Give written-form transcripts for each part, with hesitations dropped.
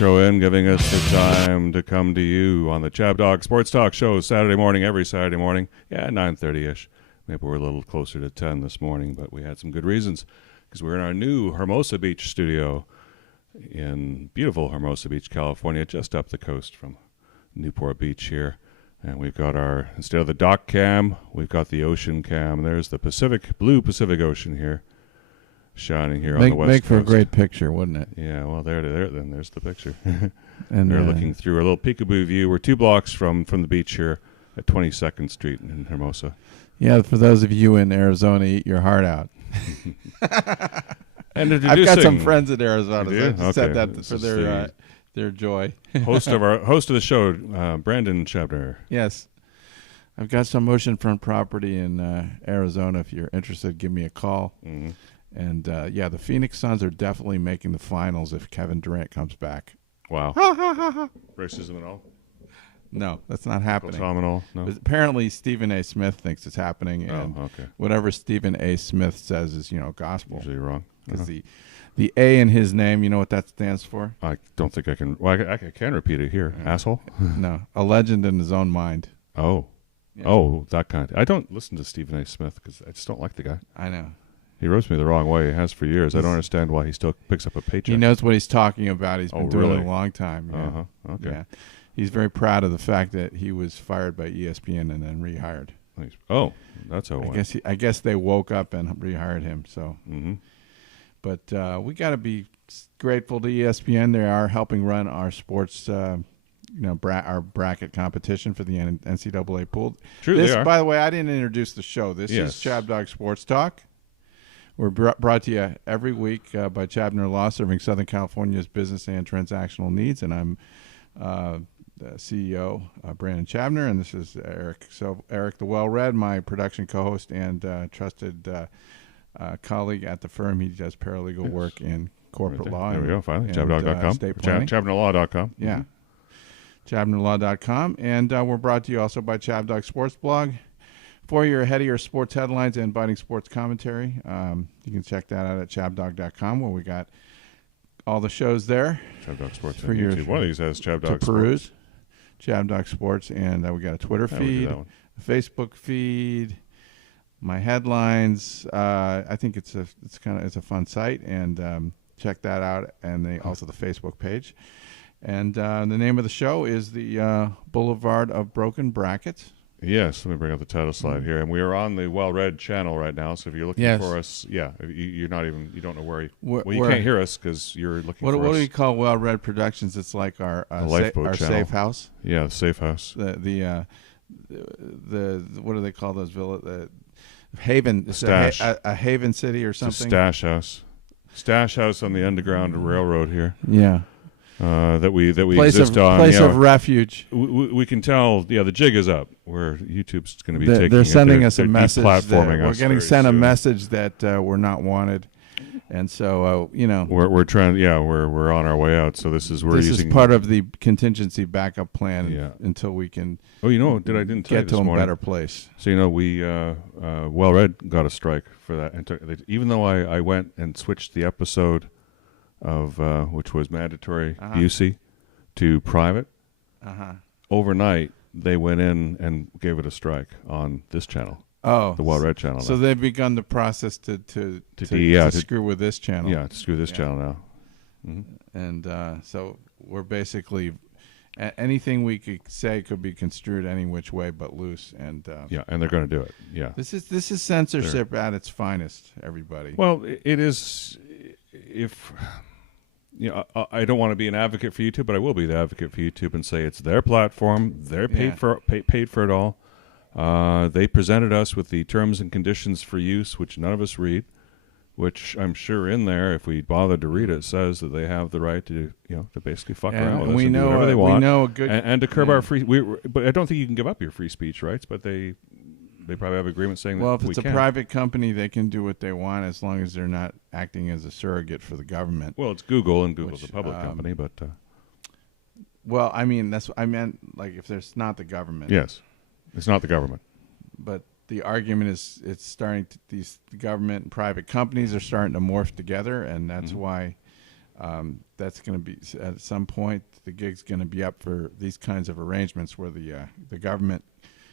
intro in, giving us the time to come to you on the ChabDog Sports Talk Show Saturday morning, every Saturday morning. Yeah, 9:30-ish. Maybe we're a little closer to 10 this morning, but we had some good reasons because we're in our new Hermosa Beach studio in beautiful Hermosa Beach, California, just up the coast from Newport Beach here. And we've got our, instead of the dock cam, we've got the ocean cam. There's the blue Pacific Ocean here, shining here on the west coast. Make for a great picture, wouldn't it? Yeah, well, then there's the picture. And they're looking through a little peekaboo view. We're 2 blocks from the beach here at 22nd Street in Hermosa. Yeah, for those of you in Arizona, eat your heart out. And I've got some friends in Arizona, so I just said that This for is their joy. host of the show, Brandon Chabner. Yes. I've got some oceanfront property in Arizona. If you're interested, give me a call. Mm-hmm. And, the Phoenix Suns are definitely making the finals if Kevin Durant comes back. Wow. Racism and all? No, that's not happening. Phenomenal. No. But apparently, Stephen A. Smith thinks it's happening. And whatever Stephen A. Smith says is, gospel. Usually wrong. Because the A in his name, you know what that stands for? I don't think I can. Well, I can repeat it here. Asshole? No. A legend in his own mind. Oh. Yeah. Oh, that kind. I don't listen to Stephen A. Smith because I just don't like the guy. I know. He rubs me the wrong way. He has for years. I don't understand why he still picks up a paycheck. He knows what he's talking about. He's been doing it a long time. Yeah. Uh-huh. Okay. Yeah. He's very proud of the fact that he was fired by ESPN and then rehired. Oh, that's how it went. I guess they woke up and rehired him. So, But we got to be grateful to ESPN. They are helping run our sports, our bracket competition for the NCAA pool. True, they are. By the way, I didn't introduce the show. This is ChabDog Sports Talk. We're brought to you every week by Chabner Law, serving Southern California's business and transactional needs. And I'm the CEO, Brandon Chabner, and this is Eric. So Eric the Well-Read, my production co-host and trusted colleague at the firm. He does paralegal work in corporate law. There we go, finally. ChabDog.com. ChabnerLaw.com. Yeah. ChabnerLaw.com. And we're brought to you also by ChabDog Sports Blog. For your ahead of your sports headlines and biting sports commentary, you can check that out at ChabDog.com, where we got all the shows there. ChabDog Sports for YouTube. One of these has ChabDog Sports. ChabDog Sports, and we got a Twitter feed, a Facebook feed, my headlines. I think it's a fun site, and check that out. And also the Facebook page. And the name of the show is the Boulevard of Broken Brackets. Yes, let me bring up the title slide here, and we are on the Well-Read channel right now. So if you're looking for us, you don't know where. You can't hear us because you're looking for us. What do we call Well-Read Productions? It's like our safe house. Yeah, the safe house. The what do they call those villas? Haven. Stash. A Haven City or something. It's a stash house. Stash house on the Underground Railroad here. Yeah. That we exist on. Place of refuge. We can tell, the jig is up. Where YouTube's going to be taking. They're sending us a message. We're getting sent a message that we're not wanted, and so we're trying. Yeah, we're on our way out. So this is part of the contingency backup plan until we can. Oh, didn't get to a better place. So we Well-Read got a strike for that, and even though I went and switched the episode of which was mandatory UC to private. Overnight, they went in and gave it a strike on this channel. Oh, the Well-Read channel. So they've begun the process to screw with this channel. Yeah, to screw this channel now. Mm-hmm. And so we're basically anything we could say could be construed any which way but loose. And and they're going to do it. Yeah, this is censorship at its finest. Everybody. Well, it is. If I don't want to be an advocate for YouTube, but I will be the advocate for YouTube and say it's their platform. They're paid for it all. They presented us with the terms and conditions for use, which none of us read. Which I'm sure in there, if we bothered to read it, says that they have the right to to basically fuck around with us and do whatever they want. We know a good and to curb our free. But I don't think you can give up your free speech rights. But they probably have agreement saying if it's a private company, they can do what they want as long as they're not acting as a surrogate for the government. Well, it's Google, and Google's a public company, but. Well, I mean, that's what I meant. Like, if there's not the government. Yes, it's not the government. But the argument is, it's starting to, the government and private companies are starting to morph together, and that's why that's going to be at some point. The gig's going to be up for these kinds of arrangements where the government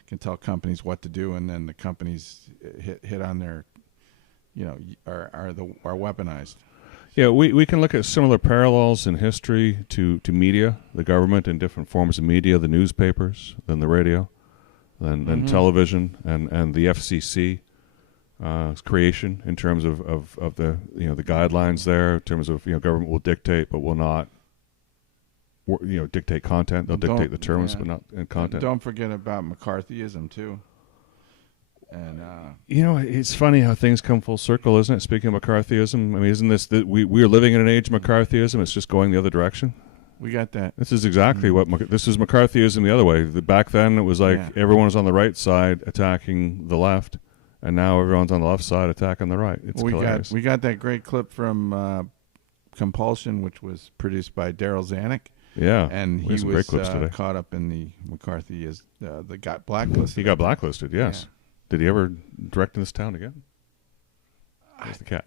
can tell companies what to do, and then the companies hit on their, are weaponized. Yeah, we can look at similar parallels in history to media, the government in different forms of media, the newspapers, then the radio, then television, and the FCC creation in terms of the the guidelines there, in terms of government will dictate but will not dictate content. They'll dictate the terms but not content. Don't forget about McCarthyism too. And it's funny how things come full circle, isn't it? Speaking of McCarthyism, I mean, isn't this that we're living in an age of McCarthyism? It's just going the other direction. We got that. This is exactly what this is McCarthyism the other way. Back then, it was like everyone was on the right side attacking the left, and now everyone's on the left side attacking the right. It's hilarious. We got that great clip from Compulsion, which was produced by Daryl Zanuck. Yeah, and he was caught up in the McCarthy got blacklisted. He got blacklisted. Yes. Yeah. Did he ever direct in this town again? Where's the cat?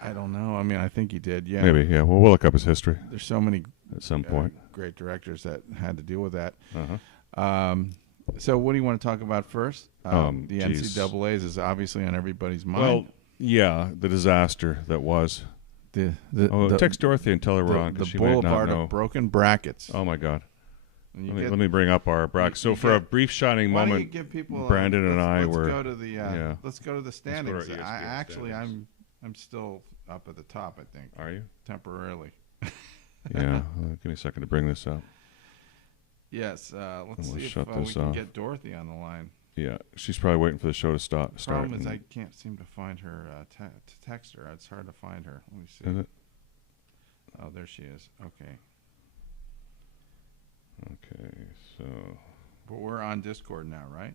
I don't know. I mean, I think he did. Yeah, maybe. Yeah. Well, we'll look up his history. There's so many at some point great directors that had to deal with that. So, what do you want to talk about first? The NCAA's is obviously on everybody's mind. Well, yeah, the disaster that was. Text Dorothy and tell her we're on. The Boulevard of broken brackets. Oh my God. Let me bring up our bracket. So for a brief shining moment, give people, Brandon and I were. Let's go to the standings. I'm still up at the top. I think. Are you temporarily? Yeah. Give me a second to bring this up. Yes. Let's see if we can get Dorothy on the line. Yeah, she's probably waiting for the show to start. The problem is I can't seem to find her to text her. It's hard to find her. Let me see. Is it? Oh, there she is. Okay. Okay, so. But we're on Discord now, right?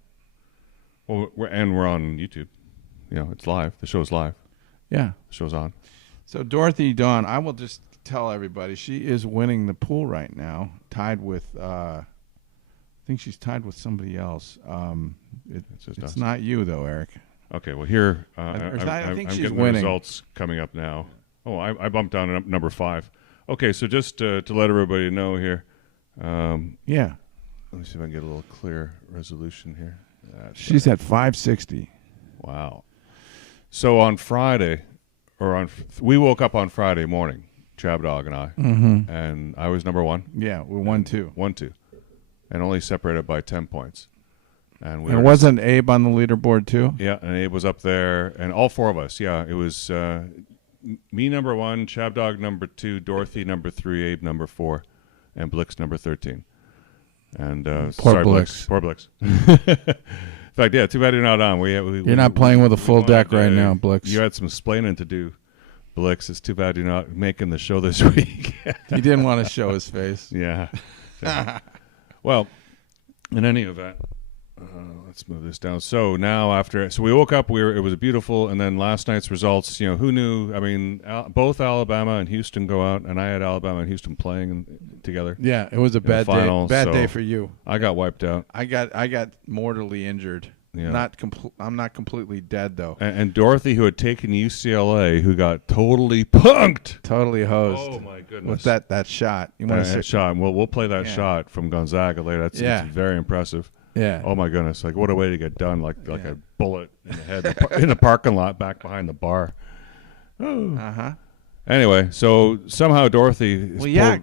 Well, we're on YouTube. It's live. The show's live. Yeah, the show's on. So Dorothy Dawn, I will just tell everybody she is winning the pool right now, tied with. I think she's tied with somebody else. It's not you though, Eric. Okay, well here I think she's getting winning. The results coming up now. Oh, I bumped down to number 5. Okay, so just to let everybody know here. Yeah. Let me see if I can get a little clear resolution here. She's at 560. Wow. So on Friday, we woke up on Friday morning, ChabDog and I, and I was number 1. Yeah, we're 1-2. 1-2. And only separated by 10 points. And wasn't Abe on the leaderboard too? Yeah, and Abe was up there, and all 4 of us. Yeah, it was me number 1, ChabDog number 2, Dorothy number 3, Abe number 4, and Blix number 13. And poor Blix. Poor Blix. In fact, yeah, too bad you're not on. You're not playing with a full deck right now, Blix. You had some explaining to do, Blix. It's too bad you're not making the show this week. He didn't want to show his face. Yeah. Well, in any event, let's move this down. So now so we woke up, it was beautiful, and then last night's results, who knew? I mean, both Alabama and Houston go out, and I had Alabama and Houston playing together. Yeah, it was a bad day. Bad day for you. I got wiped out. I got mortally injured. Yeah. I'm not completely dead though. And Dorothy, who had taken UCLA, who got totally punked, totally hosed. Oh my goodness! With that shot, you want to that shot? We'll play that shot from Gonzaga later. It's very impressive. Yeah. Oh my goodness! Like what a way to get done! Like a bullet in the head in the parking lot back behind the bar. Oh. Anyway, so somehow Dorothy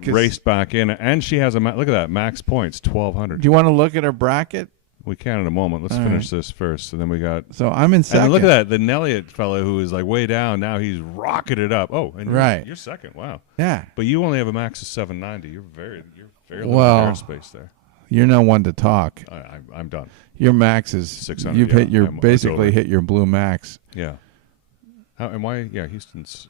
raced back in, and she has look at that max points 1,200. Do you want to look at her bracket? We can in a moment. Let's finish this first, and then we got. So I'm in second. And look at that, the Nelliot fellow who is like way down. Now he's rocketed up. Oh, and you're second. Wow. Yeah. But you only have a max of 790. You're very limited airspace there. You're no one to talk. I'm done. Your max is 600. You've hit your basically hit your blue max. Yeah. And why? Yeah, Houston's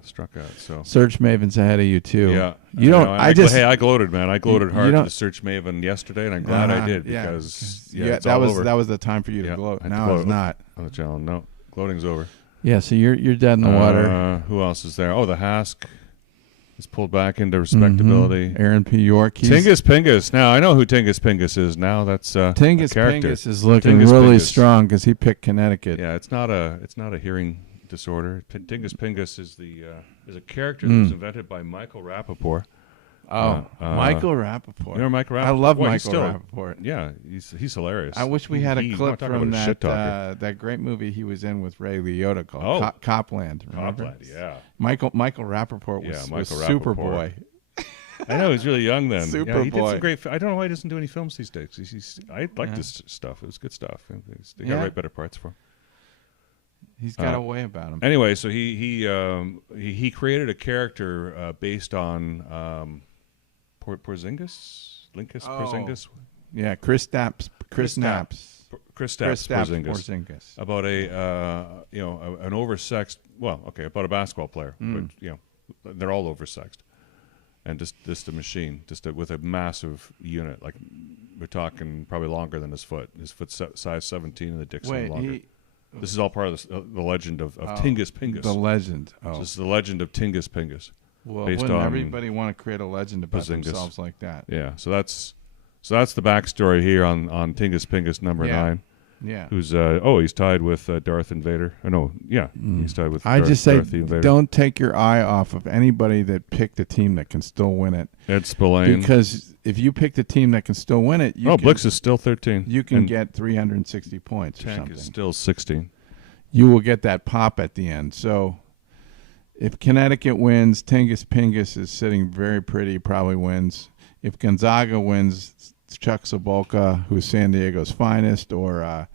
struck out. So Search Maven's ahead of you too. Yeah, you don't. I gloated, man. I gloated hard to the Search Maven yesterday, and I'm glad I did because that was the time for you to gloat. Now it's not on the channel. No, gloating's over. Yeah, so you're dead in the water. Who else is there? Oh, the Hask is pulled back into respectability. Aaron P. York. Tingus Pingus. Now I know who Tingus Pingus is. Now that's Tingus Pingus is looking really strong because he picked Connecticut. Yeah, it's not a hearing disorder. Tingus Pingus is a character that was invented by Michael Rappaport. Michael Rappaport. You know Michael Rappaport? I love Michael Rappaport. Yeah, he's hilarious. I wish we had a clip from that great movie he was in with Ray Liotta called Copland. Remember? Copland, yeah. Michael Rappaport was Superboy. I know, he's really young then. Superboy. Yeah, he did some great. I don't know why he doesn't do any films these days. I like this stuff. It was good stuff. They got to write better parts for him. He's got a way about him. Anyway, so he created a character based on Porzingis, Porzingis. Yeah, Chris Stapps Porzingis. About an oversexed. Well, okay, about a basketball player. But, they're all oversexed. And just a machine, with a massive unit. Like, we're talking probably longer than his foot. His foot's size 17 and the dick's longer. This is all part of the legend of Tingus Pingus. The legend. This is the legend of Tingus Pingus. Well, wouldn't everybody want to create a legend about themselves like that? Yeah, so that's the backstory here on Tingus Pingus number 9. Yeah. Who's he's tied with Darth Invader. He's tied with. I just say don't take your eye off of anybody that picked a team that can still win it. Ed Spillane. Because if you pick the team that can still win it, Blix is still 13. You can get 360 points Tank or something. Is still 16. You will get that pop at the end. So if Connecticut wins, Tingus Pingus is sitting very pretty, probably wins. If Gonzaga wins, Chuck Sobolka, who's San Diego's finest, or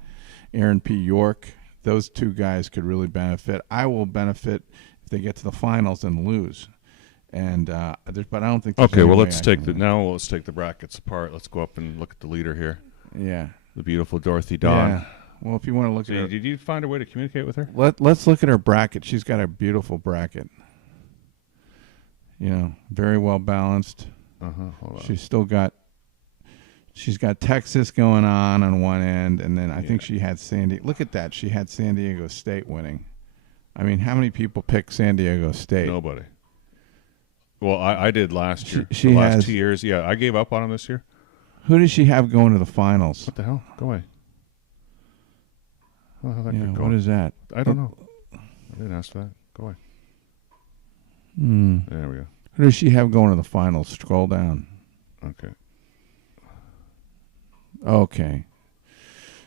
Aaron P. York, those two guys could really benefit. I will benefit if they get to the finals and lose. And but I don't think. Okay, well let's take the brackets apart. Let's go up and look at the leader here. Yeah, the beautiful Dorothy Dawn. Yeah. Well, if you want to look at her, did you find a way to communicate with her? Let's look at her bracket. She's got a beautiful bracket. Very well balanced. Hold on. She's got Texas going on one end, and then I think she had Look at that. She had San Diego State winning. I mean, how many people picked San Diego State? Nobody. Well, I did last year. The last 2 years. Yeah, I gave up on them this year. Who does she have going to the finals? What the hell? Go away. What is that? I don't know. I didn't ask for that. Go away. There we go. Who does she have going to the finals? Scroll down. Okay.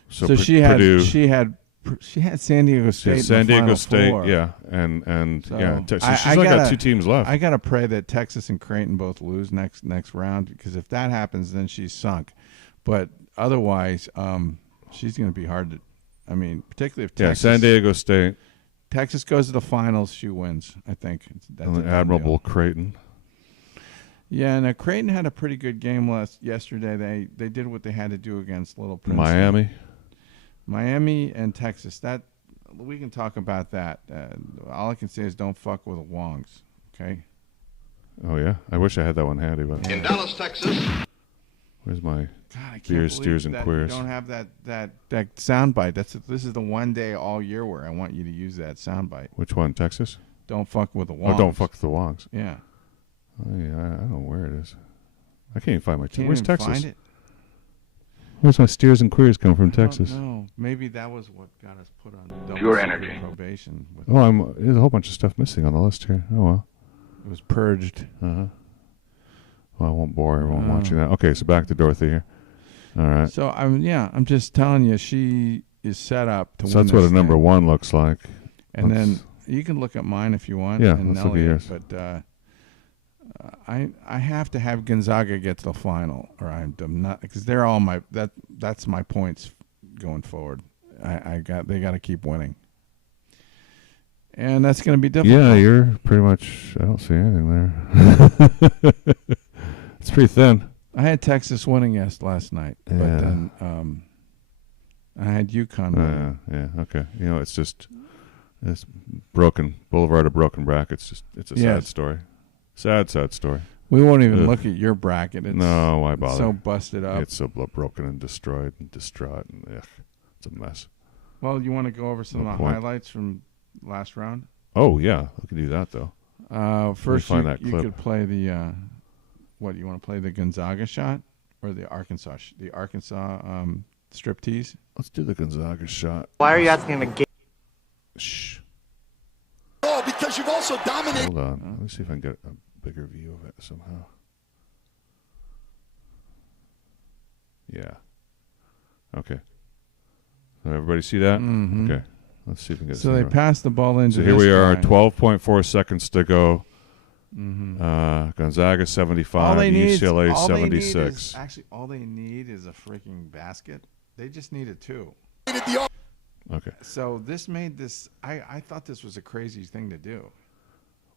So she Purdue, had San Diego State. San Diego State, four. Yeah, and so she's only got 2 teams left. I gotta pray that Texas and Creighton both lose next round, because if that happens, then she's sunk. But otherwise, she's gonna be hard to. I mean, particularly if Texas. San Diego State. Texas goes to the finals, she wins. I think. That's an admirable Creighton. Yeah, and Creighton had a pretty good game yesterday. They did what they had to do against Little Miami Princeton. Miami and Texas. That we can talk about that. All I can say is don't fuck with the Wongs. Okay. Oh yeah, I wish I had that one handy. But in Dallas, Texas. Where's my beers, steers, and queers? You don't have that soundbite. This is the one day all year where I want you to use that soundbite. Which one? Texas. Don't fuck with the Wongs. Oh, don't fuck with the Wongs. Yeah. Oh, yeah, I don't know where it is. I can't even find my team. Where's Texas? Find it? Where's my steers and queers coming from Texas? No, maybe that was what got us put on pure energy probation. There's a whole bunch of stuff missing on the list here. Oh well. It was purged. Well, I won't bore everyone watching that. Okay, so back to Dorothy here. All right. So I'm just telling you, she is set up to win. So that's what a number 1 looks like. And then you can look at mine if you want. Yeah, and let's look at yours. But I have to have Gonzaga get to the final, or I'm not, because they're all that's my points going forward. They got to keep winning, and that's going to be difficult. Yeah, you're pretty much. I don't see anything there. It's pretty thin. I had Texas winning last night, but then I had UConn winning. Yeah. Okay. It's broken Boulevard of broken brackets. It's a sad story. Sad story. We won't even look at your bracket. No, why bother? It's so busted up. It's so broken and destroyed and distraught, and it's a mess. Well, you want to go over some of the highlights from last round? Oh yeah, we can do that though. First, you could play the. What you want to play, the Gonzaga shot or the Arkansas striptease? Let's do the Gonzaga shot. Why are you asking the game? Shh. also dominated. Hold on. Let me see if I can get a bigger view of it somehow. Yeah. Okay. So everybody see that? Mm-hmm. Okay. Let's see if we can get So they passed the ball into So here this we are, guy. 12.4 seconds to go. Mm-hmm. Gonzaga 75, UCLA 76. Actually, all they need is a freaking basket. They just needed 2. Okay. So this made this. I thought this was a crazy thing to do.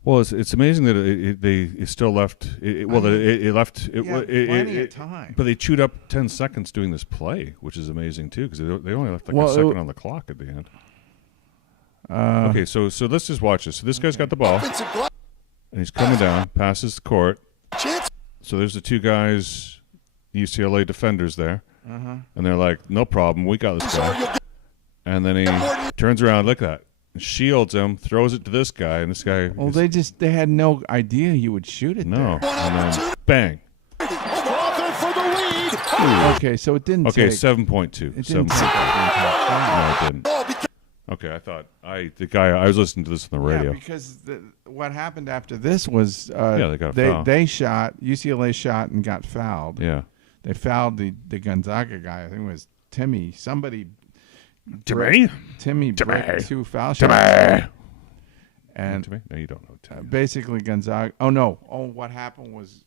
Well, it's amazing that it still left. It left. Plenty of time. But they chewed up 10 seconds doing this play, which is amazing too, because they only left like a second on the clock at the end. Okay, so let's just watch this. So this guy's got the ball, and he's coming down, passes the court. So there's the 2 guys, UCLA defenders there, and they're like, "No problem, we got this guy." And then he turns around, look at that, shields him, throws it to this guy, and this guy. Well, they had no idea he would shoot it. No, and then bang. Okay, so it didn't. Okay, take, 7.2. 7.2. It didn't. No, it didn't. Okay, I thought I was listening to this on the radio. Yeah, because what happened after this was they got a foul. They shot, UCLA shot and got fouled. Yeah. They fouled the Gonzaga guy. I think it was Timmy. Timmy broke 2 foul shots. And no, you don't know Timmy. Basically Gonzaga. Oh no. Oh, what happened was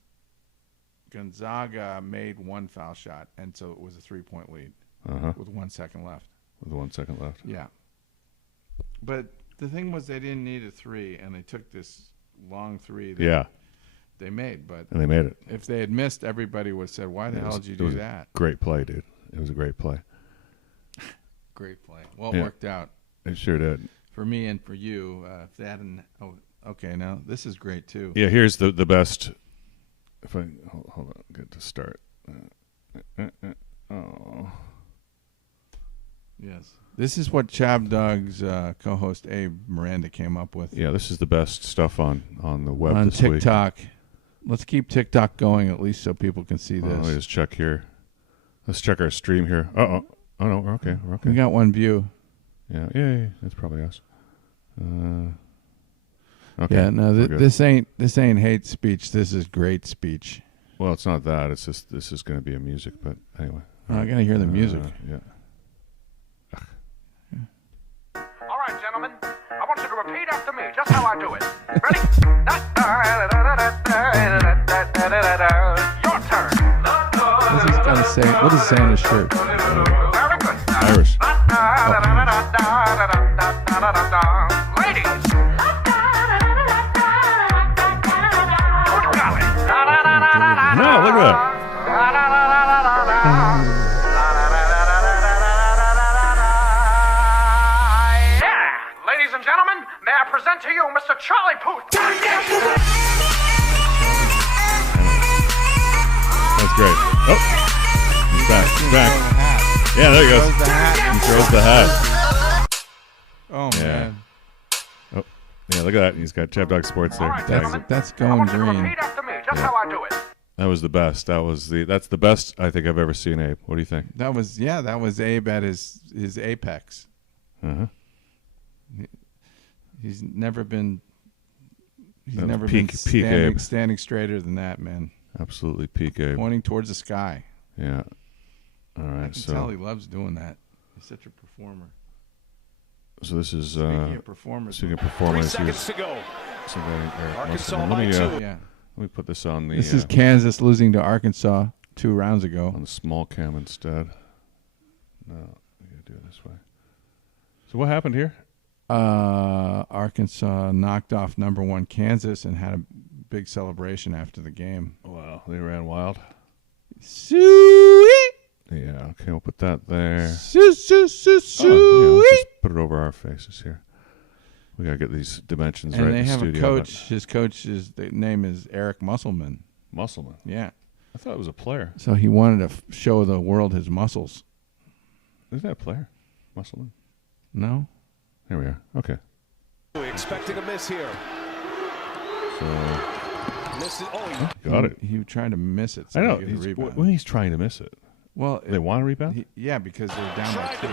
Gonzaga made 1 foul shot, and so it was a 3-point lead with 1 second left. With 1 second left. Yeah. But the thing was, they didn't need a 3, and they took this long 3 that they made. And they made it. If they had missed, everybody would have said, "Why the hell did you do that?" Great play, dude. It was a great play. Great play. Well, it worked out. It sure did. For me and for you. If they hadn't. Oh, okay. Now this is great too. Yeah. Here's the best. If I hold on, get to start. Oh. Yes. This is what ChabDog's co-host Abe Miranda came up with. Yeah, this is the best stuff on the web on this TikTok. week. Let's keep TikTok going at least so people can see this. Let me just check here. Let's check our stream here. Oh no, we're okay. We're okay. We got 1 view. Yeah. That's probably us. Okay. Yeah, no, this ain't hate speech. This is great speech. Well, it's not that. It's just this is going to be a music, but anyway. I gotta hear the music. Yeah. All right, gentlemen. I want you to repeat after me, just how I do it. Ready? Your turn. What does he say on his shirt? Very good. Irish. Ladies. No, look at that. Ladies and gentlemen, may I present to you Mr. Charlie Puth? That's great. Oh, he's back. He's back. Yeah, there he goes. He throws the hat. Oh, man. Oh, yeah, look at that. He's got ChabDog Sports there. That's going green. Repeat after me, just how I do it. That was the best. That's the best I think I've ever seen, Abe. What do you think? That was Abe at his apex. He's never been standing straighter than that, man. Absolutely peak Abe. Pointing towards the sky. Yeah. All right. I can tell he loves doing that. He's such a performer. So this is speaking of performers. 3 seconds to go. Arkansas by 2. Let me put this on the. This is Kansas losing to Arkansas 2 rounds ago. On the small cam instead. No, we gotta do it this way. So what happened here? Arkansas knocked off number 1 Kansas and had a big celebration after the game. Wow, they ran wild. Sweet. Yeah, okay, we'll put that there. Sweet. Let's just put it over our faces here. We gotta get these dimensions right in the studio. And they have a coach. His coach's name is Eric Musselman. Musselman? Yeah. I thought it was a player. So he wanted to show the world his muscles. Isn't that a player? Musselman? No. Here we are. Okay. Expecting a miss here. So. Got it. He tried to miss it. So I know. Rebound. When he's trying to miss it. Well, they want to rebound? Yeah, because they're down by 2.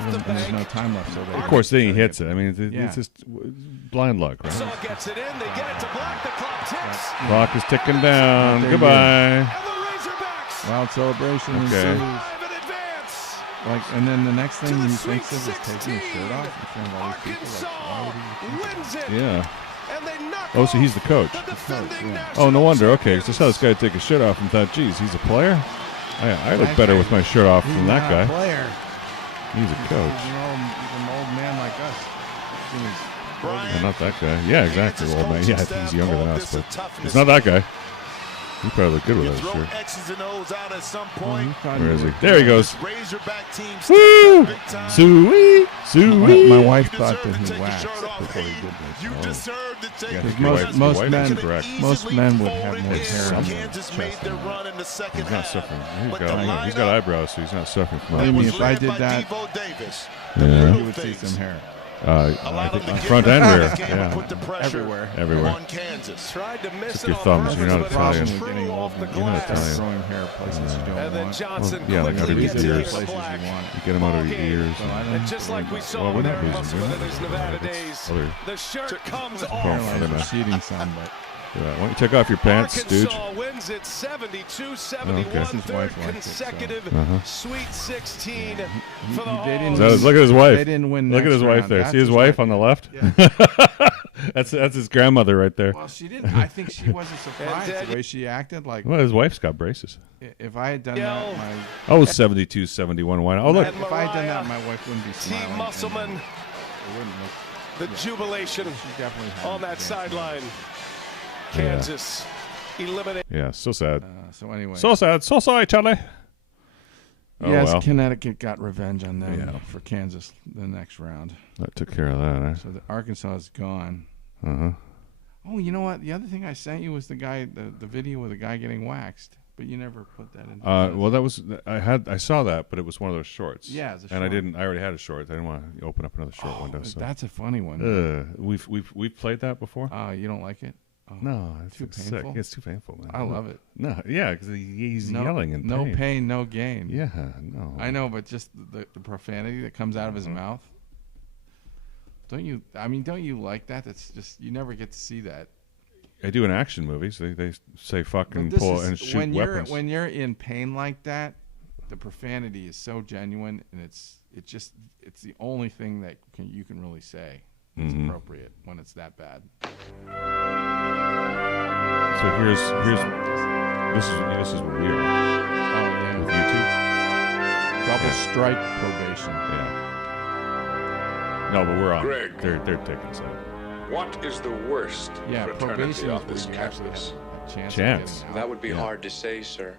and there's no time left. So of course, then he hits it. I mean, it's just blind luck, right? Saw gets it in. They get it to Black. The clock ticks. Clock is ticking down. Goodbye. And the Razorbacks. Wild celebration. Okay. And then the next thing he thinks of is taking his shirt off in front of all these people. Wins it. Yeah. And they knock Oh, so he's the coach. Oh, no wonder. Okay, so I saw this guy take his shirt off and thought, geez, he's a player? I look better with my shirt off than that guy. Player. He's a coach. He's an old man like us. No, not that guy. Yeah, exactly, old man. Yeah, I think he's younger than us, but it's not that guy. He probably look good with that shirt. Where is he? There he goes. Woo! Suey! Suey! My wife thought that he waxed before he did this. Most men would have more hair on their chest. He's not suffering. He's got eyebrows, so he's not suffering from Believe me, if I did that, you would see some hair. I think front and rear. Yeah. Everywhere. Just your thumbs. You're not Italian. You're not Italian. Throwing hair places you don't want. Yeah, like out of your ears. Places you want. You get them out of your ears. And just like we saw We're in not their losing. Muscle Nevada days, the shirt comes off. Proceeding soundbite. Why don't you take off your pants, dude? Arkansas wins it 72-71, third consecutive Sweet 16 for the Hawks. Look at his wife. They didn't win. Look at his wife there. See his wife on the left? Yeah. That's his grandmother right there. Well, she didn't. I think she wasn't surprised the way she acted. Like, well, his wife's got braces. If I had done that, 72-71. Why not? Oh, look. If I had done that, my wife wouldn't be smiling. T. Musselman. The jubilation on that sideline. Kansas eliminated. Yeah, so sad. So anyway. So sad. So sorry, Charlie. Oh, yes, well. Connecticut got revenge on them for Kansas the next round. That took care of that, eh? So the Arkansas is gone. Uh-huh. Oh, you know what? The other thing I sent you was the guy, the video with the guy getting waxed, but you never put that in. Well, that was I saw that, but it was one of those shorts. Yeah, it's a and short. I already had a short. I didn't want to open up another short window. So that's a funny one. We've played that before. You don't like it? Oh, no, it's too painful. Sick. It's too painful, man. I love it. No, yeah, because he's yelling in pain. No pain, no gain. Yeah, no. I know, but just the profanity that comes out of his mouth. Don't you like that? That's just, you never get to see that. I do in action movies. They say fuck and pull and shoot weapons. When you're in pain like that, the profanity is so genuine, and it's the only thing that you can really say is appropriate when it's that bad. So here's this is what we are. Oh yeah, with YouTube. Double strike probation. Yeah. No, but we're on. Greg. They're taking some. What is the worst fraternity on this campus? Chance. That would be hard to say, sir.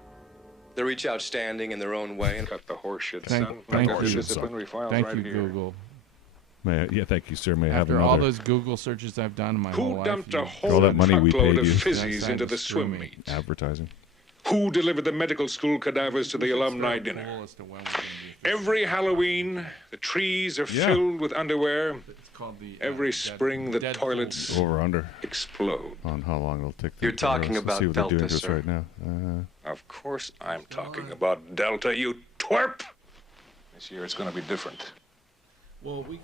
They're each outstanding in their own way. And Cut the horseshit, Thank son. you. Got the disciplinary files Thank right you, here. Google. Thank you, sir. May I have After another. all those Google searches I've done in my whole Who life. dumped a all whole that money we truckload paid of you. fizzies into the Screw swim me. meet? Advertising. Who delivered the medical school cadavers to the alumni dinner? Every Halloween, the trees are filled with underwear. Every spring, the toilets Over under explode. on how long it'll take. You're talking Let's about see what they're doing Delta, to us sir. right now. Of course I'm talking about Delta, you twerp! This year it's going to be different.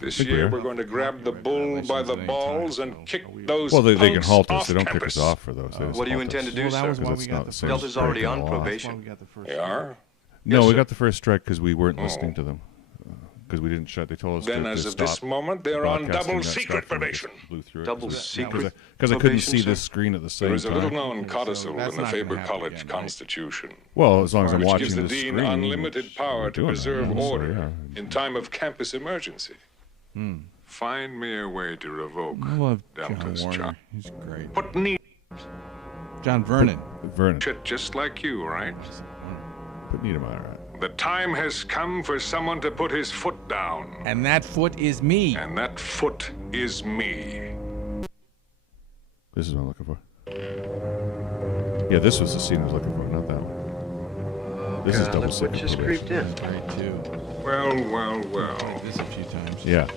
This year we're going to grab the bull by the balls and kick those Well, they can punks halt us. off They don't kick campus. us off for those. They just what do you halt intend us. to do, Well, that sir? was why Because we it's got not the the same Delta's strike already in on the law. probation. They are? No, Yes, we sir. got the first strike because we weren't listening to them. Because we didn't shut. They told us Then to as of stop this moment, they're on broadcasting double that secret stuff, and we just probation. blew through it Double 'cause secret because I couldn't see probation, this sir? screen at the same There is a time. little-known codicil that's in the not gonna Faber happen College again, right? Constitution, Well, as long as I'm which watching gives the the dean screen, unlimited power we're to doing preserve that, yeah, so, order yeah. in time of campus emergency. Find me a way to revoke I love Delta's John Warner. charge. He's great. Put knee John Vernon. Vernon, shit just like you, right? put Niedermeyer on. The time has come for someone to put his foot down, And that foot is me. and that foot is me. This is what I'm looking for. Yeah, this was the scene I was looking for, not that one. This is double Look what secret just probation. creeped in. Great too. Well, well, well. This a few times. Yeah.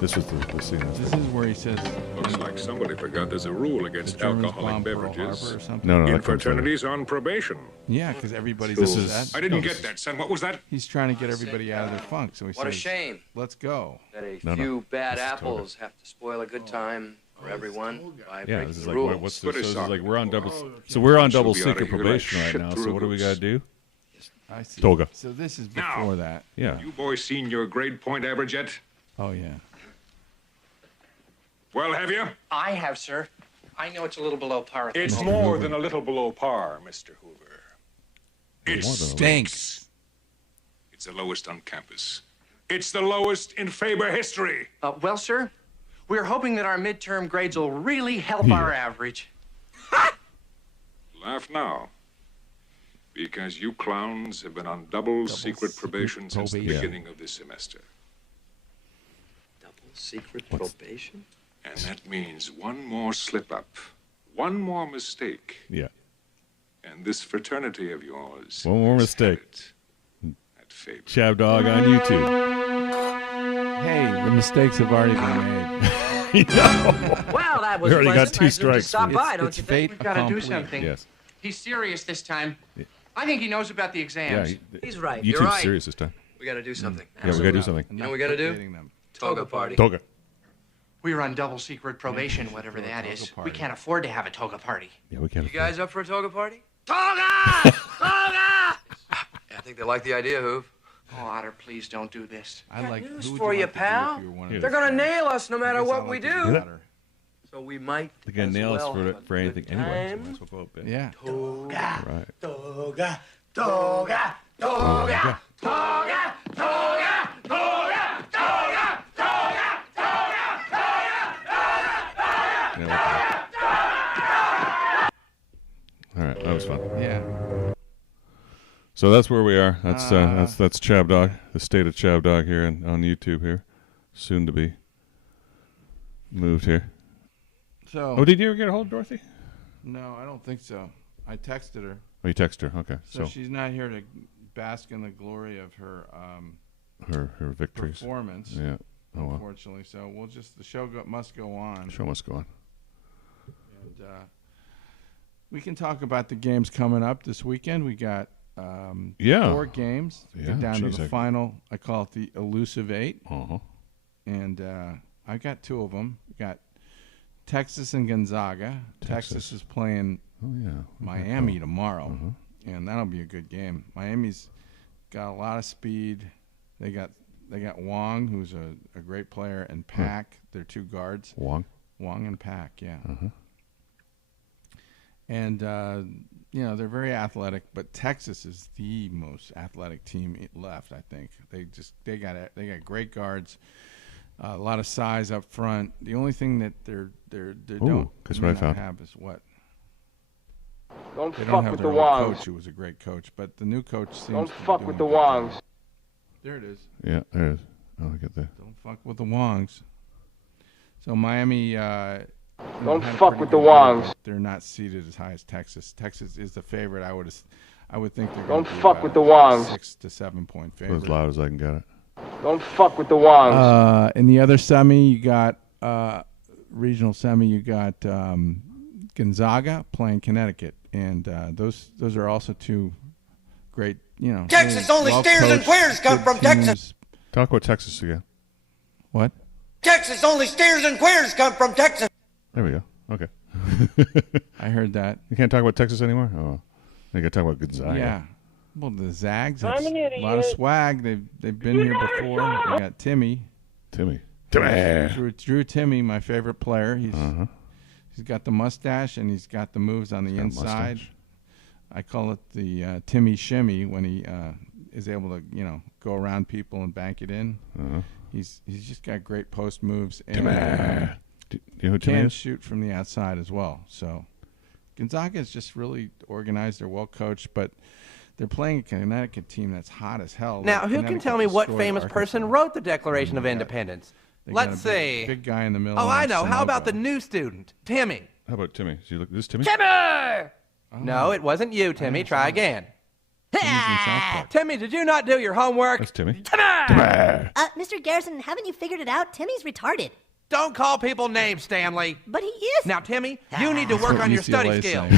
This was the scene. This is where he says. Looks like somebody forgot there's a rule against alcoholic beverages. No, in fraternities on probation. Yeah, because everybody's upset. I didn't get that, son. What was that? He's trying to get everybody out of their funk, so he says, What a shame. Let's go. That a few bad apples have to spoil a good time for everyone by breaking this is the like rules. what's this? So this is like we're on double. So we're on double secret probation right now. So what do we gotta do? I see. Toga. So this is before that. Yeah. You boys seen your grade point average yet? Oh yeah. Well, have you? I have, sir. I know it's a little below par. It's more than a little below par, Mr. Hoover. It stinks. It's the lowest on campus. It's the lowest in Faber history. Well, sir, we're hoping that our midterm grades will really help our average. Laugh now. Because you clowns have been on double secret probation since the beginning of this semester. Double secret probation? And that means one more slip-up, one more mistake. Yeah. And this fraternity of yours. One more mistake. At Faber. ChabDog on YouTube. Hey, the mistakes have already been made. Well, that was We already got pleasant. 2 Nice of him to strikes. stop by, don't It's you fate think? We've got to do accomplished. something. Yes. He's serious this time. I think he knows about the exams. Yeah. He's right. YouTube's You're right. serious this time. We got to do something. Yeah, we gotta do something. You know what we got to do? Them. Toga party. Toga. We're on double secret probation, whatever that is. We can't afford to have a toga party. Yeah, we can't. You guys up for a toga party? Toga! Toga! I think they like the idea, Hoove. Oh, Otter, please don't do this. I like. news who would for you, like to do pal. if you were one of They're those They're gonna guys? nail us no matter I guess what I we like to do. better. So we might. They're gonna as nail us well for have a anything good anyway. So time. might as well go up there. Yeah. Toga! Right. Toga! Toga! Toga! Toga! Toga! Toga! Toga! All right, that was fun. Yeah. So that's where we are. That's ChabDog, the state of ChabDog here on YouTube here, soon to be moved here. So. Oh, did you ever get a hold of Dorothy? No, I don't think so. I texted her. Oh, you texted her. Okay, So she's not here to bask in the glory of her her victories. performance. Yeah. Oh well. Unfortunately, so we'll just the show must go on. Show must go on. And we can talk about the games coming up this weekend. We got 4 games. Yeah, Get down to geez, the final. I call it the elusive 8. Uh-huh. And I got 2 of them. We got Texas and Gonzaga. Texas is playing Miami tomorrow, and that'll be a good game. Miami's got a lot of speed. They got Wong, who's a great player, and Pack. They're 2 guards. Wong and Pack, yeah. And they're very athletic, but Texas is the most athletic team left. I think they got great guards. A lot of size up front. The only thing that they don't have is what? Don't they fuck don't have with their the old Wongs. coach, who was a great coach, but the new coach seems Don't to be fuck doing with the a good job. Wongs. There it is. Yeah, there it is. Oh, I get that. Don't fuck with the Wongs. So Miami. Don't had a fuck pretty with the good year, Wongs. but they're not seeded as high as Texas. Texas is the favorite. I would think they're Don't going to be fuck about with the Wongs. 6 to 7 point Go favorite. as loud as I can get it. Don't fuck with the Wongs. In the other semi, you got regional semi. You got Gonzaga playing Connecticut, and those are also 2 great. Texas only steers and queers come from Texas. Talk about Texas again. What? Texas only steers and queers come from Texas. There we go. Okay. I heard that. You can't talk about Texas anymore? Oh. You got to talk about Gonzaga. Yeah. Well, the Zags, that's a lot of swag. They've been here before. They got Timmy. Drew Timmy, my favorite player. He's got the mustache and he's got the moves on the inside. I call it the Timmy shimmy when he is able to go around people and bank it in. He's just got great post moves and do you know who Timmy can is? shoot from the outside as well. So Gonzaga is just really organized. They're well coached, but they're playing a Connecticut team that's hot as hell. Now, who can tell me what famous person wrote the Declaration of Independence? Let's see. Big guy in the middle. Oh, I know. How about the new student, Timmy? How about Timmy? This Timmy? Timmy! No, it wasn't you, Timmy. Try again. Timmy, did you not do your homework? That's Timmy. Mr. Garrison, haven't you figured it out? Timmy's retarded. Don't call people names, Stanley. But he is. Now, Timmy, you need to work on your study skills.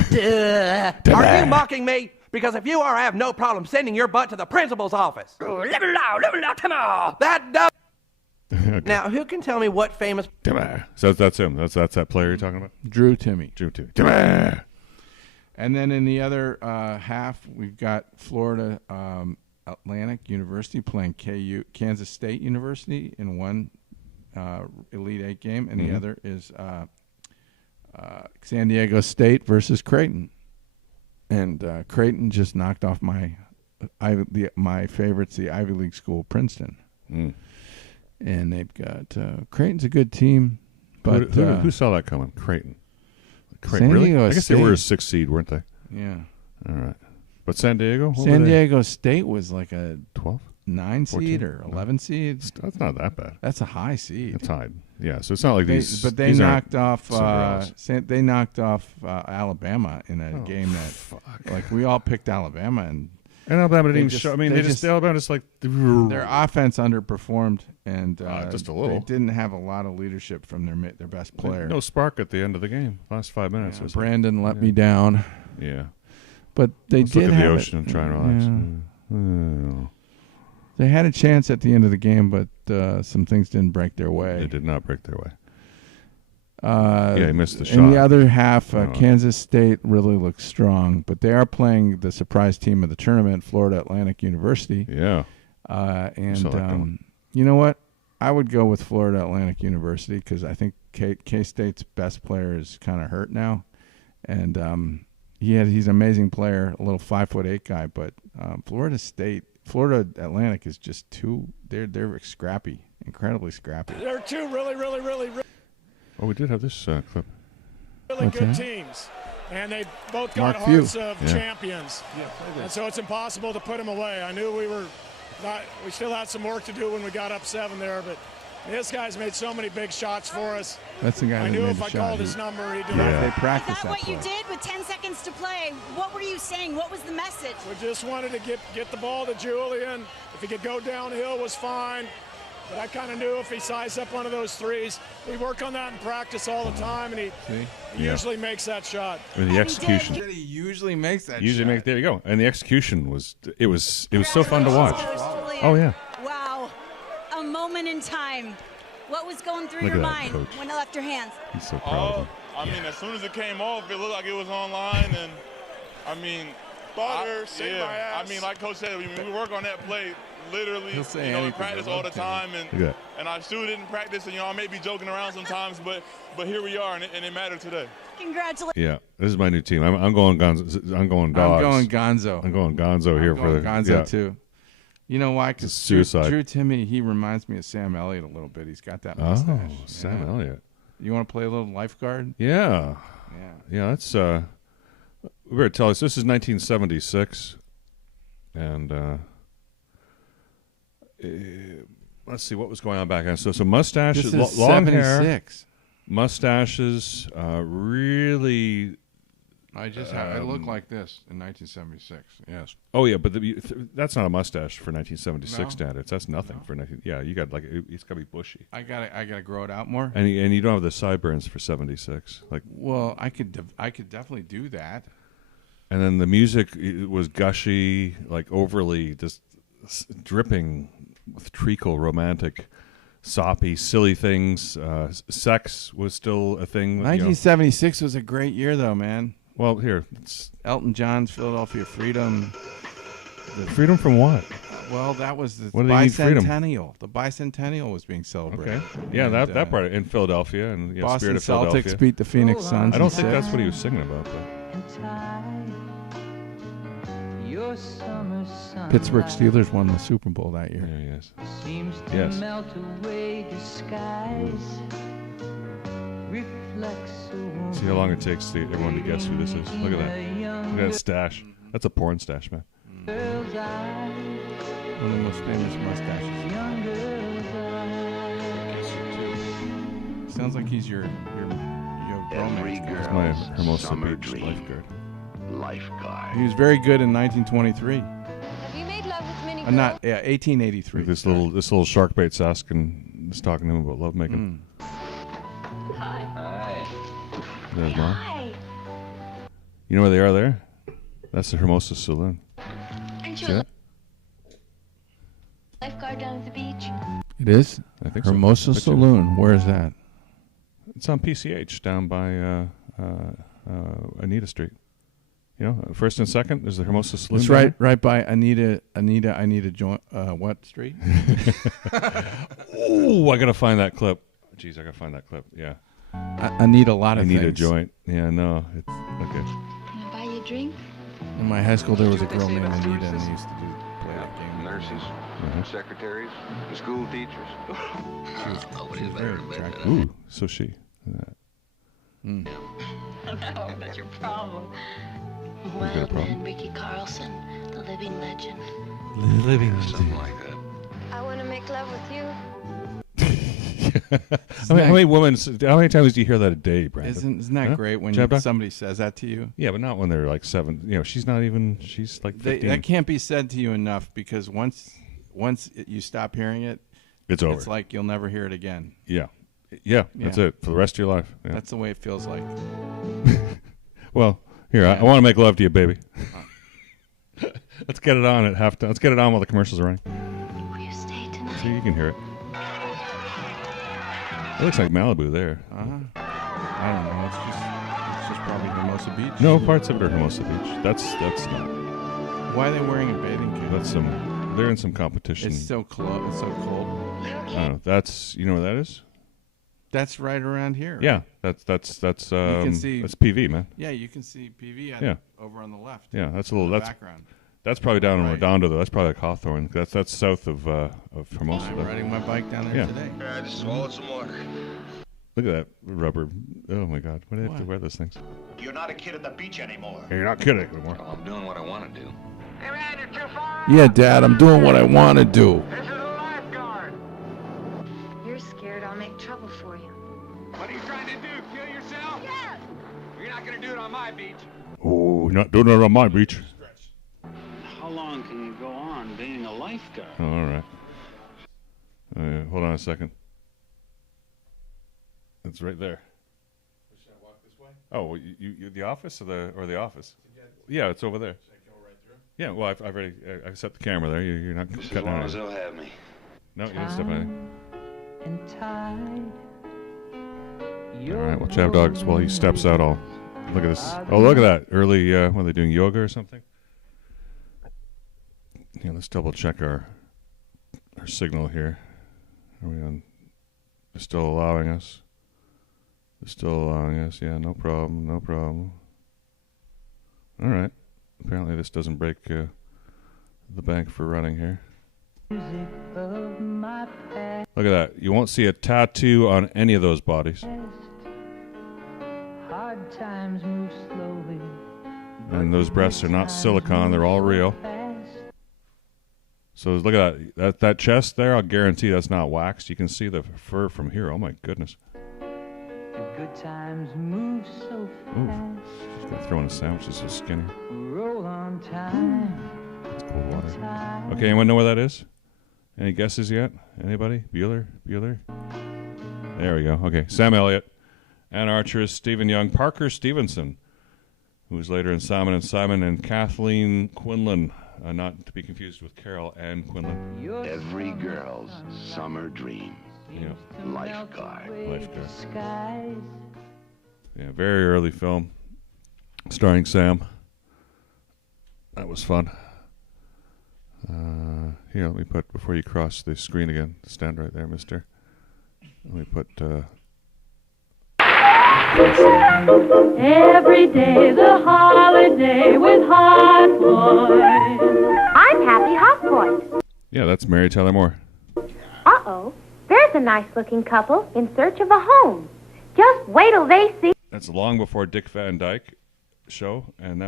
Are you mocking me? Because if you are, I have no problem sending your butt to the principal's office. That dumb. Okay. Now, who can tell me what famous... So that's him. That's that player you're talking about? Drew Timmy. Timmy. And then in the other half, we've got Florida Atlantic University playing Kansas State University in one Elite Eight game, and the other is San Diego State versus Creighton. And Creighton just knocked off my favorites, the Ivy League school, Princeton. And they've got Creighton's a good team, but who saw that coming? Creighton. San really? Diego I guess State. They were a 6th seed, weren't they? Yeah. All right. But San Diego? San Diego State was like a 12, 9 14? seed or 11 seed. That's not that bad. That's a high seed. It's high. Yeah. So it's not like these. But they knocked off. They knocked off Alabama in a game that, like, we all picked Alabama and Alabama didn't even show. I mean, Alabama just like their offense underperformed and just a little. They didn't have a lot of leadership from their best player. No spark at the end of the game. Last 5 minutes. Yeah, Brandon let me down. Yeah. But they Let's did look at have the ocean and try and relax. They had a chance at the end of the game, but some things didn't break their way. They did not break their way. He missed the shot. In the other half, Kansas State really looks strong, but they are playing the surprise team of the tournament, Florida Atlantic University. Yeah. And you know what? I would go with Florida Atlantic University because I think K-State's best player is kind of hurt now. And he's an amazing player, a little 5'8" guy, but Florida Atlantic is just they're scrappy, incredibly scrappy. They're two really Oh, we did have this clip. Really good teams, and they both got hearts of champions. And so it's impossible to put them away. I knew we still had some work to do when we got up 7 there, but this guy's made so many big shots for us. That's the guy I that knew made if the I shot. called his number, he'd do They practiced Is that what you did with 10 seconds to play? What were you saying? What was the message? We just wanted to get the ball to Julian. If he could go downhill was fine. But I kind of knew if he sized up one of those threes, we work on that in practice all the time, and he usually makes that shot. And the execution. He usually makes that shot. There you go. And the execution was so fun to watch. Oh, yeah. Wow. A moment in time. What was going through your mind when it left your hands? He's so proud of him. I mean, as soon as it came off, it looked like it was online, and I mean, I mean, like Coach said, we work on that play literally, we practice all the time, and I still didn't practice, and I may be joking around sometimes, but here we are, and it mattered today. Congratulations. Yeah, this is my new team. I'm going Gonzo. I'm going Dogs. I'm going Gonzo. I'm going Gonzo here for the Gonzo too. You know why? Because suicide. Drew Timmy, he reminds me of Sam Elliott a little bit. He's got that mustache. Oh, Sam Elliott. You want to play a little lifeguard? Yeah. That's we better tell us. This is 1976, and let's see what was going on back then. So mustaches, long hair, mustaches, really. I look like this in 1976. Yes. Oh yeah, but that's not a mustache for 1976 standards. That's nothing for 19. Yeah, you got it's got to be bushy. I gotta grow it out more. And you don't have the sideburns for 76. Well, I could definitely do that. And then the music was gushy, like overly just dripping with treacle, romantic, soppy, silly things. Sex was still a thing. 1976 was a great year, though, man. Well, here, it's Elton John's Philadelphia Freedom. Freedom from what? Well, that was the bicentennial. The bicentennial was being celebrated. Okay. Yeah, that part in Philadelphia and Boston Spirit of Philadelphia. Celtics beat the Phoenix Suns. I don't think that's what he was singing about, though. Pittsburgh Steelers won the Super Bowl that year. Yeah, yes. Yes. Melt away disguise. See how long it takes everyone to guess who this is. Look at that. Look at that stash. That's a porn stash, man. One of the most famous mustaches. Sounds like he's your bromance guy. He's my Hermosa Beach lifeguard. He was very good in 1923. Not 1883. This little shark bait Saskin is talking to him about lovemaking. Hi. There's Mom. You know where they are there? That's the Hermosa Saloon. Aren't See you a that? lifeguard down at the beach? It is? I think Hermosa so. Saloon. Where is that? It's on PCH down by Anita Street. You know, first and second is the Hermosa Saloon. It's right by Anita joint. What street? Oh, I gotta find that clip. Jeez, I gotta find that clip. Yeah. I need a lot of things. things. Joint. Yeah, no, it's okay. Can I buy you a drink? In my high school, there was a girl named Anita, and they used to play that game. Nurses, secretaries, school teachers. She was very attractive. Ooh, so she. No, that's your problem. got a Wild problem? man Ricky Carlson, the living legend. Something like that. I want to make love with you. How many times do you hear that a day, Brandon? Isn't that great when somebody says that to you? Yeah, but not when they're like 7. You know, she's like 15. That can't be said to you enough, because once you stop hearing it, it's over. It's like you'll never hear it again. Yeah, that's it for the rest of your life. Yeah. That's the way it feels like. Well, here, I want to make love to you, baby. Let's get it on at halftime. Let's get it on while the commercials are running. Will you stay tonight? So you can hear it. It looks like Malibu there. I don't know. It's just probably Hermosa Beach. No, parts of it are Hermosa Beach. That's not. Why are they wearing a bathing suit? They're in some competition. It's so cold. It's so cold. I don't know. That's, you know what that is? That's right around here. Yeah, that's you can see, that's PV, man. Yeah, you can see PV over on the left. Yeah, that's a little background. That's probably down in Redondo, though. That's probably like Hawthorne. That's south of Hermosa. I'm riding my bike down there today. I just swallowed some water. Look at that rubber. Oh my God! Why do they have to wear those things? You're not a kid at the beach anymore. You're not kidding anymore. Well, I'm doing what I want to do. Hey man, you're too far. Yeah, Dad, I'm doing what I want to do. This is a lifeguard. You're scared I'll make trouble for you. What are you trying to do? Kill yourself? Yes. You're not gonna do it on my beach. Oh, you're not doing it on my beach. How long can you go on being a lifeguard? Oh, all right. Hold on a second. It's right there. Should I walk this way? Oh, you the office or the office? Yeah, it's over there. Should I go right through? Yeah, well, I've already I set the camera there. You're not Just as cutting long out. as they'll have me. No, you didn't step on anything. And tied. All right, well, ChabDog, while he steps out, I'll look at this. Oh, look at that. Early, when they're doing yoga or something. Yeah, let's double check our signal here. Are we on? They're still allowing us. They're still allowing us. Yeah, no problem. No problem. All right. Apparently this doesn't break the bank for running here. Look at that. You won't see a tattoo on any of those bodies. Hard times move slowly. And those breasts are not silicone. They're all real. So look at that chest there. I'll guarantee that's not waxed. You can see the fur from here. Oh my goodness. The good times move so fast. She's got to throw in a sandwich. She's so skinny. Roll on time. It's cold water. Okay, anyone know where that is? Any guesses yet? Anybody? Bueller? There we go. Okay, Sam Elliott, Ann Archer, Stephen Young, Parker Stevenson, who was later in Simon & Simon, and Kathleen Quinlan. Not to be confused with Carol Ann Quinlan. Every girl's summer dream. Yeah. Lifeguard. Yeah, very early film, starring Sam. That was fun. Here, let me put, before you cross the screen again, stand right there, mister. Let me put... Every day's a holiday with Hot Boys. I'm Happy Hot Boys. Yeah, that's Mary Tyler Moore. Uh-oh. There's a nice-looking couple in search of a home. Just wait till they see... That's long before Dick Van Dyke show, and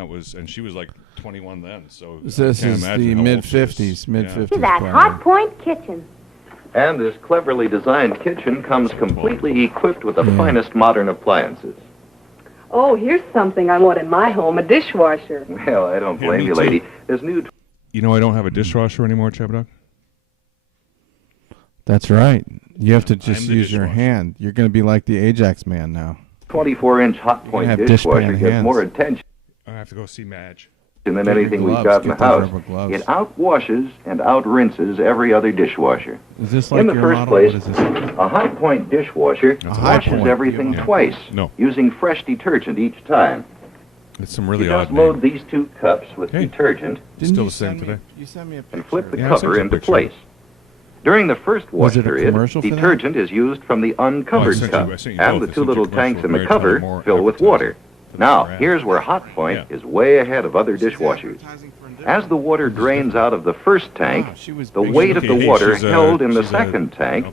she was like 21 then, so this is the mid-50s. Mid-50s. That Hot Point kitchen. And this cleverly designed kitchen comes completely equipped with the finest modern appliances. Oh, here's something I want in my home, a dishwasher. Well, I don't blame you, lady. There's new... You know, I don't have a dishwasher anymore, ChabDog. That's right. You have to just use your hand. You're going to be like the Ajax man now. 24-inch hot point dishwasher gets more attention. I have to go see Madge. Than anything we've got in the house. It outwashes and outrinses every other dishwasher. Is this like in the your first model? place, What is this? a high point dishwasher washes everything twice, using fresh detergent each time. It's some really you odd just load these 2 cups with detergent. Still the same today. You sent me a picture. And flip the cover into place. During the first wash period, detergent is used from the uncovered cup, and the 2 little tanks in the cover fill with water. Now, here's where Hot Point is way ahead of other dishwashers. As the water drains out of the first tank, the weight of the water held in the second tank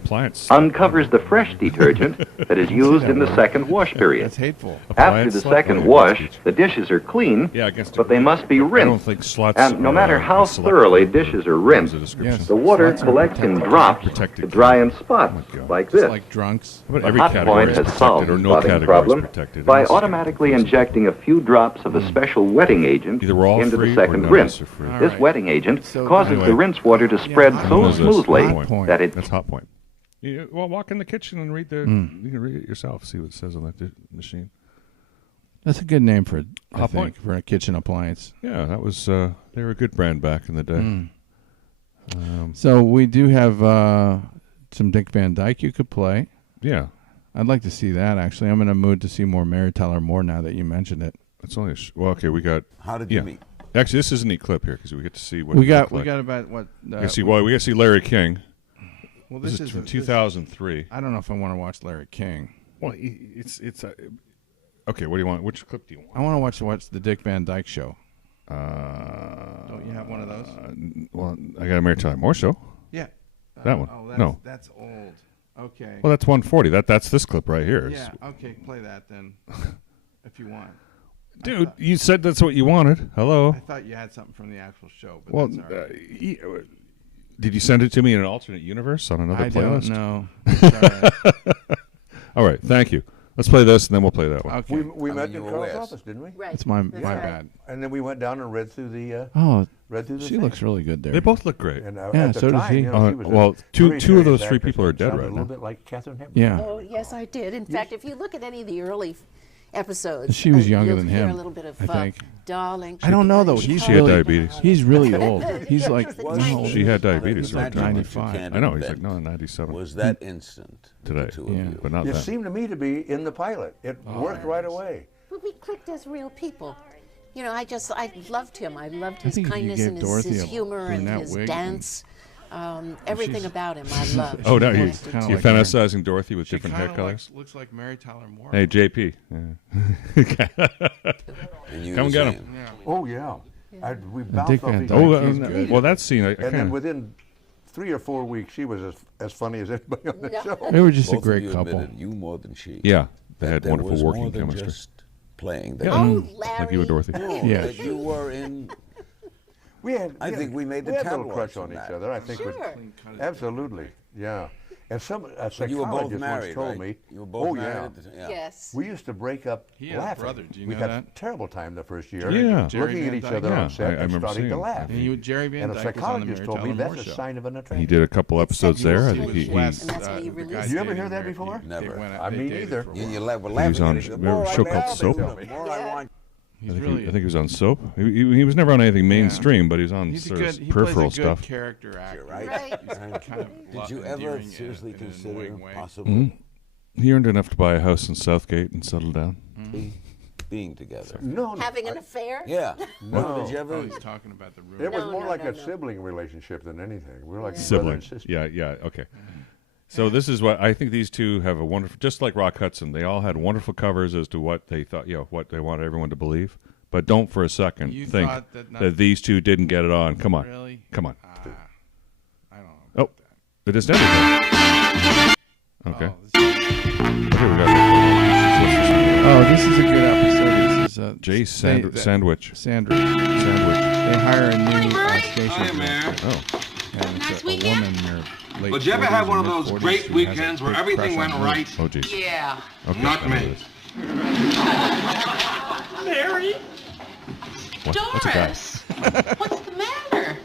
uncovers the fresh detergent that is used in the second wash period. That's hateful. After the second wash, the dishes are clean, but they must be rinsed. And no matter how thoroughly dishes are rinsed, the water collects in drops to dry in spots like this. Like drunks. Hot Point has solved the spotting problem by automatically injecting a few drops of a special wetting agent into the second rinse. This wetting agent causes the rinse water to spread so smoothly that it... That's Hot Point. Well, walk in the kitchen and read the... You can read it yourself, see what it says on that machine. That's a good name for it, I think, for a kitchen appliance. Yeah, that was... they were a good brand back in the day. So we do have some Dick Van Dyke you could play. Yeah. I'd like to see that, actually. I'm in a mood to see more Mary Tyler Moore now that you mentioned it. It's only... well, okay, we got... How did you meet? Actually, this is a neat clip here because we get to see what we got about what we got to see Larry King. Well, this is from 2003. I don't know if I want to watch Larry King. Well, it's okay. What do you want? Which clip do you want? I want to watch the Dick Van Dyke Show. Don't you have one of those? Well, I got a Mary Tyler Moore show. Yeah, that one. Oh, that's old. Okay. Well, that's 140. That's this clip right here. Yeah. Okay, play that then, if you want. Dude, you said that's what you wanted. Hello. I thought you had something from the actual show. But well, that's all right. Did you send it to me in an alternate universe on another playlist? I don't know. All right, thank you. Let's play this, and then we'll play that one. Okay. We met in Carl's office, didn't we? Right. It's my bad. And then we went down and read through the... she looks really good there. They both look great. And, yeah, so does he. Well, two of those 3 people are dead right now. A little bit like Catherine Hepburn. Yeah. Oh, yes, I did. In fact, if you look at any of the early episodes, she was younger than hear him. A little bit of, I think. Darling. I don't know though. She had diabetes. He's really old. He's like she had diabetes. He's like 95. I know. He's like 97. Was that instant today? But not it that. seemed to me to be in the pilot. It worked right away. But we clicked as real people. You know, I loved him. I loved his kindness and his humor and his dance. Everything about him I loved. Oh, no, you're fantasizing Dorothy with different hair colors? Looks like Mary Tyler Moore. Hey, JP. Come get him. Yeah. Oh, yeah. We bounced off each other. Well, that scene, and then within 3 or 4 weeks, she was as funny as anybody on the show. They were just a great couple. You more than she. Yeah, they had wonderful working chemistry. Playing. Like you and Dorothy. Yeah. You were in... I think we made the we had a little crush on each other. I think. Sure. Absolutely. Yeah. And some you were both married, told me. You were both married. Yeah. Yes. We used to break up laughing. Brother. Do you we know had that? a terrible time the first year. Yeah. Looking at each other on set and starting to laugh. And Jerry Van Dyke. And a psychologist told me that's a sign of an attraction. He did a couple episodes there. I think he Did you ever hear that before? Never. I mean, either. He was on a show called Soap. I think he was on Soap. He was never on anything mainstream, but he was on peripheral stuff. He plays a good character actor. Right. Did you ever seriously consider possibly? He earned enough to buy a house in Southgate and settle down. Being together. No. Having an affair? Yeah. No. Did you ever? He's talking about the room. It was more like a sibling relationship than anything. We were like sibling. brother and sister. Yeah. Okay. So this is what I think these two have a wonderful, just like Rock Hudson, they all had wonderful covers as to what they thought, what they wanted everyone to believe. But don't for a second think that these two didn't get it on. Come on. Really? Come on. I don't know. Oh, it is everything. Okay. This is a good episode. This is Jay Sandwich. Sandwich. They hire a new station. Hi, man. Oh. And it's a woman in her late Well, did you ever have one of those 40s great weekends where everything went right? Oh, geez. Yeah. Okay, Not me. Mary? What? Doris! What's the matter?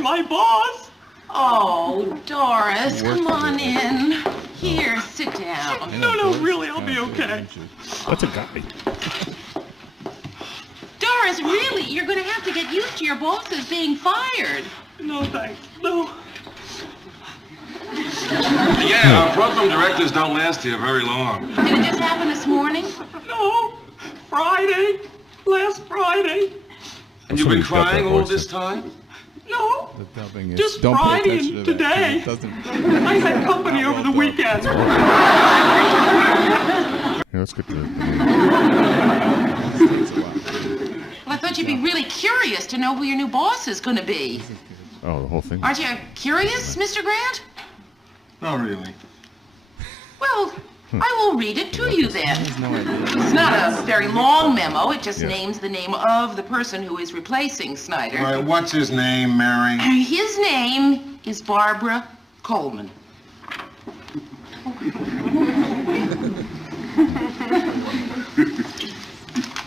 my boss. Oh, Doris, come on in. Here, sit down. No, really, I'll be okay. That's a guy. Doris, really, you're going to have to get used to your bosses being fired. No, thanks. No. Yeah, our program directors don't last here very long. Did it just happen this morning? No. Friday. Last Friday. And you've been crying all this time? No. The dubbing is, just don't Friday pay attention and to today. I had company over the weekend. Yeah, let's get to Well, I thought you'd be really curious to know who your new boss is going to be. Oh, the whole thing. Aren't you curious, Mr. Grant? Not really. Well, I will read it to you then. It's not a very long memo. It just names the name of the person who is replacing Snyder. All right, what's his name, Mary? His name is Barbara Coleman.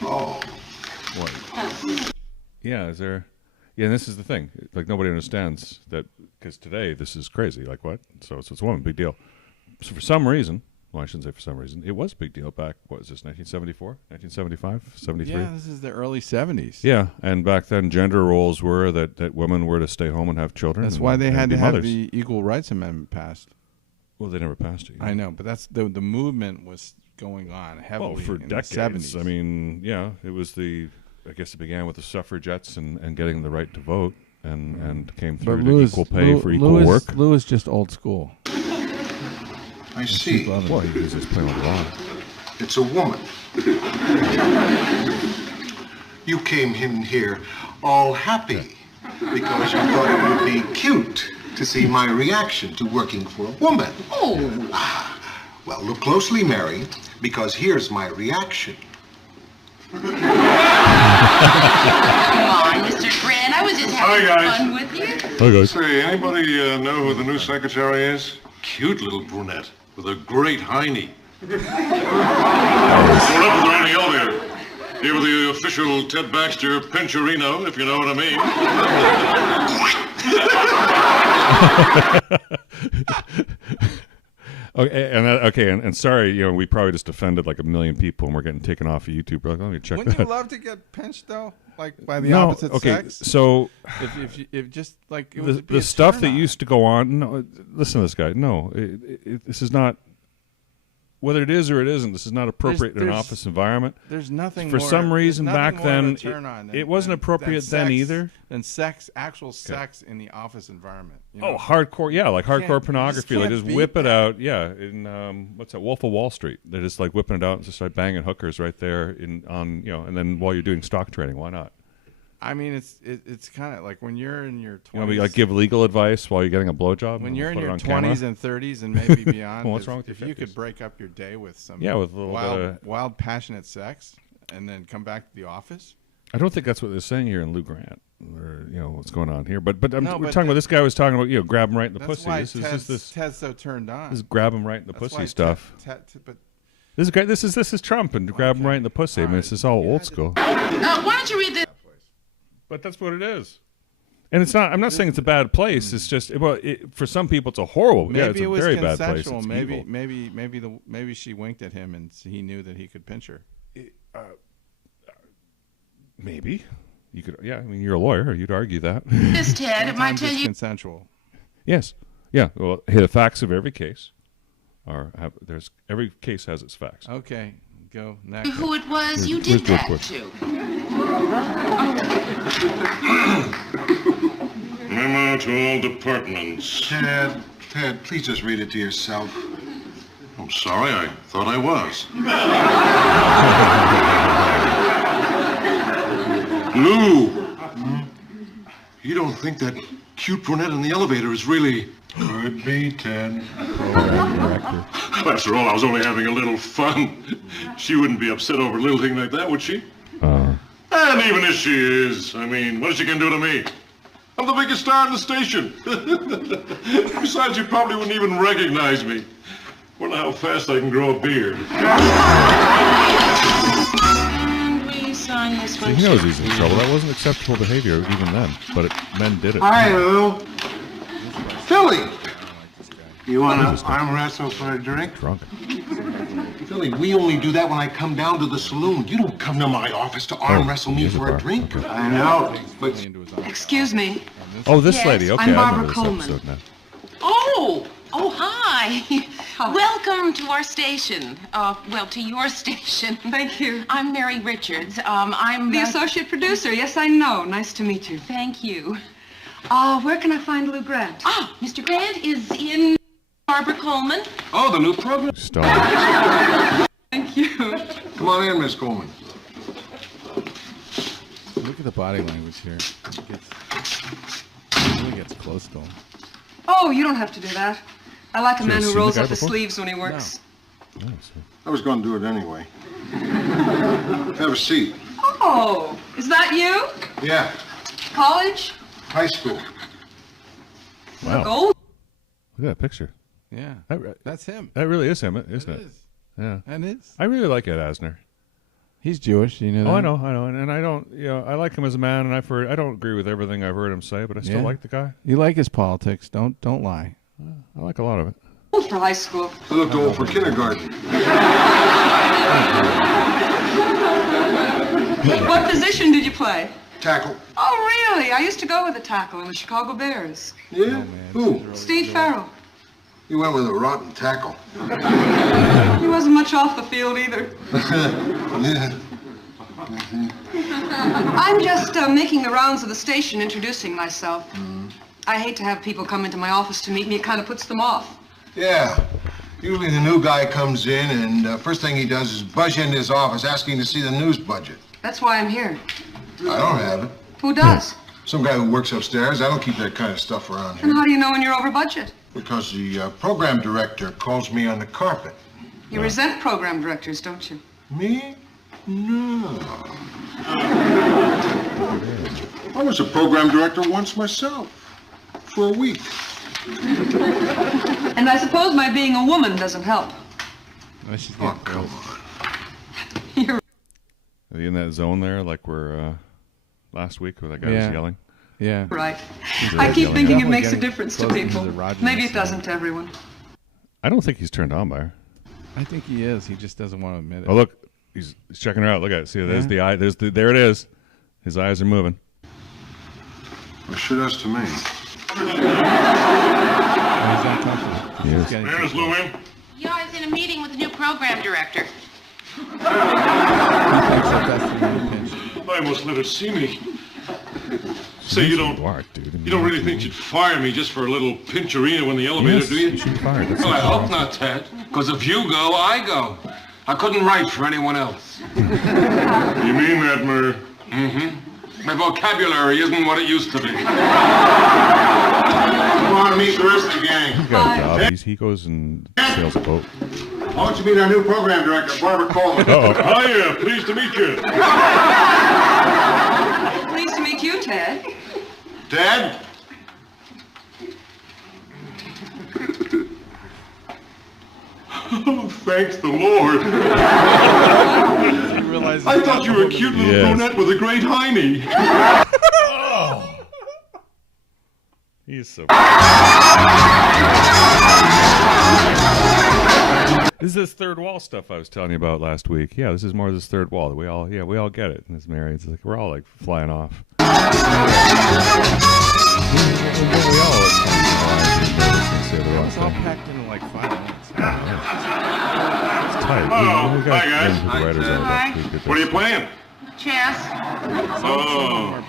Oh. What? Yeah, is there... Yeah, and this is the thing. Like, nobody understands that, because today, this is crazy. Like, what? So it's a woman, big deal. So for some reason, well, I shouldn't say for some reason, it was a big deal back, what is this, 1974, 1975, 73? Yeah, this is the early 70s. Yeah, and back then, gender roles were that women were to stay home and have children. That's why they had to have the Equal Rights Amendment passed. Well, they never passed it. I know, but that's the movement was going on heavily for in decades. the 70s. I mean, yeah, it was I guess it began with the suffragettes and getting the right to vote and came through to equal pay for equal work. Lou is just old school. I see. Well, he's just playing with wrong. It's a woman. You came in here all happy because you thought it would be cute to see my reaction to working for a woman. Oh. Well, look closely, Mary, because here's my reaction. Come on, Mr. Grant. I was just having fun with you. Hi, guys. Say, anybody know who the new secretary is? Cute little brunette with a great hiney. Going up with her in the elevator. Give her the official Ted Baxter Pincherino, if you know what I mean. And sorry, we probably just offended like 1 million people, and we're getting taken off of YouTube. Let me check Wouldn't that. you love to get pinched though, like by the opposite sex? So if just like it would be the stuff that used to go on. No, listen to this guy. No, this is not. Whether it is or it isn't, this is not appropriate in an office environment. There's nothing. For some reason back then, it wasn't appropriate then either. Than actual sex in the office environment. Oh, hardcore! Yeah, like hardcore pornography. Like just whip it out. Yeah, in what's that? Wolf of Wall Street. They're just like whipping it out and just start banging hookers right there and then while you're doing stock trading, why not? I mean, it's kind of like when you're in your 20s. You want me like give legal advice while you're getting a blowjob? When you're in your 20s and 30s and maybe beyond. Well, what's wrong with if your you could break up your day with some with a little wild, passionate sex and then come back to the office? I don't think that's what they're saying here in Lou Grant, or what's going on here. But we're talking about this guy was talking about grab him right in the pussy. That's why Ted's so turned on. This grab him right in the pussy stuff. This is Trump and grab him right in the pussy. I mean, this is all old school. Why don't you read this? But that's what it is, and it's not. I'm not saying it's a bad place. It's just for some people it's a horrible. It's a very bad place. It's maybe she winked at him and he knew that he could pinch her. Maybe you could. Yeah, I mean you're a lawyer. You'd argue that. This Ted, it might tell you consensual. Yes. Yeah. Well, the facts of every case every case has its facts. Okay. Go next. Who it was you did that to? Memo to all departments. Ted, please just read it to yourself. I'm sorry, I thought I was. Lou, you don't think that cute brunette in the elevator is really... Could be, Ted. After all, I was only having a little fun. She wouldn't be upset over a little thing like that, would she? And even if she is, I mean, what is she going to do to me? I'm the biggest star in the station. Besides, you probably wouldn't even recognize me. Wonder how fast I can grow a beard. And we sign sign this one? He knows he's in trouble. That wasn't acceptable behavior even then, but men did it. Hi, Lou. Philly! You want to arm wrestle for a drink? Drunk. Philly, we only do that when I come down to the saloon. You don't come to my office to arm wrestle me for a drink. Okay. I know, but... Excuse me. Oh, this Yes, lady. Okay, I'm I Barbara remember this Coleman. episode now. Oh, hi. Welcome to our station. Well, to your station. Thank you. I'm Mary Richards. I'm The associate producer. Yes, I know. Nice to meet you. Thank you. Where can I find Lou Grant? Mr. Grant is in Barbara Coleman. Oh, the new program? Stop. Thank you. Come on in, Miss Coleman. Look at the body language here. It really gets close to him. Oh, you don't have to do that. I like a man who seen rolls the guy up his before? sleeves when he works. I was going to do it anyway. Have a seat. Oh, is that you? Yeah, College? high school. Wow. Gold? Look at that picture. Yeah, that's him. That really is him, isn't it? Is. Yeah. And is. I really like Ed Asner. He's Jewish, you know that? Oh, I know, and I don't, I like him as a man, and I don't agree with everything I've heard him say, but I still like the guy. You like his politics. Don't lie. I like a lot of it. Old for high school. I looked old for kindergarten. What position did you play? Tackle. Oh, really? I used to go with a tackle in the Chicago Bears. Yeah? Who? Steve Farrell. You went with a rotten tackle. He wasn't much off the field either. Yeah. I'm just making the rounds of the station, introducing myself. I hate to have people come into my office to meet me. It kind of puts them off. Yeah. Usually the new guy comes in and first thing he does is buzz into his office asking to see the news budget. That's why I'm here. I don't have it. Who does? Some guy who works upstairs. I don't keep that kind of stuff around And here. how do you know when you're over budget? Because the program director calls me on the carpet. You resent program directors, don't you? Me? No. I was a program director once myself. For a week. And I suppose my being a woman doesn't help. Oh, come on. Are you in that zone there, like we're last week where that guy was yelling? Yeah. Right. He's I keep thinking it Definitely makes a getting difference to closer to people. the Rogers Maybe it side. doesn't to everyone. I don't think he's turned on by her. I think he is. He just doesn't want to admit it. Oh, look. He's checking her out. Look at it. See, there's the eye. There it is. His eyes are moving. It sure does to me. Yes. There's Lou in. You know, I was in a meeting with the new program director. I must let her see me. Say you don't really think you'd fire me just for a little pincherina when the elevator, do you? You should fire. That's Well, I not hope not, Ted. Because if you go, I go. I couldn't write for anyone else. You mean that, Murr? Mm-hmm. My vocabulary isn't what it used to be. Come on, meet the rest of the gang. He's got a job. He goes and sails a boat. Why don't you meet our new program director, Barbara Coleman? Hiya, pleased to meet you. Pleased to meet you, Ted. Dad? Oh, thanks the Lord. I thought you were a cute little brunette with a great hiney. Oh. He's so. This is this third wall stuff I was telling you about last week. Yeah, this is more of this third wall. We all get it. And it's Mary. It's like we're all like flying off. We all It's all packed into like 5 minutes. It's tight. Oh, we got hi, guys. the writers all Hi. What are you playing? Chess. Oh,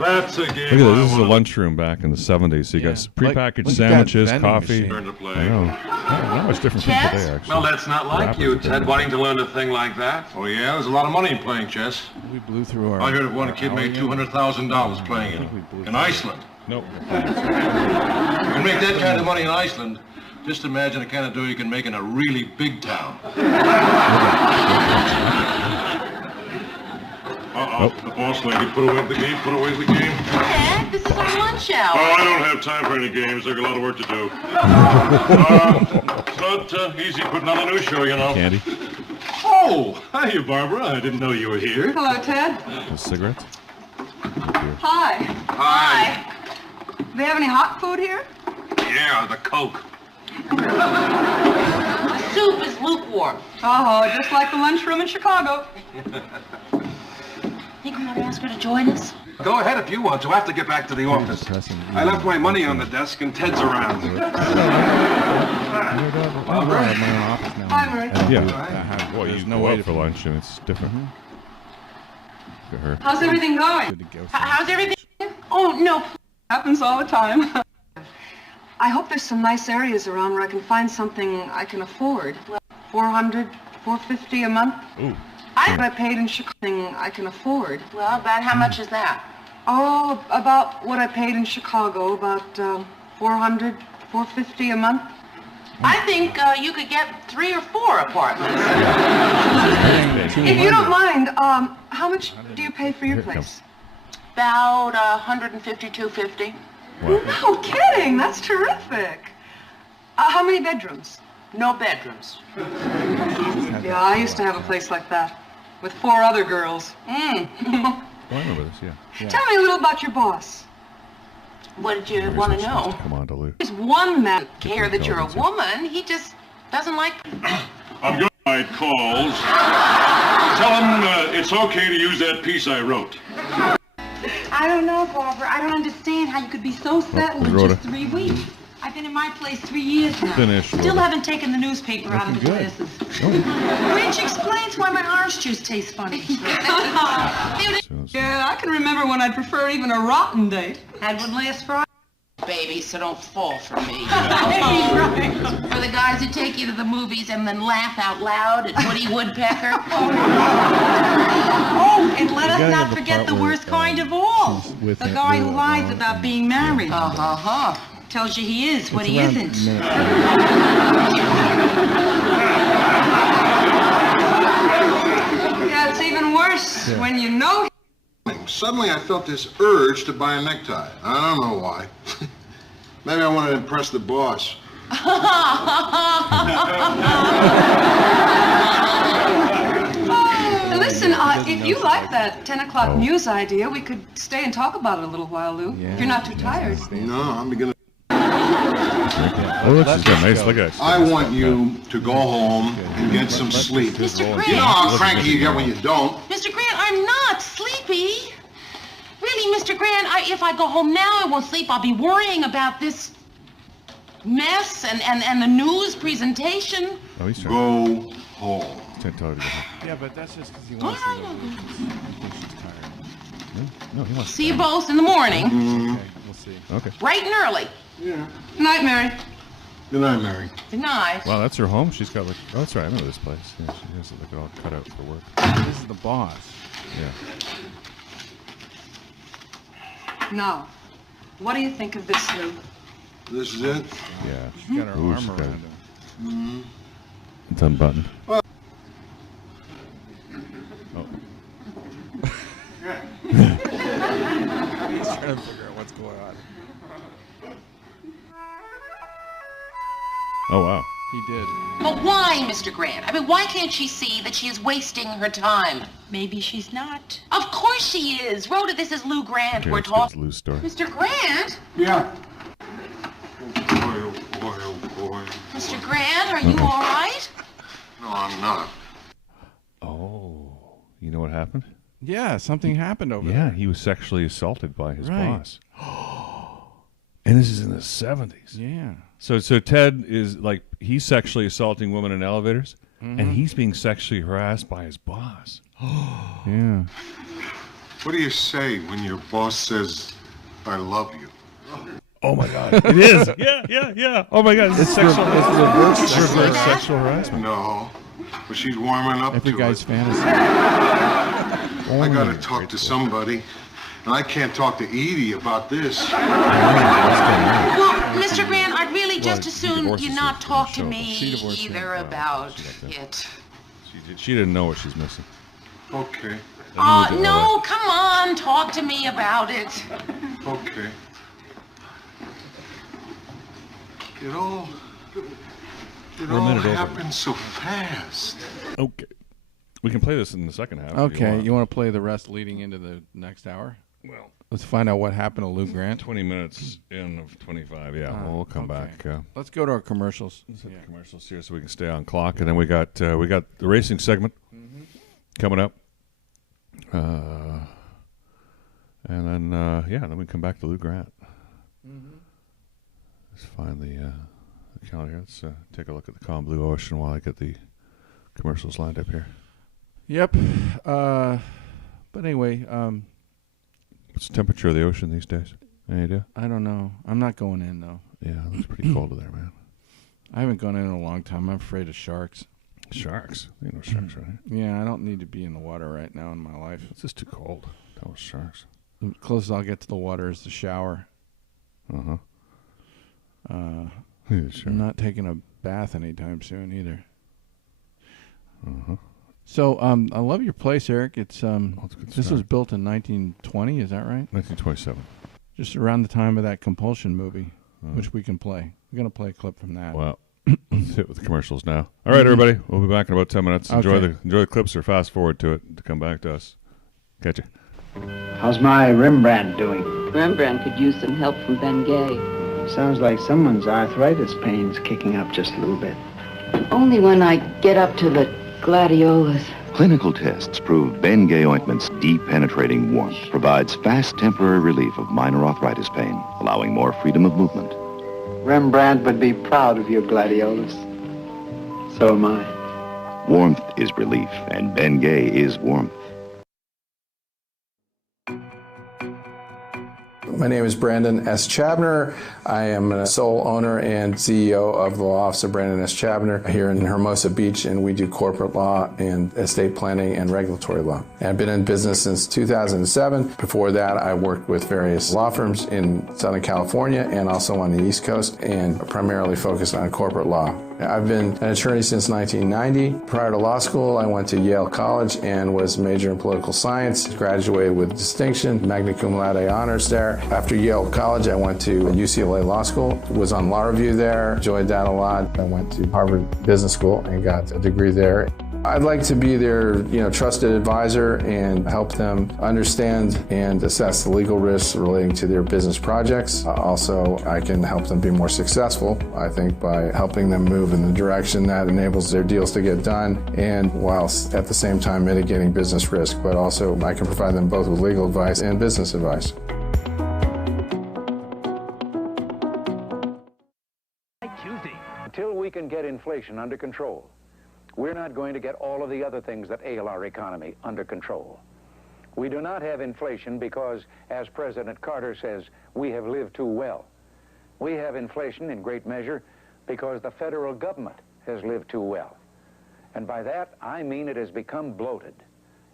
that's a game. Look at this. This is a lunchroom back in the 70s. So you got prepackaged sandwiches, coffee. I know. Not much different from today, actually. Well, that's not like you, Ted, wanting to learn a thing like that. Oh, yeah? There's a lot of money in playing chess. We blew through our... I heard of one kid made $200,000 playing it in Iceland. Nope. You can make that kind of money in Iceland. Just imagine the kind of dough you can make in a really big town. Uh-oh, the boss lady put away the game, Ted, this is our lunch hour. Oh, I don't have time for any games. I got a lot of work to do. It's not easy putting on a new show, you know. Candy. Oh, Oh, hiya, Barbara. I didn't know you were here. Hello, Ted. A cigarette? Hi. Hi. Do they have any hot food here? Yeah, the Coke. The soup is lukewarm. Oh, just like the lunchroom in Chicago. Think we ought to ask her to join us? Go ahead if you want to. I have to get back to the office. I left my money on the desk and Ted's around. Hi, Murray. Yeah. Well, you no way for lunch, and it's different. Look at her. How's everything going? How's everything? Oh, no. Happens all the time. I hope there's some nice areas around where I can find something I can afford. $400, $450 a month. Ooh. I paid in Chicago. I can afford. Well, about how much is that? Oh, about what I paid in Chicago, about $400, $450 a month. I think you could get 3 or 4 apartments. If you don't mind, how much do you pay for your place? About $150, $250. No kidding, that's terrific. How many bedrooms? No bedrooms. Yeah, I used to have a place like that with 4 other girls. I remember this, yeah. Tell me a little about your boss. What did you want to know? Come on, Duluth. There's one man who care that you're a woman. He just doesn't like... I'm going to my calls. Tell him it's okay to use that piece I wrote. I don't know, Barbara. I don't understand how you could be so settled in just 3 weeks. I've been in my place 3 years now. Finish, Still haven't taken the newspaper out of the glasses. Which explains why my orange juice tastes funny. Yeah, I can remember when I'd prefer even a rotten date. Had one last Friday. Baby, so don't fall for me. For the guys who take you to the movies and then laugh out loud at Woody Woodpecker. Oh, and let us not forget the worst kind of all. The guy who lies about being married. Tells you he is what he isn't. Yeah, it's even worse when you know. Suddenly I felt this urge to buy a necktie. I don't know why. Maybe I wanted to impress the boss. Listen, if you like that 10 o'clock news idea, we could stay and talk about it a little while, Lou. If you're not too tired. No, I'm beginning. Oh, look, she's got nice. Look at it. I want you to go home and get some sleep. Mr. Grant. You know how cranky you get when you don't. Mr. Grant, I'm not sleepy. Really, Mr. Grant, if I go home now, I won't sleep. I'll be worrying about this mess and the news presentation. Oh, he's trying. Go home. Yeah, but that's just because he wants to go. He thinks she's tired. No, he wants to See you both in the morning. Okay, we'll see. Okay. Bright and early. Yeah. Good night, Mary. Good night, Mary. Good night. Wow, that's her home? She's got like... Oh, that's right. I know this place. Yeah, she has it like all cut out for work. This is the boss. Yeah. Now, what do you think of this, Lou? This is it? Yeah. She's got her Ooh, arm she's around got him. Mm-hmm. It's unbuttoned. Well. Oh. He's trying to figure out what's going on. Oh, wow. He did. But why, Mr. Grant? I mean, why can't she see that she is wasting her time? Maybe she's not. Of course she is. Rhoda, this is Lou Grant. Okay, We're talking. Lou's story. Mr. Grant? Yeah. Oh, boy, oh, boy. Mr. Grant, are you all right? No, I'm not. Oh. You know what happened? Yeah, something happened over there. Yeah, he was sexually assaulted by his Right. boss. And this is in the 70s. Yeah. So Ted is like, he's sexually assaulting women in elevators, and he's being sexually harassed by his boss. Yeah. What do you say when your boss says, I love you? Oh my God. It is. Yeah. Oh my God. It's reverse sexual harassment. No, but she's warming up Every to guy's it. fantasy. I gotta talk to somebody, and I can't talk to Edie about this. Well, Mr. Grant, I'd really just as soon you not talk to me either about it. She didn't know what she's missing. Okay. No, come on, talk to me about it. Okay. It all minute over. happened so fast. Okay. We can play this in the second half. Okay, you want to play the rest leading into the next hour? Well, let's find out what happened to Lou Grant. 20 minutes in of 25. Yeah, we'll come back. Let's go to our commercials. Let's hit the commercials here so we can stay on clock, and then we got the racing segment coming up, and then then we come back to Lou Grant. Let's find the calendar here. Let's take a look at the calm blue ocean while I get the commercials lined up here. Yep. But anyway, what's the temperature of the ocean these days? Any idea? I don't know. I'm not going in though. Yeah, it looks pretty cold there, man. I haven't gone in a long time. I'm afraid of sharks. Sharks? There ain't no sharks right here. Yeah, I don't need to be in the water right now in my life. It's just too cold. That was sharks. The closest I'll get to the water is the shower. Sure. I'm not taking a bath anytime soon either. So I love your place, Eric. It's this was built in 1920. Is that right? 1927. Just around the time of that Compulsion movie, which we can play. We're gonna play a clip from that. Well, let's hit with the commercials now. All right, everybody. We'll be back in about 10 minutes. Enjoy the clips or fast forward to it to come back to us. Catch you. How's my Rembrandt doing? Rembrandt could use some help from Ben Gay. Sounds like someone's arthritis pain's kicking up just a little bit. Only when I get up to the gladiolas. Clinical tests prove Ben Gay ointment's deep penetrating warmth provides fast temporary relief of minor arthritis pain, allowing more freedom of movement. Rembrandt would be proud of your gladiolas. So am I. Warmth is relief, and Ben Gay is warmth. My name is Brandon S. Chabner. I am a sole owner and CEO of the law office of Brandon S. Chabner here in Hermosa Beach, and we do corporate law and estate planning and regulatory law. And I've been in business since 2007. Before that, I worked with various law firms in Southern California and also on the East Coast, and primarily focused on corporate law. I've been an attorney since 1990. Prior to law school, I went to Yale College and was majored in political science, graduated with distinction, magna cum laude honors there. After Yale College, I went to UCLA Law School, was on law review there, enjoyed that a lot. I went to Harvard Business School and got a degree there. I'd like to be their, trusted advisor and help them understand and assess the legal risks relating to their business projects. Also, I can help them be more successful, I think, by helping them move in the direction that enables their deals to get done, and whilst at the same time mitigating business risk. But also, I can provide them both with legal advice and business advice. Until we can get inflation under control, we're not going to get all of the other things that ail our economy under control. We do not have inflation because, as President Carter says, we have lived too well. We have inflation in great measure because the federal government has lived too well. And by that, I mean it has become bloated,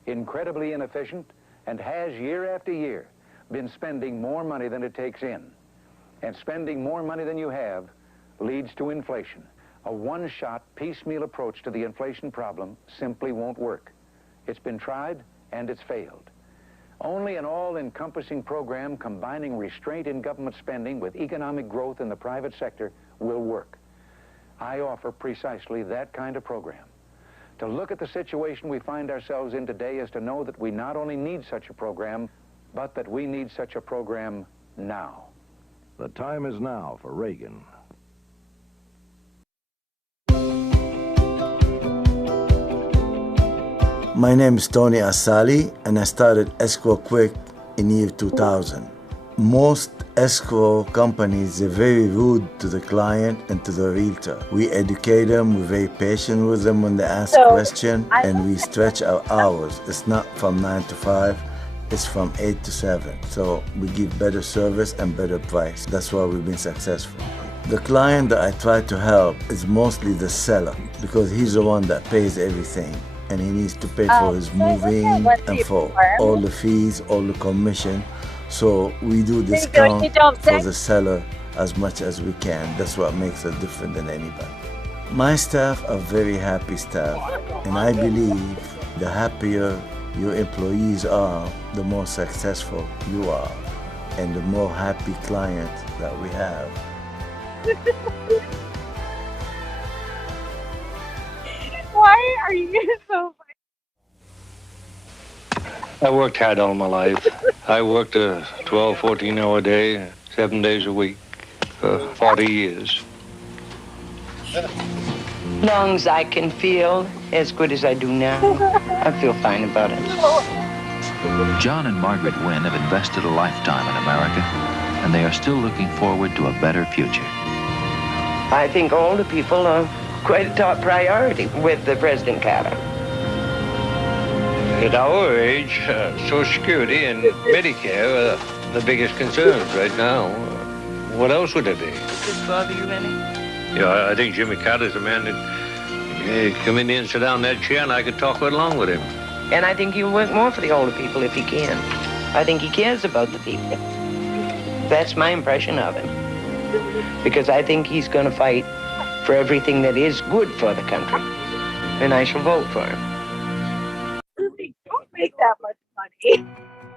incredibly inefficient, and has, year after year, been spending more money than it takes in. And spending more money than you have leads to inflation. A one-shot, piecemeal approach to the inflation problem simply won't work. It's been tried, and it's failed. Only an all-encompassing program combining restraint in government spending with economic growth in the private sector will work. I offer precisely that kind of program. To look at the situation we find ourselves in today is to know that we not only need such a program, but that we need such a program now. The time is now for Reagan. My name is Tony Asali, and I started Escrow Quick in year 2000. Most escrow companies are very rude to the client and to the realtor. We educate them, we're very patient with them when they ask questions, and we stretch our hours. It's not from 9 to 5, it's from 8 to 7. So we give better service and better price. That's why we've been successful. The client that I try to help is mostly the seller, because he's the one that pays everything. And he needs to pay for his moving and for all the fees, all the commission. So we do discount for the seller as much as we can. That's what makes us different than anybody. My staff are very happy staff, and I believe the happier your employees are, the more successful you are, and the more happy clients that we have. Why are you so funny? I worked hard all my life. I worked a 12, 14-hour day, 7 days a week for 40 years. Long as I can feel as good as I do now, I feel fine about it. John and Margaret Wynn have invested a lifetime in America, and they are still looking forward to a better future. I think older people are quite a top priority with the President Carter. At our age, Social Security and Medicare are the biggest concerns right now. What else would there be? Does this bother you any? Yeah, I think Jimmy Carter's a man that come in here and sit down in that chair and I could talk right along with him. And I think he'll work more for the older people if he can. I think he cares about the people. That's my impression of him. Because I think he's going to fight for everything that is good for the country. And I shall vote for him. Don't make that much money.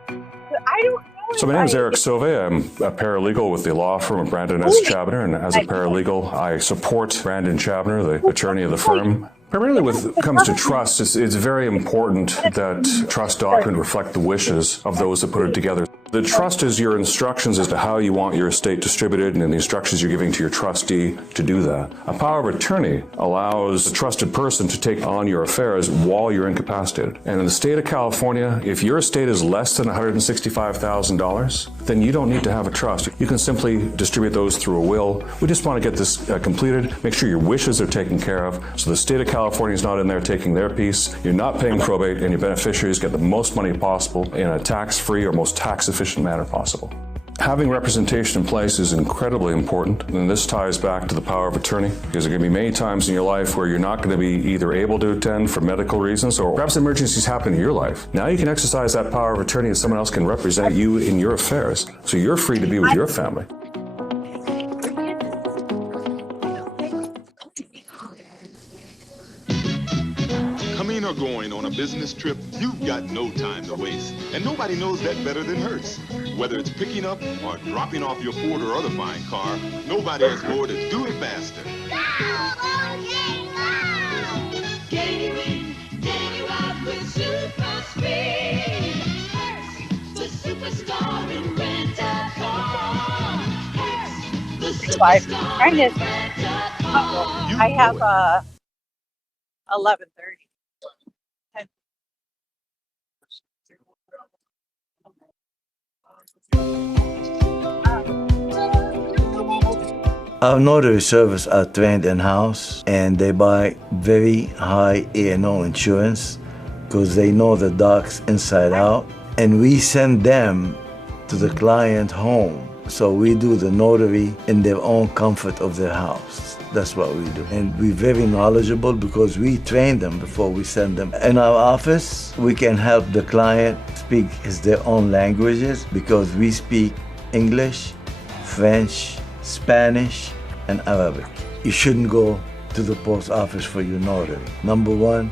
I don't know. So my name is Eric Sauvé. I'm a paralegal with the law firm of Brandon S. Chabner, and as a paralegal, I support Brandon Chabner, the attorney of the firm. Primarily when it comes to trust, it's very important that trust document reflect the wishes of those that put it together. The trust is your instructions as to how you want your estate distributed and the instructions you're giving to your trustee to do that. A power of attorney allows a trusted person to take on your affairs while you're incapacitated. And in the state of California, if your estate is less than $165,000, then you don't need to have a trust. You can simply distribute those through a will. We just want to get this completed, make sure your wishes are taken care of, so the state of California is not in there taking their piece. You're not paying probate, and your beneficiaries get the most money possible in a tax-free or most tax-efficient manner possible. Having representation in place is incredibly important, and this ties back to the power of attorney, because there are going to be many times in your life where you're not going to be either able to attend for medical reasons or perhaps emergencies happen in your life. Now you can exercise that power of attorney and someone else can represent you in your affairs, so you're free to be with your family. Or going on a business trip, you've got no time to waste. And nobody knows that better than Hertz. Whether it's picking up or dropping off your Ford or other fine car, nobody has more to do it faster. Go! Getting you out with super speed. Hertz, the superstar in rent-a-car. Hertz, the superstar in rent-a-car. I have 11:30. Our notary service are trained in-house, and they buy very high A&O insurance because they know the docs inside out, and we send them to the client home. So we do the notary in their own comfort of their house. That's what we do. And we're very knowledgeable because we train them before we send them. In our office, we can help the client speak their own languages because we speak English, French, Spanish, and Arabic. You shouldn't go to the post office for your notary. Number one,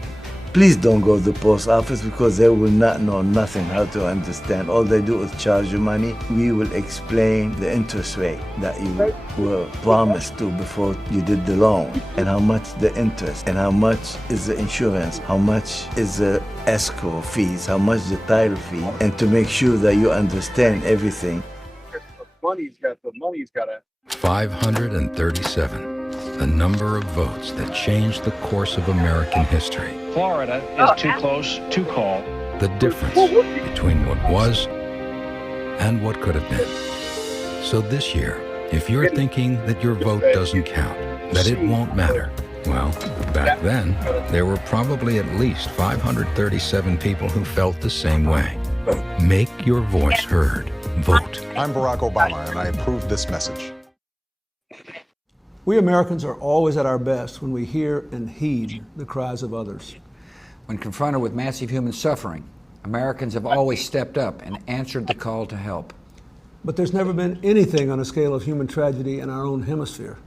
please don't go to the post office because they will not know nothing how to understand. All they do is charge you money. We will explain the interest rate that you were promised to before you did the loan, and how much the interest, and how much is the insurance, how much is the escrow fees, how much the title fee, and to make sure that you understand everything. The money's got to 537, the number of votes that changed the course of American history. Florida is too close to call. The difference between what was and what could have been. So this year, if you're thinking that your vote doesn't count, that it won't matter, well, back then, there were probably at least 537 people who felt the same way. Make your voice heard. Vote. I'm Barack Obama, and I approve this message. We Americans are always at our best when we hear and heed the cries of others. When confronted with massive human suffering, Americans have always stepped up and answered the call to help. But there's never been anything on a scale of human tragedy in our own hemisphere,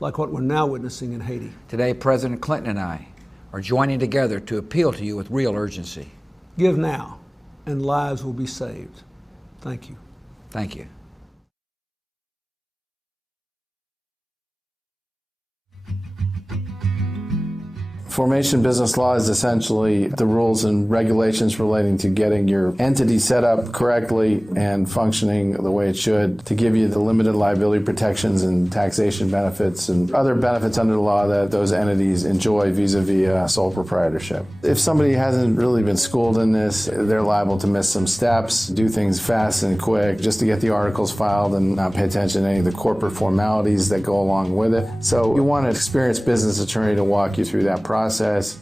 like what we're now witnessing in Haiti. Today, President Clinton and I are joining together to appeal to you with real urgency. Give now, and lives will be saved. Thank you. Thank you. Formation business law is essentially the rules and regulations relating to getting your entity set up correctly and functioning the way it should to give you the limited liability protections and taxation benefits and other benefits under the law that those entities enjoy vis-a-vis sole proprietorship. If somebody hasn't really been schooled in this, they're liable to miss some steps, do things fast and quick just to get the articles filed and not pay attention to any of the corporate formalities that go along with it. So you want an experienced business attorney to walk you through that process.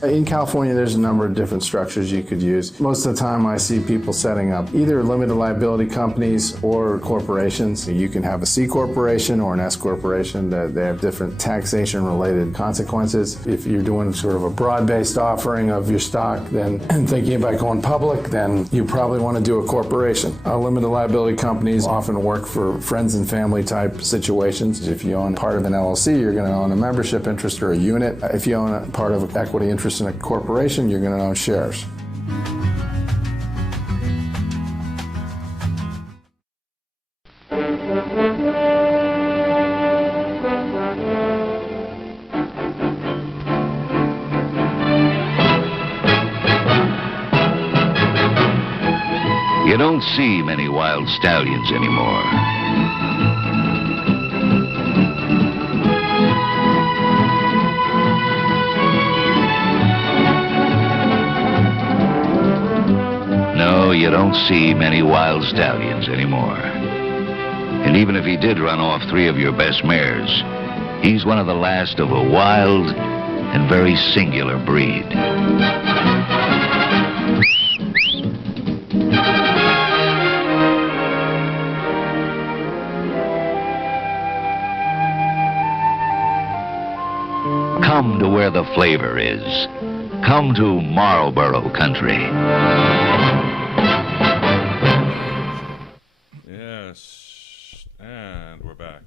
In California, there's a number of different structures you could use. Most of the time, I see people setting up either limited liability companies or corporations. You can have a C corporation or an S corporation. They have different taxation-related consequences. If you're doing sort of a broad-based offering of your stock, then and thinking about going public, then you probably want to do a corporation. Limited liability companies often work for friends and family type situations. If you own part of an LLC, you're going to own a membership interest or a unit. If you own a part of an equity interest in a corporation, you're going to own shares. You don't see many wild stallions anymore. No, you don't see many wild stallions anymore. And even if he did run off 3 of your best mares, he's one of the last of a wild and very singular breed. Come to where the flavor is. Come to Marlboro country. Yes, and we're back.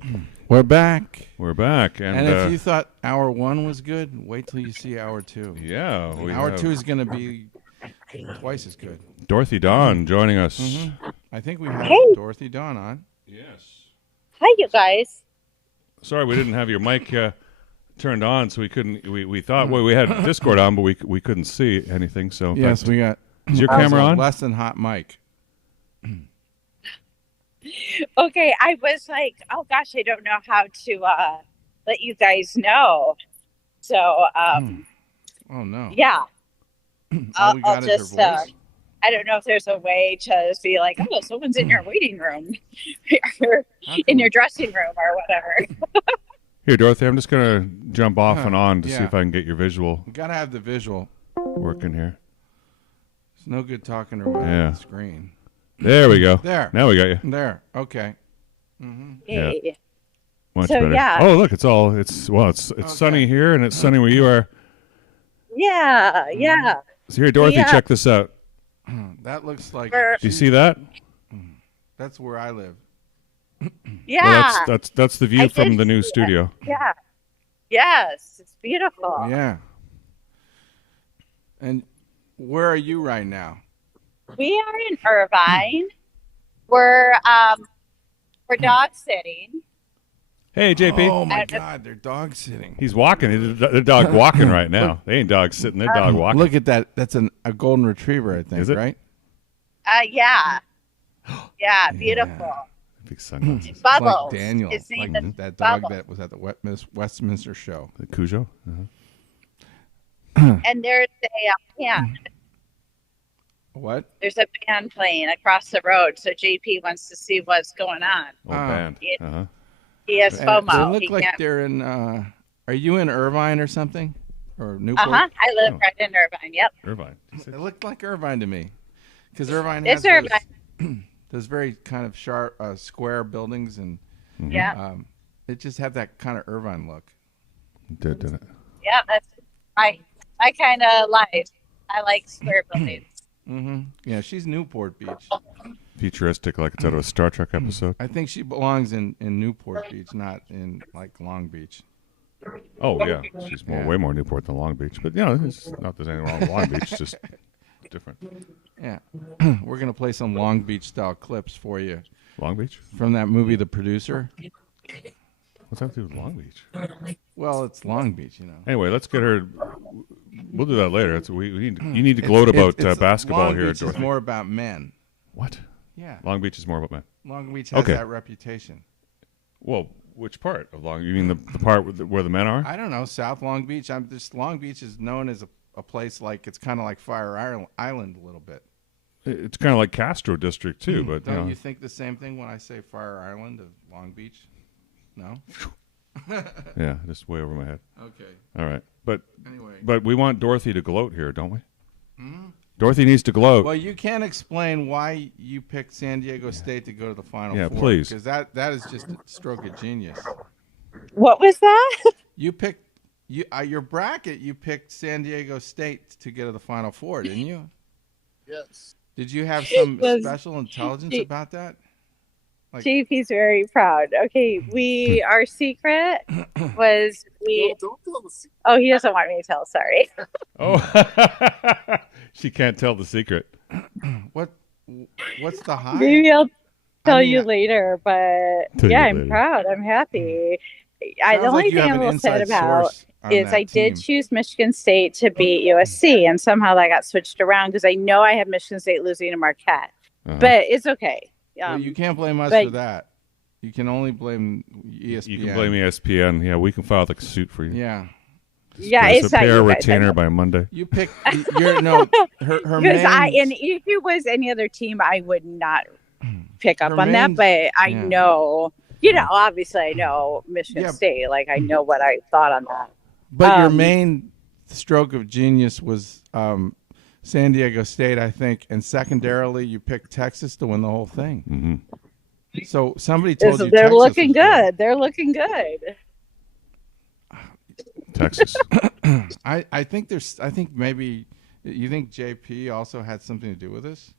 We're back. We're back. And if you thought hour 1 was good, wait till you see hour 2. Yeah. Hour 2 is going to be twice as good. Dorothy Dawn joining us. Mm-hmm. I think we have Dorothy Dawn on. Yes. Hi, you guys. Sorry, we didn't have your mic turned on, so we couldn't. We thought we had Discord on, but we couldn't see anything. So yes, we got. Is your camera on? Less than hot mic. Okay, I was like, oh gosh, I don't know how to let you guys know. So, oh no. Yeah. All we got is just. her voice. I don't know if there's a way to be like, oh, someone's in your waiting room, or in your dressing room, or whatever. Here, Dorothy, I'm just going to jump off and on to see if I can get your visual. You got to have the visual working here. It's no good talking to her on the screen. There we go. There. Now we got you. There. Okay. Mm-hmm. Yeah. Much better. Yeah. Oh, look, it's sunny here and it's sunny where you are. Yeah, yeah. So here, Dorothy, check this out. That looks like. Do you see that? That's where I live. Yeah. Well, that's the view from the new studio. Yeah. Yes, it's beautiful. Yeah. And where are you right now? We are in Irvine. We're dog sitting. Hey, JP. Oh my God, they're dog sitting. He's walking. They're dog walking right now. They ain't dog sitting. They're dog walking. Look at that. That's a golden retriever, I think. Is it? Right? Yeah. Yeah, beautiful. Yeah. Big sunglasses. Bubbles. Like Daniel, His name like is that dog Bubbles. that was at the Westminster show. The Cujo. And there's a band. What? There's a band playing across the road, so JP wants to see what's going on. Oh, band. He has FOMO. They look like they're in. Are you in Irvine or something, or Newport? I live right in Irvine. Yep. Irvine. It looked like Irvine to me, because Irvine It's has Irvine. those very kind of sharp, square buildings, and it just had that kind of Irvine look. Didn't it? Yeah, that's my kind of life. I like square buildings. Mm-hmm. Yeah, she's Newport Beach. Futuristic, like it's out of a Star Trek episode. I think she belongs in Newport Beach, not in like Long Beach. Oh yeah, she's way more Newport than Long Beach. But it's not there's anything wrong with Long Beach, just different. Yeah, we're gonna play some Long Beach style clips for you. Long Beach? From that movie, The Producer. What's that to do with Long Beach? Well, it's Long Beach, Anyway, let's get her We'll do that later. You need to gloat about basketball Long here, Beach Dorothy. is more about men. What? Yeah. Long Beach is more about men. Long Beach has that reputation. Well, which part of Long? You mean the part where the men are? I don't know. South Long Beach. Long Beach is known as a place like it's kind of like Fire Island a little bit. It's kind of like Castro District too, but don't you think the same thing when I say Fire Island of Long Beach? No. Yeah, just way over my head. Okay. All right, but anyway, but we want Dorothy to gloat here, don't we? Dorothy needs to gloat. Well, you can't explain why you picked San Diego State to go to the Final Four. Please. Because that is just a stroke of genius. What was that? You picked your bracket. You picked San Diego State to get to the Final Four, didn't you? Yes. Did you have some special intelligence about that? JP's very proud. Okay, our secret was we. No, don't tell the secret. Oh, he doesn't want me to tell. Sorry. Oh, she can't tell the secret. What's the high? Maybe I'll tell you later. But yeah, I'm proud. I'm happy. The only thing I will say about is I did choose Michigan State to beat USC, and somehow that got switched around because I know I have Michigan State losing to Marquette. But it's okay. Well, you can't blame us for that. You can only blame ESPN. You can blame ESPN. Yeah, we can file the suit for you. Yeah. Yeah, it's not pay a you guys, retainer by Monday. You picked her main. And if it was any other team, I would not pick up on that. But I know, obviously I know Michigan State. Like I know what I thought on that. But your main stroke of genius was San Diego State, I think, and secondarily you picked Texas to win the whole thing. Mm-hmm. So somebody told you they're Texas looking good. They're looking good. Texas. I think maybe you think JP also had something to do with this.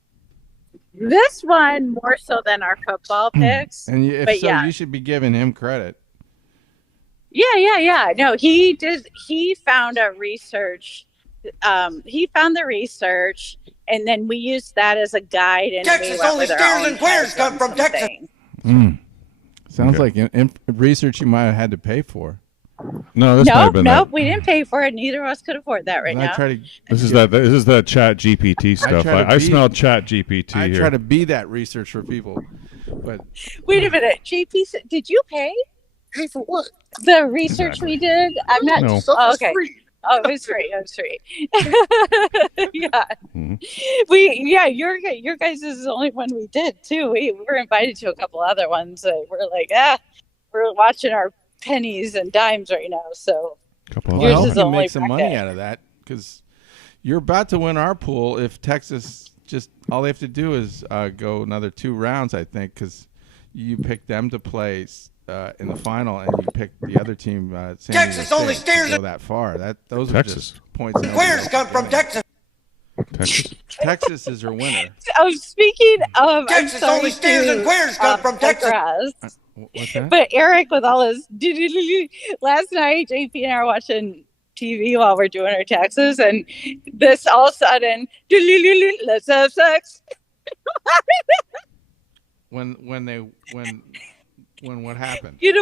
This one more so than our football picks. And you should be giving him credit. Yeah. No, he did. He found a research. He found the research, and then we used that as a guide. And Texas only steers and queers come from Texas. Sounds like research you might have had to pay for. No, this might have been that. We didn't pay for it. Neither of us could afford that right now. This is that Chat GPT stuff. I smell Chat GPT here. I try to be that research for people, but wait a minute, JP, did you pay? Pay for what? The research we did. I'm not. No. Oh, okay. Oh, it was free. Yeah. Mm-hmm. Your guys is the only one we did too. We were invited to a couple other ones. We're like, we're watching our pennies and dimes right now. So yours is the only make some money out of that because you're about to win our pool if Texas just all they have to do is go another 2 rounds, I think, because you picked them to play in the final, and you picked the other team. Texas only steers to go that far. Those are Texas. just points. Queers come from Texas. Texas is your winner. Oh, speaking of, Texas only steers and queers come from Texas. What's that? But Eric with all his last night, JP and I were watching TV while we're doing our taxes, and this all of a sudden, let's have sex. When what happened? Let's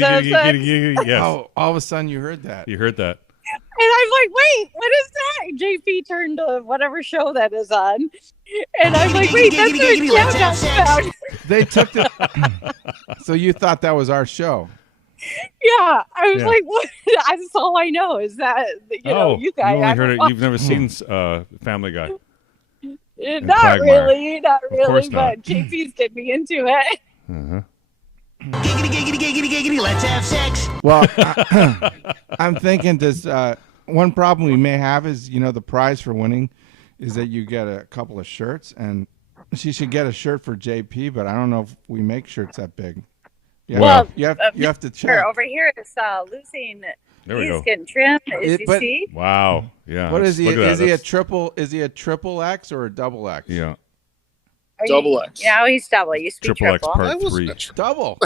have sex. Yes. Oh, all of a sudden you heard that. You heard that. And I'm like, wait, what is that? JP turned to whatever show that is on. And I'm like, wait, that's what ChabDog found. They took it. So you thought that was our show? Yeah. I was like, what? That's all I know is that, you guys. You only heard it. You've never seen Family Guy. Not really, not. but JP's getting me into it. Uh-huh. Giggity, let's have sex. Well, I'm thinking one problem we may have is, the prize for winning is that you get a couple of shirts, and she should get a shirt for JP, but I don't know if we make shirts that big. Yeah, well, you have to check. Over here is losing. There we He's go. getting trimmed. Is you see? Wow. Yeah. What is he? Is he a That's- triple? Is he a triple X or a double X? Yeah. Double X. Yeah, he's double. You speak Triple X triple. part 3. Double.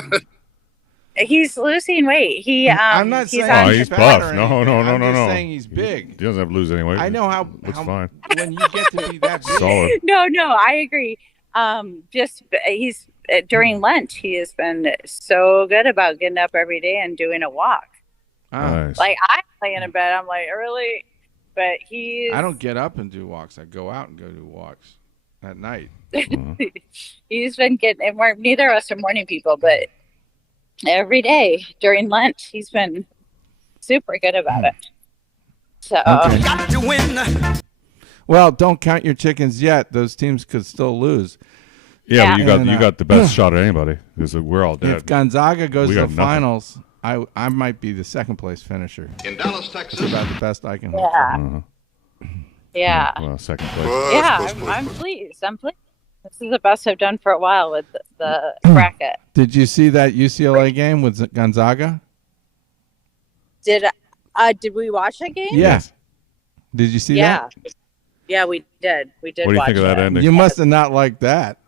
He's losing weight. I'm not saying Oh, he's fat buff. or No. anything. I'm just saying he's big. He doesn't have to lose any weight. I know how. Looks fine. When you get to be that big. Solid. No, I agree. He's during Lent. He has been so good about getting up every day and doing a walk. Nice. Like laying in bed. I'm like, really? But I don't get up and do walks. I go out and go do walks at night. He's been getting, and neither of us are morning people, but every day during lunch, he's been super good about it. So, got to win. Well, don't count your chickens yet. Those teams could still lose. Yeah, but you got the best shot at anybody because we're all dead. If Gonzaga goes to the finals, I might be the second place finisher. In Dallas, Texas. That's about the best I can hope for. Yeah. Well, second place. I'm pleased. I'm pleased. This is the best I've done for a while with the bracket. Did you see that UCLA game with Gonzaga? Did we watch that game? Yes. Did you see that? Yeah, we did. We did. What do you watch think of that ending? You must have not liked that.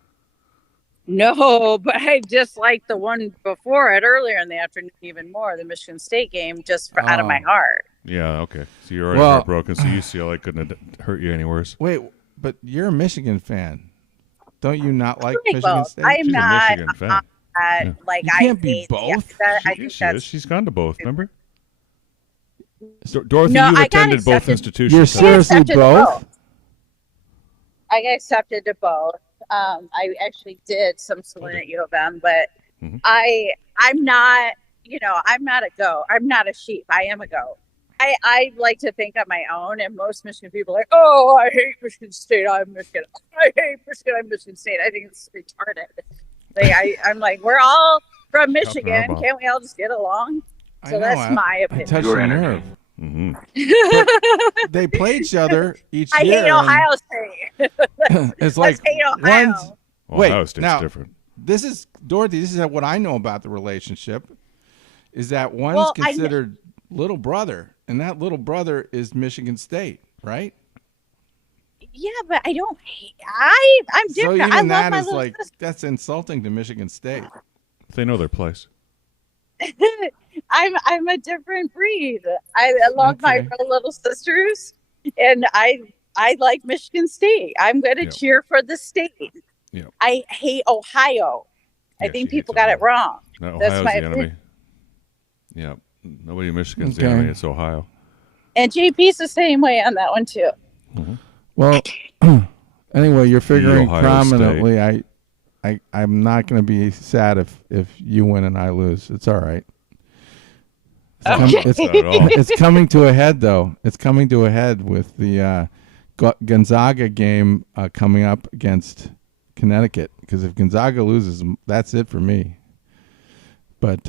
No, but I just liked the one before it earlier in the afternoon even more, the Michigan State game, just out of my heart. Yeah, okay. So you're already heartbroken, so UCLA couldn't have hurt you any worse. Wait, but you're a Michigan fan. Don't you not like Michigan both. State? I'm not a Michigan fan. Like, you can't be both. She's gone to both, remember? Dorothy, you attended both institutions. You're seriously both? I got accepted to both. I actually did some schooling at U of M, but I'm not, I'm not a goat. I'm not a sheep. I am a goat. I like to think on my own, and most Michigan people are like, oh, I hate Michigan State. I'm Michigan. I hate Michigan. I'm Michigan State. I think it's retarded. Like I'm like, we're all from Michigan. Can't we all just get along? So that's my opinion. Touch your nerve. They play each other each year. I hate Ohio State. It's like hate Ohio. Wait, Ohio State's now, different. This is Dorothy. This is what I know about the relationship. Is that one's considered little brother, and that little brother is Michigan State, right? Yeah, but I don't hate. I'm different. So even I love that my is little like sister. that's insulting to Michigan State. They know their place. I'm a different breed. I love my little sisters, and I like Michigan State. I'm going to cheer for the state. Yep. I hate Ohio. I think people got it wrong. No, That's Ohio's my the enemy. Yeah, nobody in Michigan's the enemy. It's Ohio. And JP's the same way on that one too. Well, anyway, you're figuring Ohio prominently. I'm not going to be sad if you win and I lose. It's all right. It's coming to a head, though. It's coming to a head with the Gonzaga game coming up against Connecticut. Because if Gonzaga loses, that's it for me. But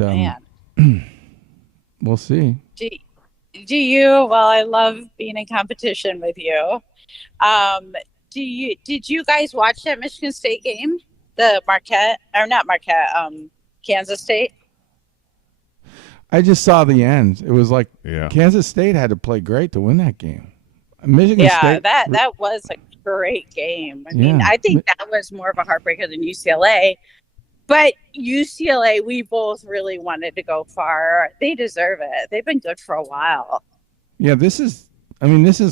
we'll see. Do you? Well, I love being in competition with you. Did you guys watch that Michigan State game? The Marquette, or not Marquette, Kansas State? I just saw the end. It was like Kansas State had to play great to win that game. Michigan State. Yeah, that was a great game. I mean, I think that was more of a heartbreaker than UCLA. But UCLA, we both really wanted to go far. They deserve it. They've been good for a while. Yeah, this is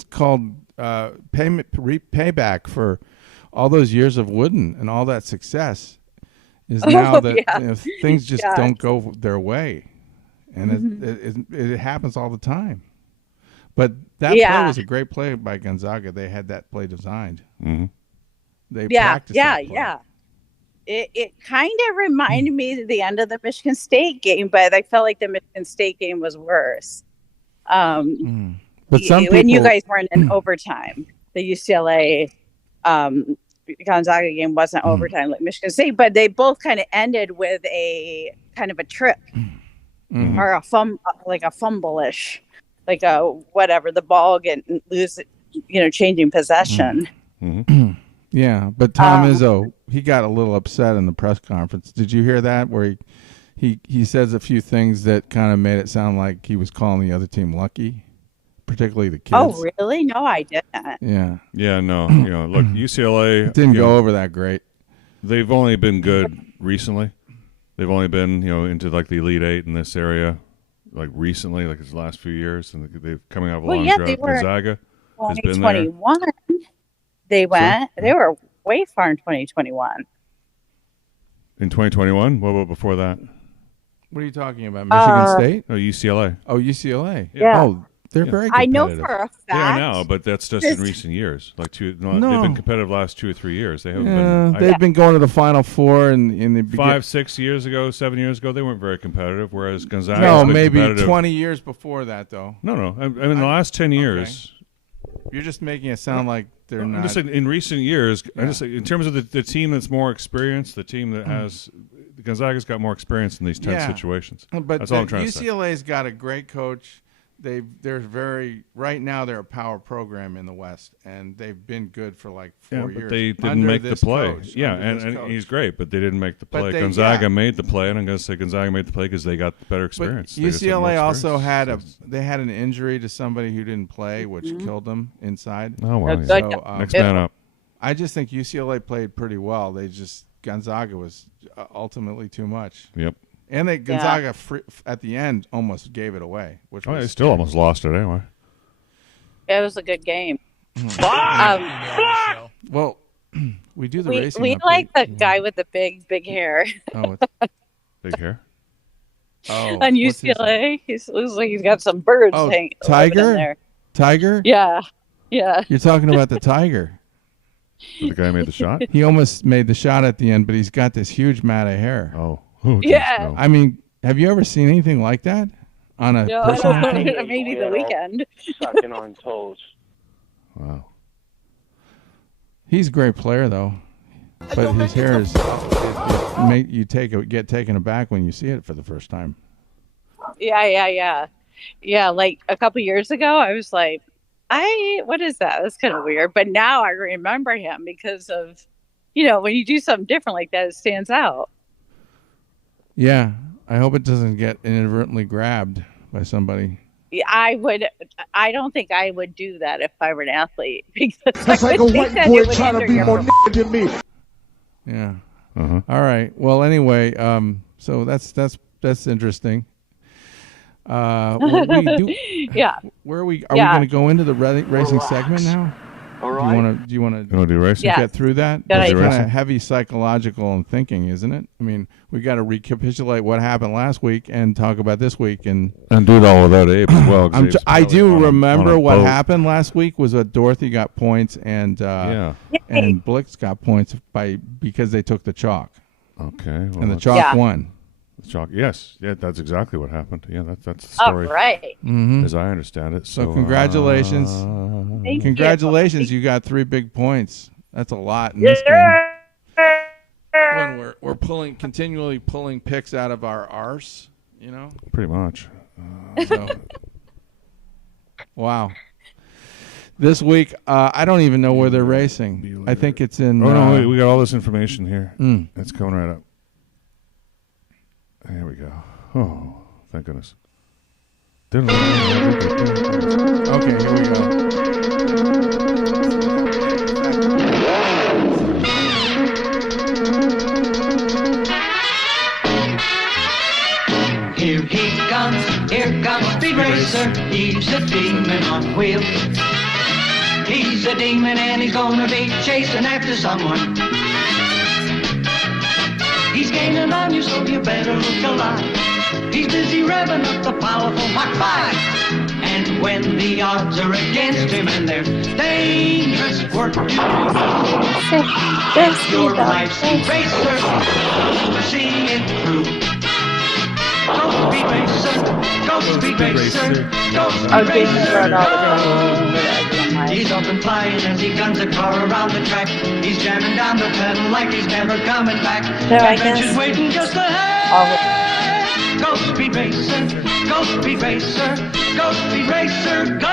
called payback for all those years of Wooden and all that success. Is now that things just don't go their way, and it happens all the time. But that play was a great play by Gonzaga. They had that play designed. They practiced that play. It kind of reminded me of the end of the Michigan State game, but I felt like the Michigan State game was worse. But some people, when you guys weren't in overtime, the UCLA Gonzaga game wasn't overtime like Michigan State, but they both kind of ended with a kind of a trip or a fumble-ish, like a whatever, the ball getting loose, changing possession. Yeah, but Tom Izzo, he got a little upset in the press conference. Did you hear that? Where he says a few things that kind of made it sound like he was calling the other team lucky, particularly the kids. Oh, really? No, I didn't. Yeah. Yeah, no. Look, UCLA it didn't go over that great. They've only been good recently. They've only been, into like the Elite Eight in this area, like recently, like the last few years, and they've coming out of a long drought. Gonzaga has been there. 2021. They went. They were way far in 2021. In 2021? What about before that? What are you talking about? Michigan State? No, UCLA. Oh, UCLA. Yeah. Oh, They're very I competitive. know for a fact. Yeah, I know, but that's just in recent years. Like they've been competitive the last 2 or 3 years. They haven't been. They've been going to the Final Four in the 5, 6 years ago, 7 years ago, they weren't very competitive. Whereas Gonzaga, no, maybe 20 years before that, though. No. I mean, the last 10 years. You're just making it sound like they're not. I'm just saying, in recent years, I just say, in terms of the team that's more experienced, the team that has Gonzaga's got more experience in these tense situations. But that's all I'm trying to say. UCLA's got a great coach. They're right now they're a power program in the West, and they've been good for like 4 years. But they didn't make the play. And he's great, but they didn't make the play. Gonzaga made the play, and I'm going to say Gonzaga made the play because they got better experience. But UCLA also had an injury to somebody who didn't play, which killed them inside. Oh well, so, next man up. I just think UCLA played pretty well. Gonzaga was ultimately too much. Yep. And Gonzaga at the end almost gave it away. Which they still almost lost it anyway. It was a good game. Well, we do the racing. We like the guy with the big hair. Oh, big hair. Oh, on UCLA, he looks like he's got some birds hanging. Tiger. In there. Tiger. Yeah. You're talking about the Tiger. The guy made the shot. He almost made the shot at the end, but he's got this huge mat of hair. Oh. Yeah. No. I mean, have you ever seen anything like that on a personal team? Maybe the weekend. Sucking on toes. Wow. He's a great player, though. But his hair is get taken aback when you see it for the first time. Yeah. Like a couple years ago, I was like, what is that? That's kind of weird. But now I remember him because of, when you do something different like that, it stands out. Yeah, I hope it doesn't get inadvertently grabbed by somebody. Yeah, I don't think I would do that if I were an athlete. Because that's like a white boy trying to be more than me. Yeah. All right. Well, anyway, so that's interesting. Yeah. Where are we? Are we going to go into the racing segment now? All right. Do you want to do racing? Get through that? It's kind of heavy psychological and thinking, isn't it? I mean, we got to recapitulate what happened last week and talk about this week and do it all without Abe as well. I do remember what happened last week was that Dorothy got points and Blix got points because they took the chalk. Okay. Well, and the chalk won. Chalk, yes, that's exactly what happened. Yeah, that's the story. All right. As I understand it. So congratulations. Congratulations, you got 3 big points. That's a lot in this game. When we're continually pulling picks out of our arse, Pretty much. Wow. This week, I don't even know where they're racing. I think it's in. No, we got all this information here. It's coming right up. Here we go. Oh, thank goodness. Okay, here we go. Here comes Speed Racer. He's a demon on wheels. He's a demon and he's gonna be chasing after someone. He's gaining on you, so you better look alive. He's busy revving up the powerful Mach 5. And when the odds are against him and there's dangerous work to do, your life's Speed Racer, see it through. Go Speed Racer, go Speed Racer, go Speed Racer, He's up and flying as he guns a car around the track. He's jamming down the pedal like he's never coming back. Adventure's waiting just ahead. Go Speed Racer, go Speed Racer, go Speed Racer, go!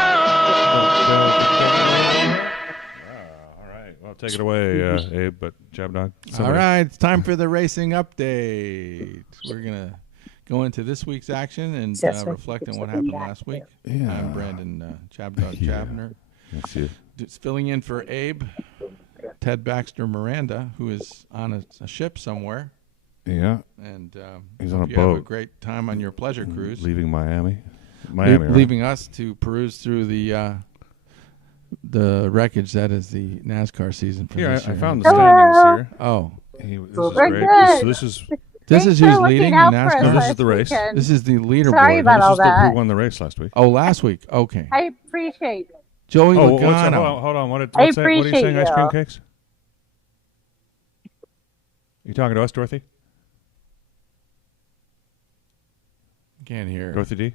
All right, well, take it away, Abe, but ChabDog. All right, it's time for the racing update. We're going to go into this week's action and reflect on what happened last week. Yeah. I'm Brandon ChabDog Chabner. That's you. Just filling in for Abe, Ted Baxter Miranda, who is on a ship somewhere. Yeah. And he's on a boat. Have a great time on your pleasure cruise. Leaving Miami. Right? Leaving us to peruse through the wreckage that is the NASCAR season for this year. I found the standings here. Oh. This is great. This is This is who's leading the NASCAR. No, this is the race. This is the leaderboard. Sorry about all that. Who won the race last week? Oh, last week. Okay. I appreciate it. Joey Logano. Hold on. What are you saying? Ice cream cakes? You talking to us, Dorothy? Can't hear. Dorothy D?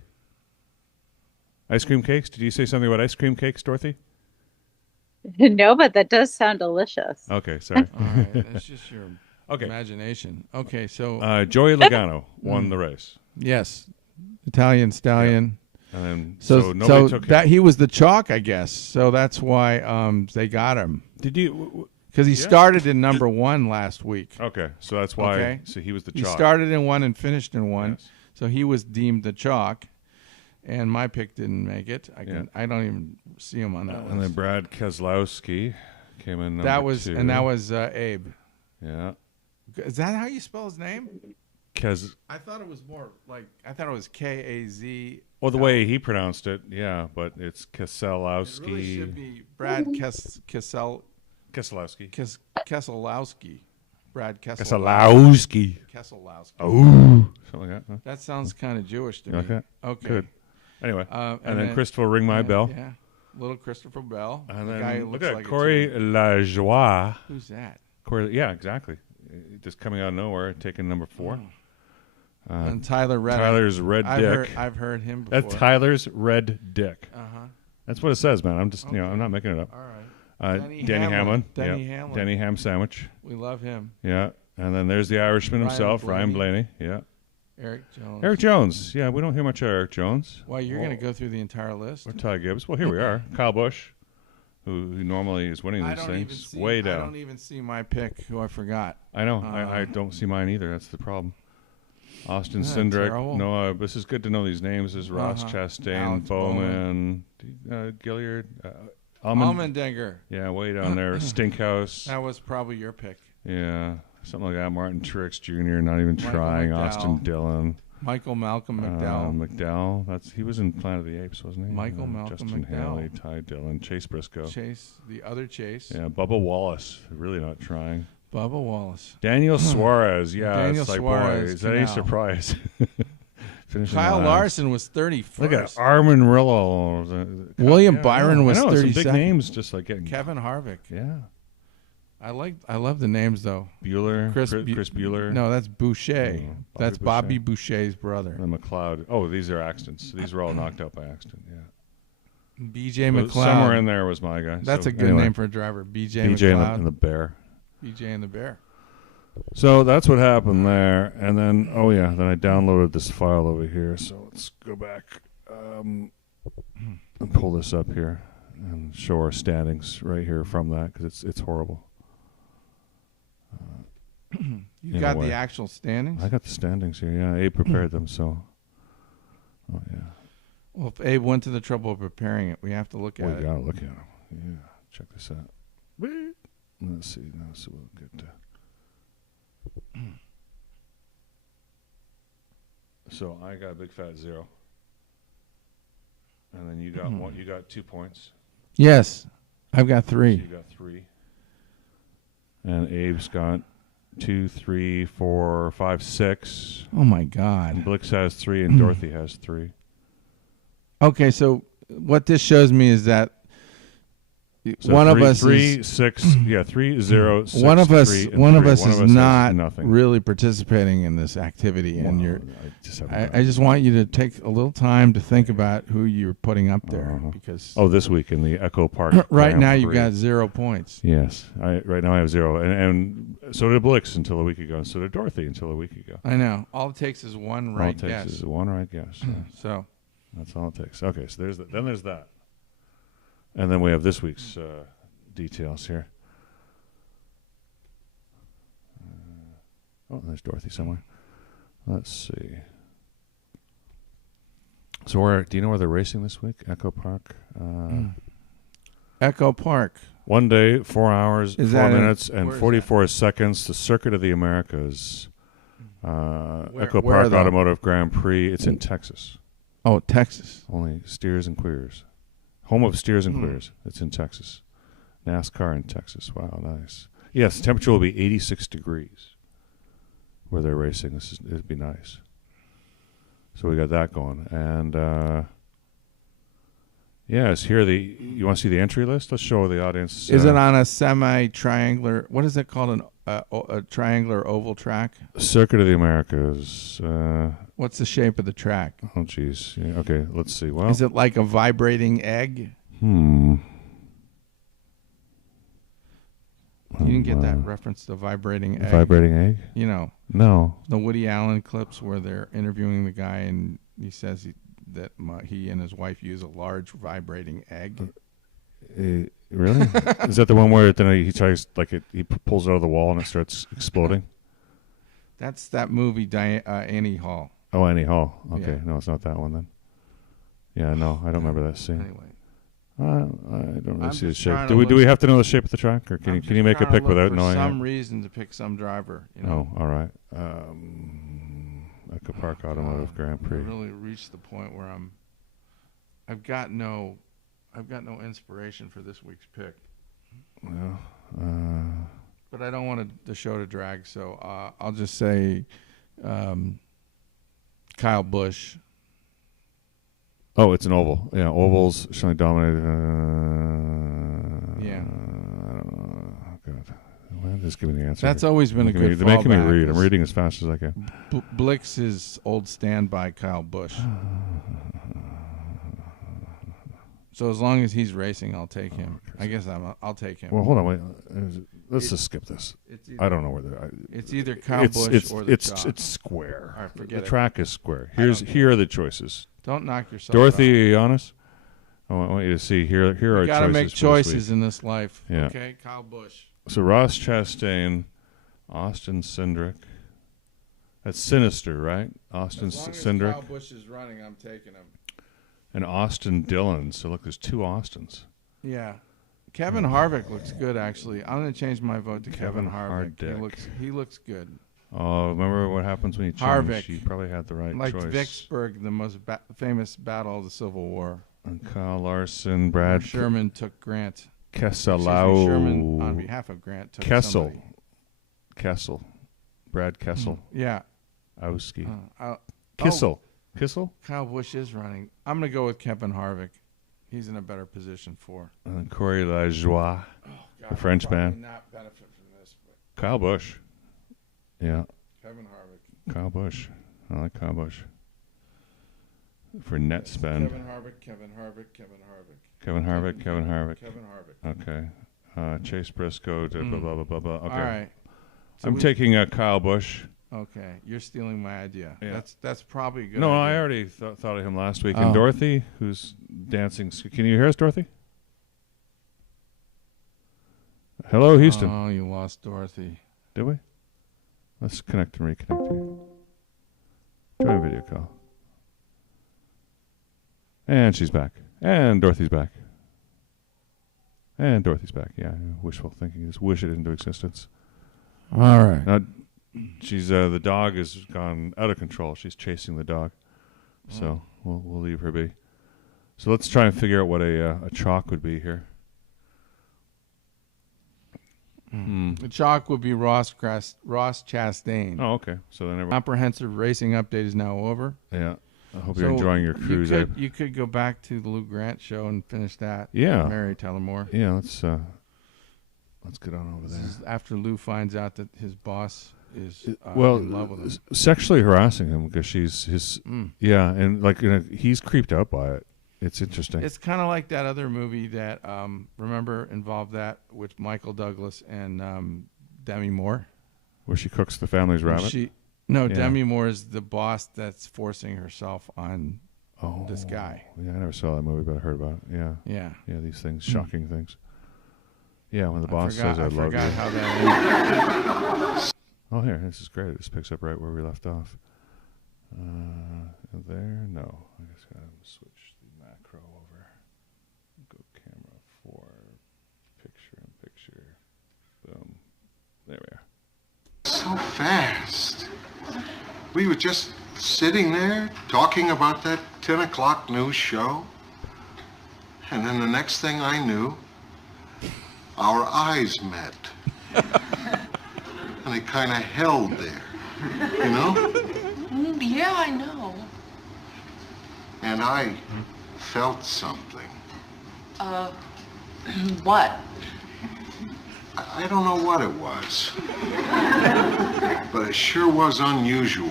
Ice cream cakes? Did you say something about ice cream cakes, Dorothy? No, but that does sound delicious. Okay, sorry. All right, that's just your imagination. Okay, so Joey Logano won the race. Yes, Italian stallion. Yeah. And then so nobody took that him. he was the chalk, I guess. So that's why they got him. Did you? Because he started in number 1 last week. Okay, so that's why. Okay. So he was the He chalk. started in 1 and finished in 1. Yes. So he was deemed the chalk, and my pick didn't make it. I don't even see him on that list. And then Brad Keselowski came in number 2. That was Abe. Yeah. Is that how you spell his name? I thought it was more like it was K-A-Z. Well, the way he pronounced it, yeah, but it's Keselowski. It really should be Brad Keselowski. Keselowski. Brad Keselowski. Keselowski. Oh, something like that. Huh? That sounds kind of Jewish to me. Okay. Good. Anyway, and then Christopher Ring My Bell. Yeah, little Christopher Bell. And the then guy who look looks at like Corey Lajoie. Who's that? Corey, yeah, exactly. Just coming out of nowhere, taking number 4. And Tyler Reddick. Tyler's Red Dick. I've heard him before. That's Tyler's Red Dick. Uh-huh. That's what it says, man. I'm just, I'm not making it up. All right. Danny Hamlin. Danny Hamlin. Danny Ham Sandwich. We love him. Yeah. And then there's the Irishman himself, Ryan Blaney. Yeah. Eric Jones. Yeah, we don't hear much of Eric Jones. Why, you're going to go through the entire list? Or Ty Gibbs. Well, here we are. Kyle Busch, who normally is winning these things. Way down. I don't even see my pick, who I forgot. I know. I don't see mine either. That's the problem. Austin Cindric. Noah. This is good to know these names. This is Ross Chastain, Alex Bowman, Gilliard. Allmendinger. Yeah, way down there. Stinkhouse. That was probably your pick. Yeah, something like that. Martin Truex Jr. Not even trying. McDowell. Austin Dillon. Michael Malcolm McDowell. McDowell. He was in Planet of the Apes, wasn't he? Michael Malcolm Justin McDowell. Haley, Ty Dillon, Chase Briscoe. The other Chase. Yeah, Bubba Wallace. Really not trying. Bubba Wallace. Daniel Suarez. Yeah, Daniel it's like, Suarez. boy, is that any surprise? Kyle Larson was 31st. Look at Armin Rillo. William Byron was 32nd. Some big names just like getting. Kevin Harvick. Yeah. I love the names though. Bueller. Chris Bueller. No, that's Boucher. That's Bobby Boucher's brother. And McLeod. Oh, these are accidents. These were all knocked out by accident. Yeah. BJ McLeod. Somewhere in there was my guy. That's a good name for a driver. BJ McLeod. and the Bear. BJ and the Bear. So that's what happened there. And then, then I downloaded this file over here. So let's go back and pull this up here and show our standings right here from that because it's horrible. You got the actual standings? I got the standings here. Yeah, Abe prepared them. So, oh yeah. Well, if Abe went to the trouble of preparing it, we have to look at it. We gotta look at them. Yeah, check this out. Let's see. Now, so we'll get to. So I got a big fat 0, and then you got one. You got 2 points. Yes, I've got 3. So you got 3, and Abe's got 2, 3, 4, 5, 6. Oh my God! And Blix has 3, and Dorothy has 3. Okay, so what this shows me is that one of us 3, 6, 3, 0, 6, one of us 3, and one 3. of us is not nothing. really participating in this activity, and I I just want you to take a little time to think about who you're putting up there because this week in the Echo Park right Grand now you Prix. got 0 points. Yes, right now I have 0, and so did Blix until a week ago, and so did Dorothy until a week ago. I know. All it takes is one right guess. All it takes is one right guess. So that's all it takes. Okay, so then there's that, and then we have this week's details here. There's Dorothy somewhere. Let's see. So do you know where they're racing this week? Echo Park. Echo Park. 1 day, 4 hours, 4 minutes, and 44 seconds. The Circuit of the Americas. Echo Park Automotive Grand Prix. It's in Texas. Oh, Texas. Only steers and queers. Home of steers and queers. It's in Texas. NASCAR in Texas. Wow, nice. Yes, temperature will be 86 degrees. where they're racing. It'd be nice. So we got that going, and yes, here you want to see the entry list? Let's show the audience. Is it on a semi-triangular? What is it called? A triangular oval track? Circuit of the Americas. What's the shape of the track? Oh, geez. Yeah, okay, let's see. Well, is it like a vibrating egg? You didn't get that reference to vibrating egg? Vibrating egg? You know. No. The Woody Allen clips where they're interviewing the guy and he says that he and his wife use a large vibrating egg. Really? Is that the one where then he tries, he pulls it out of the wall and it starts exploding? That's that movie, Annie Hall. Oh, Annie Hall. Okay. Yeah. No, it's not that one then. Yeah, no, I don't remember that scene. Anyway. I don't really see the shape. Do we have to know the shape of the track, or can you make a pick without knowing? For some reason to pick some driver. You know? Oh, all right. Echo Park Automotive Grand Prix. I really reached the point where I've got no inspiration for this week's pick. Well, but I don't want the show to drag, so I'll just say Kyle Busch. Oh, it's an oval. Yeah, ovals showing dominated. Yeah. Oh, God. Well, just give me the answer. That's always been a good fallback. They're making me read. I'm reading as fast as I can. Blix's old standby, Kyle Busch. So as long as he's racing, I'll take him. I guess I'll take him. Well, hold on, wait. Let's just skip this. I don't know where it's either Kyle Busch or the it's square. All right, forget the track is square. Here are the choices. Don't knock yourself Dorothy, out. honest. I want you to see here are our choices. You got to make choices in this life. Yeah. Okay, Kyle Busch. So Ross Chastain, Austin Cindric. That's Sinister, right? Austin Cindric. As Kyle Busch is running, I'm taking him. And Austin Dillon. So look, there's two Austins. Yeah. Kevin Harvick looks good, actually. I'm going to change my vote to Kevin Harvick. He looks good. Oh, remember what happens when you change? Harvick. You probably had the right like choice. Like Vicksburg, the most famous battle of the Civil War. And Kyle Larson, Brad Sherman took Grant. Kesselau. Sherman, on behalf of Grant, took somebody. Kessel. Brad Kessel. Yeah. Owski. Kissel. Kissel? Kyle Busch is running. I'm going to go with Kevin Harvick. He's in a better position for. And Corey Lajoie, the French man. Not benefit from this, but Kyle Busch. Yeah. Kevin Harvick. Kyle Busch. I like Kyle Busch. For net spend. Kevin Harvick, Kevin Harvick, Kevin Harvick. Kevin Harvick, Kevin Harvick. Kevin Harvick. Okay. Chase Briscoe, blah, blah, blah, blah. Okay. All right. So I'm taking Kyle Busch. Okay. You're stealing my idea. Yeah. That's probably a good No, idea. I already thought of him last week. And Dorothy, who's dancing. Can you hear us, Dorothy? Hello, Houston. Oh, you lost Dorothy. Did we? Let's connect and reconnect here. Join video call. And she's back. And Dorothy's back. And Dorothy's back. Yeah, wishful thinking. Just wish it into existence. All right. Now, she's the dog has gone out of control. She's chasing the dog. So we'll leave her be. So let's try and figure out what a chalk would be here. The chalk would be Ross Chastain. Oh, okay. So then comprehensive racing update is now over. Yeah. I hope you're enjoying your cruise. You could go back to the Lou Grant show and finish that. Yeah. Mary Tyler Moore. Yeah, let's get on over there. This is after Lou finds out that his boss is in love with him. Sexually harassing him because she's his. Yeah, and he's creeped out by it. It's interesting. It's kind of like that other movie that remember involved that with Michael Douglas and Demi Moore, where she cooks the family's rabbit. Demi Moore is the boss that's forcing herself on this guy. Yeah, I never saw that movie, but I heard about it. Yeah. These things, shocking things. Yeah, when the boss says, "I love you." I forgot how that ended. Oh, here, this is great. This picks up right where we left off. There, no. I guess I gotta switch the macro over. Go camera 4, picture in picture. Boom. There we are. So fast. We were just sitting there talking about that 10 o'clock news show. And then the next thing I knew, our eyes met. And they kind of held there. You know? Yeah, I know. And I felt something. What? I don't know what it was. But it sure was unusual.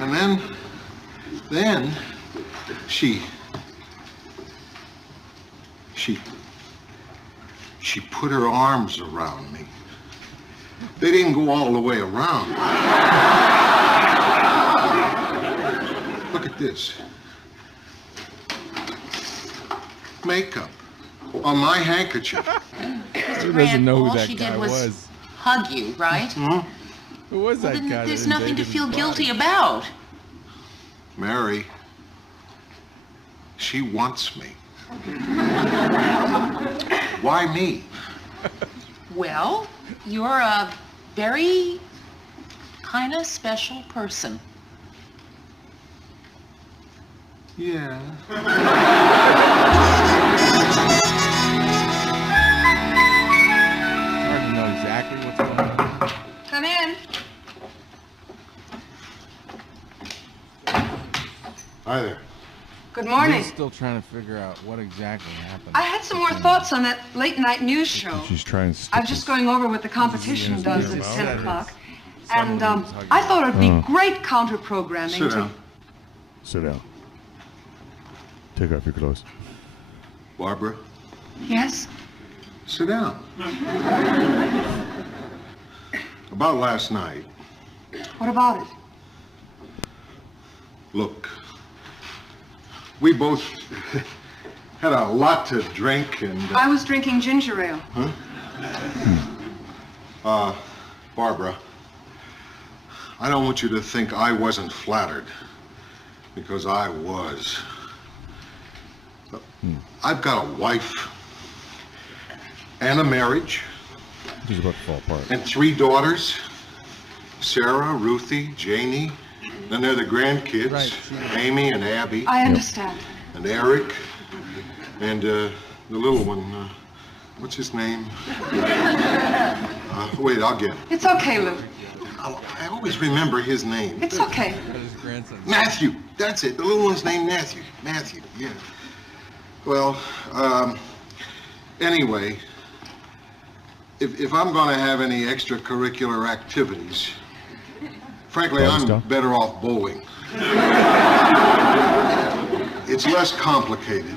And then she put her arms around me. They didn't go all the way around. Look at this. Makeup on my handkerchief. Who doesn't know who all that she guy did was? Hug you, right? Hmm? Who was that Then guy? there's that nothing to invaded feel his guilty body? about. Mary, she wants me. Why me? Well, you're a very kind of special person. Yeah. Hard to know exactly what's going on. Come in. Hi there. Good morning. We're still trying to figure out what exactly happened. I had some more thoughts on that late night news show. She's trying to. I was just going over what the competition does at 10 o'clock. And Someone was I thought it would be Oh. great counter-programming Sit down. Sit down. Take off your clothes. Barbara, Yes? sit down. About last night, What about it? look, we both had a lot to drink and... I was drinking ginger ale. Barbara, I don't want you to think I wasn't flattered, because I was. I've got a wife and a marriage He's about to fall apart. and 3 daughters, Sarah, Ruthie, Janie, then there are the grandkids, Right. Amy and Abby, I understand. and Eric, and the little one, what's his name? Wait, I'll get it. It's okay, Lou. I always remember his name. It's okay. His grandson. Matthew, that's it. The little one's named Matthew. Matthew, yeah. Well, anyway, if I'm going to have any extracurricular activities, frankly, I'm better off bowling. It's less complicated.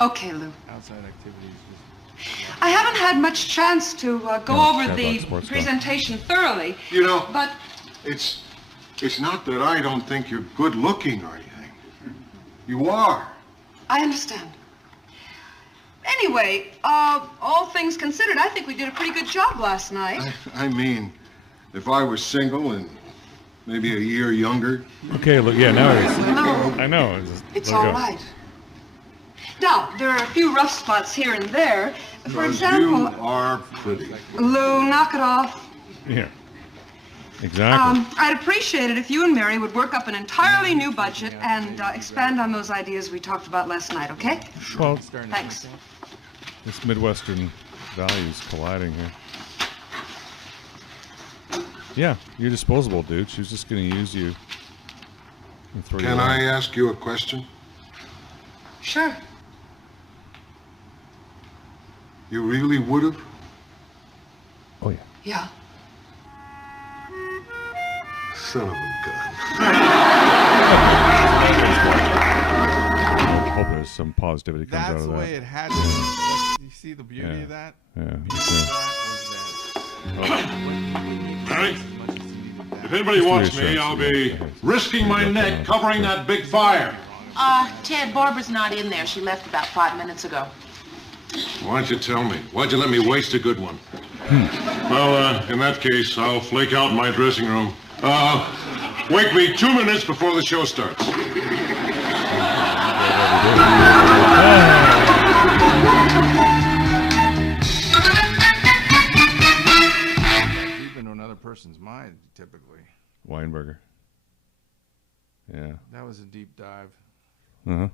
Okay, Lou. Outside activities. I haven't had much chance to go over ChabDog the Sports Talk. presentation thoroughly, You know, but it's not that I don't think you're good looking or anything. You are. I understand. Anyway, all things considered, I think we did a pretty good job last night. I mean, if I was single and maybe a year younger. Okay, look, yeah, now it is. No, I know. it's let it all go. right. Now, there are a few rough spots here and there. For Because example, you are pretty. Lou, knock it off. Yeah. Exactly. I'd appreciate it if you and Mary would work up an entirely new budget and expand on those ideas we talked about last night, okay? Well, Thanks. this Midwestern values colliding here. Yeah, you're disposable, dude. She's just going to use you. And throw you Can out. I ask you a question? Sure. You really would have? Oh, yeah. Yeah. Son of a gun. I hope there's some positivity comes That's out of the that. way it had to be. Like, you see the beauty of that? Yeah. Mary, if anybody wants me, I'll be risking my neck covering that big fire. Ted, Barbara's not in there. She left about 5 minutes ago. Why'd you tell me? Why'd you let me waste a good one? Well, in that case, I'll flake out in my dressing room. Wake me 2 minutes before the show starts. Deep into another person's mind, typically. Weinberger. Yeah. That was a deep dive. Uh-huh.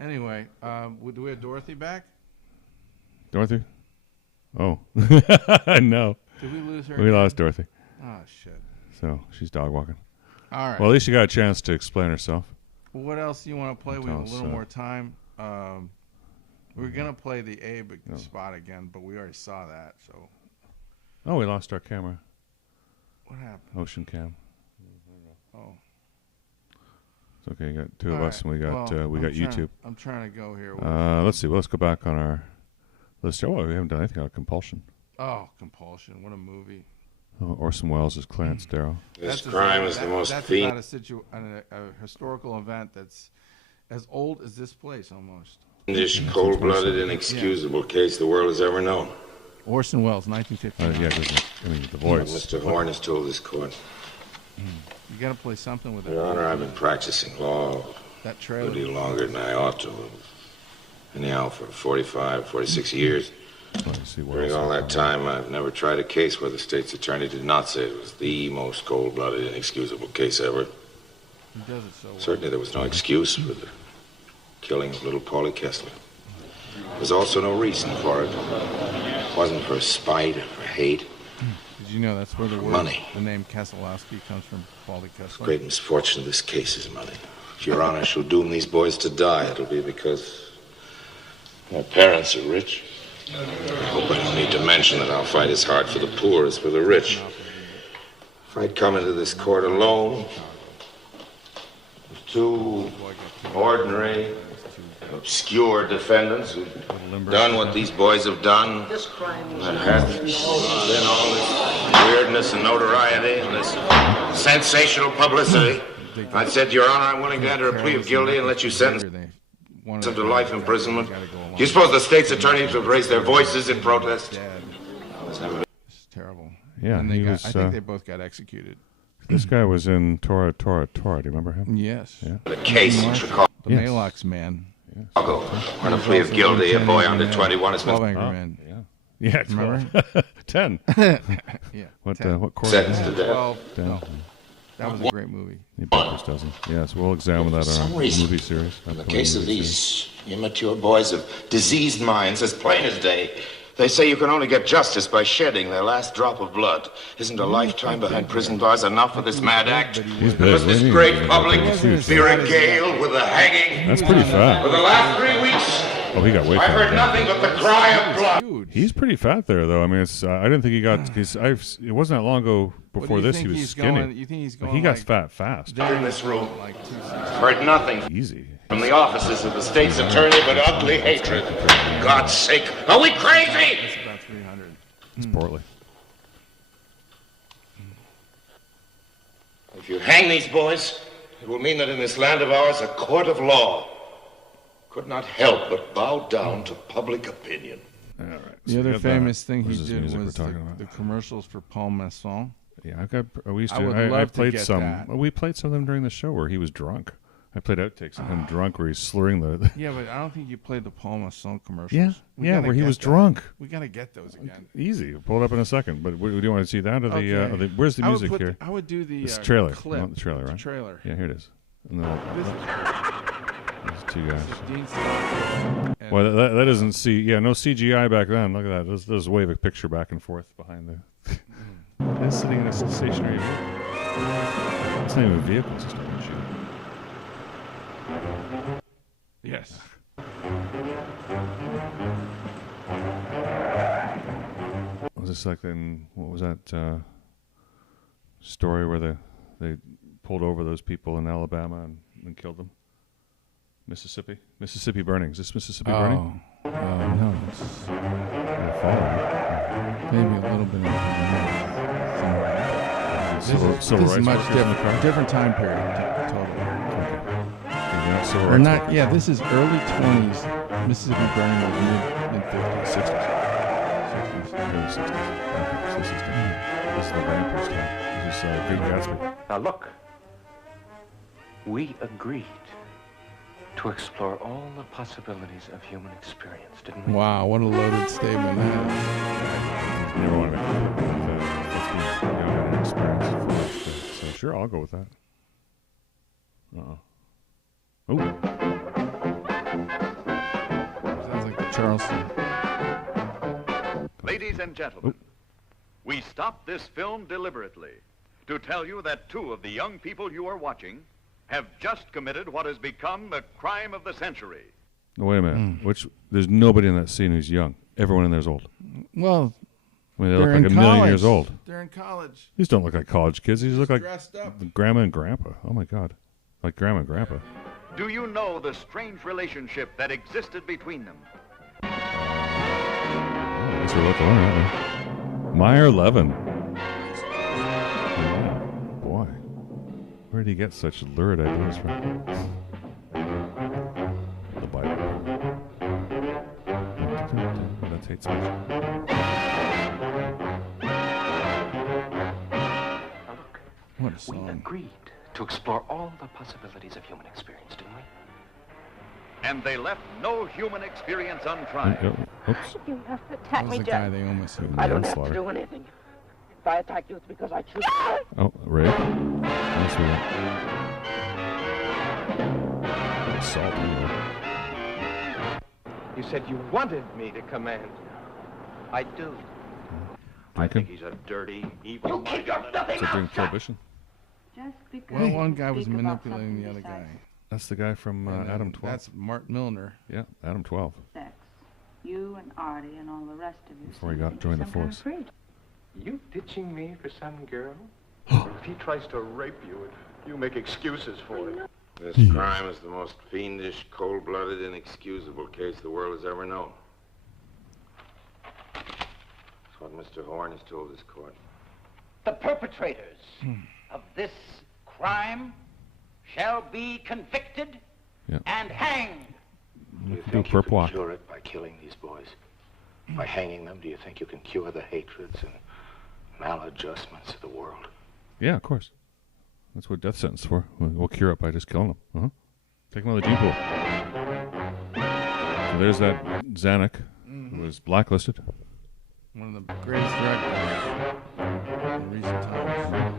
Anyway, do we have Dorothy back? Dorothy? Oh. No. Did we lose her? We lost Dorothy. Oh, shit. So she's dog walking. All right. Well, at least she got a chance to explain herself. Well, what else do you want to play? We have a little more time. We're going to play the Abe spot again, but we already saw that. So. Oh, we lost our camera. What happened? Ocean cam. Oh. It's okay. You got two of us, and we got YouTube. I'm trying to go here. Let's see. Well, let's go back on our list. Oh, we haven't done anything on Compulsion. Oh, Compulsion! What a movie. Oh, Orson Welles is Clarence Darrow. This crime is the most That's about a historical event that's as old as this place, almost. Fiendish, cold-blooded, inexcusable case the world has ever known. Orson Welles, 1959. I mean, the voice. Mr. Horn has told this court. You got to play something with it. Your Honor, I've been practicing law that a trailer. little longer than I ought to. Anyhow, for 45, 46 years. During all that time, I've never tried a case where the state's attorney did not say it was the most cold-blooded, inexcusable case ever. He does it so well. Certainly there was no excuse for the killing of little Paulie Kessler. There was also no reason for it. It wasn't for spite or for hate. Did you know that's where the word, money. The name Keselowski comes from, Paulie Kessler? The great misfortune of this case is money. If Your Honor shall doom these boys to die, it'll be because their parents are rich. I hope I don't need to mention that I'll fight as hard for the poor as for the rich. If I'd come into this court alone, with two ordinary, obscure defendants who've done what these boys have done, and had been all this weirdness and notoriety and this sensational publicity, I said, Your Honor, I'm willing to enter a plea of guilty and let you sentence him to life imprisonment. Do you suppose the state's attorneys have raised their voices in protest? It's terrible. Yeah, and I think they both got executed. This guy was in Tora. Do you remember him? Yes. Yeah. The case in Chicago. The Malox man. Chicago. When a plea of guilty, a boy under 21 has been... 12 Angry Men. Yeah, remember? 10. Yeah. What 10. What court? Sentenced to death. 12. No. That was a great movie. He doesn't. Yes, we'll examine that on our movie series. In the case of these immature boys of diseased minds, as plain as day, they say you can only get justice by shedding their last drop of blood. Isn't a lifetime behind prison bars enough for this mad act? Must this great public be regaled with the hanging? That's pretty fat. For the last 3 weeks, Oh, he got way fat. I've heard nothing but the cry of blood. He's pretty fat there, though. I mean, it's, I didn't think he got. It wasn't that long ago before this. He was skinny. You think he's going? He got fat fast. In this room, heard nothing easy from the offices of the state's attorney, but ugly hatred. God's sake, are we crazy? That's about 300. It's Portly. If you hang these boys, it will mean that in this land of ours, a court of law could not help but bow down to public opinion. All right. The other famous thing he did was was the commercials for Paul Masson. Yeah, I've got. We used to. I would love played to get some. that. We played some of them during the show where he was drunk. I played outtakes of him drunk where he's slurring the. Yeah, but I don't think you played the Paul Masson commercials. Yeah, where he was drunk. We gotta get those again. Easy. We'll pull it up in a second. But do you want to see that or the? Where's the music here? I would do the this trailer. clip. You want the trailer, right? The trailer. Yeah, here it is. And then these two guys. And Well, that isn't no CGI back then. Look at that. There's wave a picture back and forth behind the. It's sitting in a stationary vehicle. It's not even a vehicle. It's just a machine. Yes. Was this like in what was that story where they pulled over those people in Alabama and killed them? Mississippi burning. Is this Mississippi burning? No. Maybe a little bit. This is much different time period. Totally. Or not? Yeah, this is early 20s. Mississippi burning was mid 50s, 60s. Early 60s. This is the vampire stuff. This is Great Gatsby. Now look, we agreed to explore all the possibilities of human experience, didn't we? Wow, what a loaded statement. You never want to experience. So sure, I'll go with that. Uh-oh. Oh. Sounds like the Charleston. Ladies and gentlemen, we stopped this film deliberately to tell you that 2 of the young people you are watching have just committed what has become the crime of the century. Wait a minute. There's nobody in that scene who's young. Everyone in there is old. Well, I mean, they look like a million years old. They're in college. These don't look like college kids. These look like dressed up. grandma and grandpa. Oh, my God. Like grandma and grandpa. Do you know the strange relationship that existed between them? Oh, I guess we're about to learn, aren't we? Meyer Levin. Oh, boy. Where did he get such lurid ideas from? The Bible. That's hate speech. What a song. We agreed to explore all the possibilities of human experience, didn't we? And they left no human experience untried. Oops. You have to attack me, the Jack. guy they almost hit. I don't have to do anything. If I attack you, it's because I choose. Oh, Ray. Nice one. Assault anyway. You said you wanted me to command you. I do. I think he's a dirty, evil... You keep your nothing Is that during Prohibition? Just because Well, one guy was manipulating the other guy. That's the guy from Adam 12. That's Mark Milner. Yeah, Adam 12. sex. You and Artie and all the rest of you. Before he got joined the force. You ditching me for some girl? If he tries to rape you, you make excuses for it. This crime is the most fiendish, cold-blooded, inexcusable case the world has ever known. That's what Mr. Horn has told his court. The perpetrators of this crime shall be convicted and hanged. Do you think you can cure it by killing these boys? By hanging them, do you think you can cure the hatreds and maladjustments of the world? Yeah, of course. That's what death sentence for. We'll cure it by just killing them. Take them out of the gene pool. So there's that Zanuck, who was blacklisted. One of the greatest directors in recent times.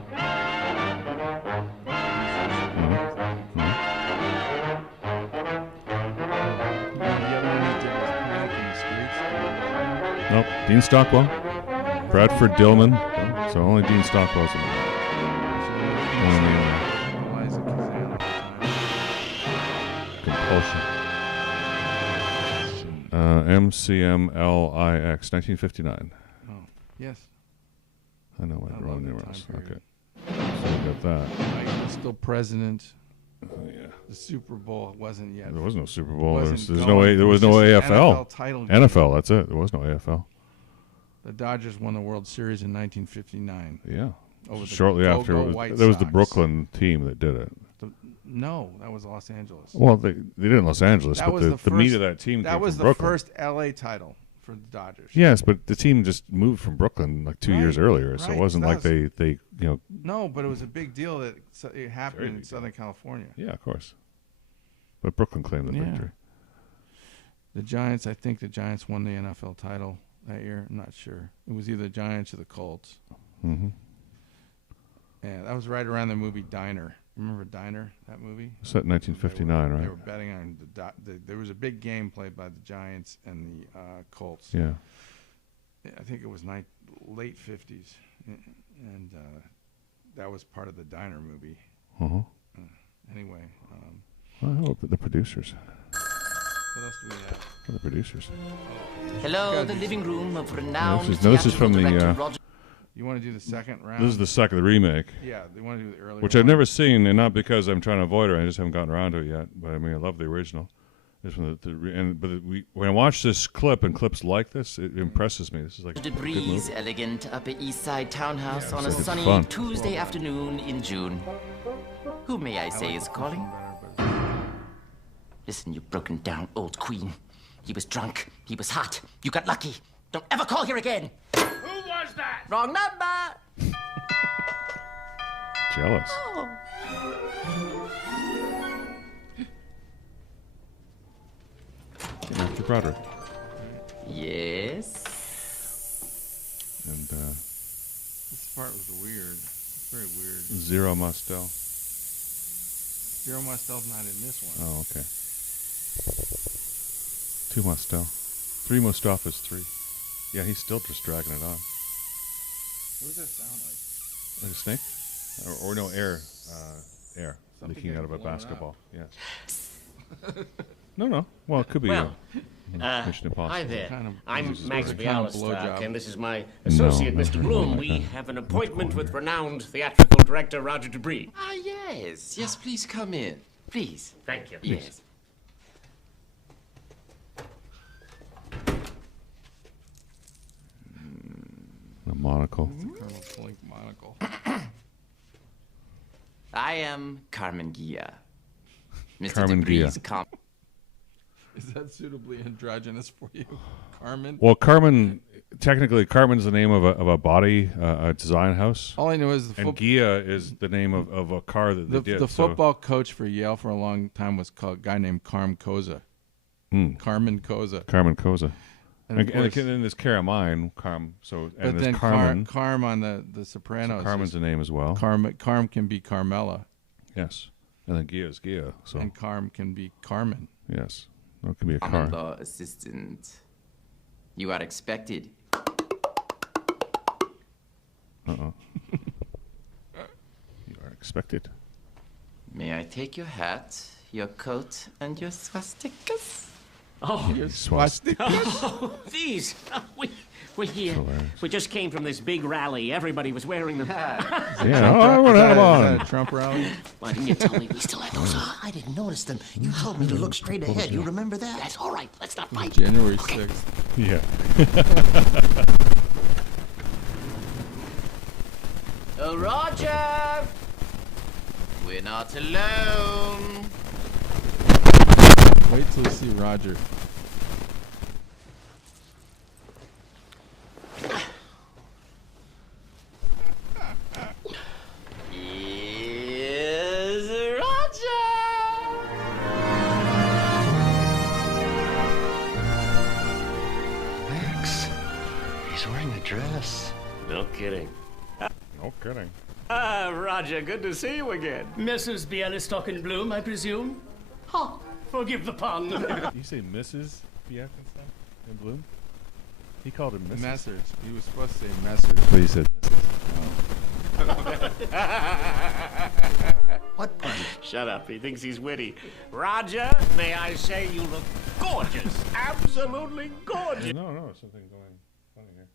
Nope. Dean Stockwell. Bradford Dillman. So only Dean Stockwell's in there. Compulsion. MCMLIX, 1959. Oh, yes. I know my wrong numerals. Okay. So we got that. Mike was still president. Oh, yeah. The Super Bowl wasn't yet. There was no Super Bowl. There was Wasn't no going. there was It no was just an AFL. NFL title game. NFL, that's it. There was no AFL. The Dodgers won the World Series in 1959. Yeah. Over the Shortly after, White there was the Sox. Brooklyn team that did it. No, that was Los Angeles. Well, they did it in Los Angeles, That but was the meat of that team That came was from the Brooklyn. first LA title for the Dodgers. Yes, but the team just moved from Brooklyn like 2 years earlier, so it wasn't like they No, but it was a big deal that it happened in Southern California. Yeah, of course. But Brooklyn claimed the victory. The Giants, I think the Giants won the NFL title that year. I'm not sure. It was either the Giants or the Colts. Mm-hmm. Yeah, that was right around the movie Diner. Remember Diner, that movie? Set in 1959, right? They were betting on there was a big game played by the Giants and the Colts. Yeah. I think it was late 50s. And that was part of the Diner movie. Uh-huh. Anyway. Well, the producers. What else do we have? The producers. Hello, the living room of renowned this is from the... You want to do the second round? This is the second, the remake. Yeah, they want to do the earlier which I've never seen, and not because I'm trying to avoid it. I just haven't gotten around to it yet. But I mean, I love the original. When I watch this clip and clips like this, it impresses me. This is like Debris, elegant Upper East Side townhouse on a like it's sunny fun. Tuesday afternoon in June. Who may I say is calling? Listen, you broken down old queen. He was drunk. He was hot. You got lucky. Don't ever call here again. Who was that? Wrong number. Jealous. Oh. Matthew Broderick. Yes. And this part was weird. Very weird. Zero Mostel. Zero Mostel's not in this one. Oh, okay. 2 Mostel. 3 Mostafas 3. Yeah, he's still just dragging it on. What does that sound like? Like a snake? Or no, air. Air leaking out of a basketball. Yes. No. Well, it could be Mission Impossible. Hi there. I'm Max Bialystok, and this is my associate, Mr. Bloom. We have an appointment with renowned theatrical director Roger Debris. Ah, yes. Yes, please come in. Please. Thank you. Yes. A monocle. Colonel Flink monocle. I am Carmen Gia. Mr. Carmen Debris' Gia. Is that suitably androgynous for you, Carmen? Well, technically, Carmen's the name of a body, a design house. All I know is and Gia is the name of a car that they did. The football coach for Yale for a long time was called a guy named Carmen Koza. Carmen Koza. Carmen Koza. And course, then there's Carmine, so but and then there's Carmen. Carm on the Sopranos. So Carmen's a name as well. Carm can be Carmela. Yes, and then Gia is Gia. So and Carm can be Carmen. Yes, it can be a car. Common law assistant. You are expected. You are expected. May I take your hat, your coat, and your swastikas? Oh, your swastikas? Oh, these. We just came from this big rally. Everybody was wearing them. Everyone had them on. Is that a Trump rally? Why didn't you tell me we still had those on? I didn't notice them. You told me to look straight ahead. You remember that? That's all right. Let's not fight. January 6th. Yeah. Oh, Roger! We're not alone. Wait till you see Roger. Yes, Roger! Max, he's wearing a dress. No kidding. No kidding. Roger, good to see you again. Mrs. Bialystok and Bloom, I presume? Ha! Forgive the pun. You say Mrs. Bialystok and Bloom? He called him Mrs. Messers. He was supposed to say Messers. But he said. What pun? Shut up. He thinks he's witty. Roger, may I say you look gorgeous. Absolutely gorgeous. No, something going funny here.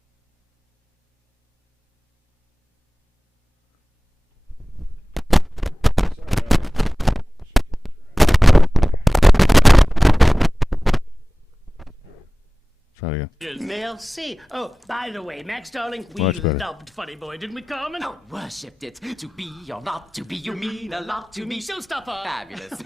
Try it again. Merci. Oh, by the way, Max, darling, we loved Funny Boy, didn't we, Carmen? Oh, worshipped it. To be or not to be, you mean a lot to me. Showstopper. Fabulous.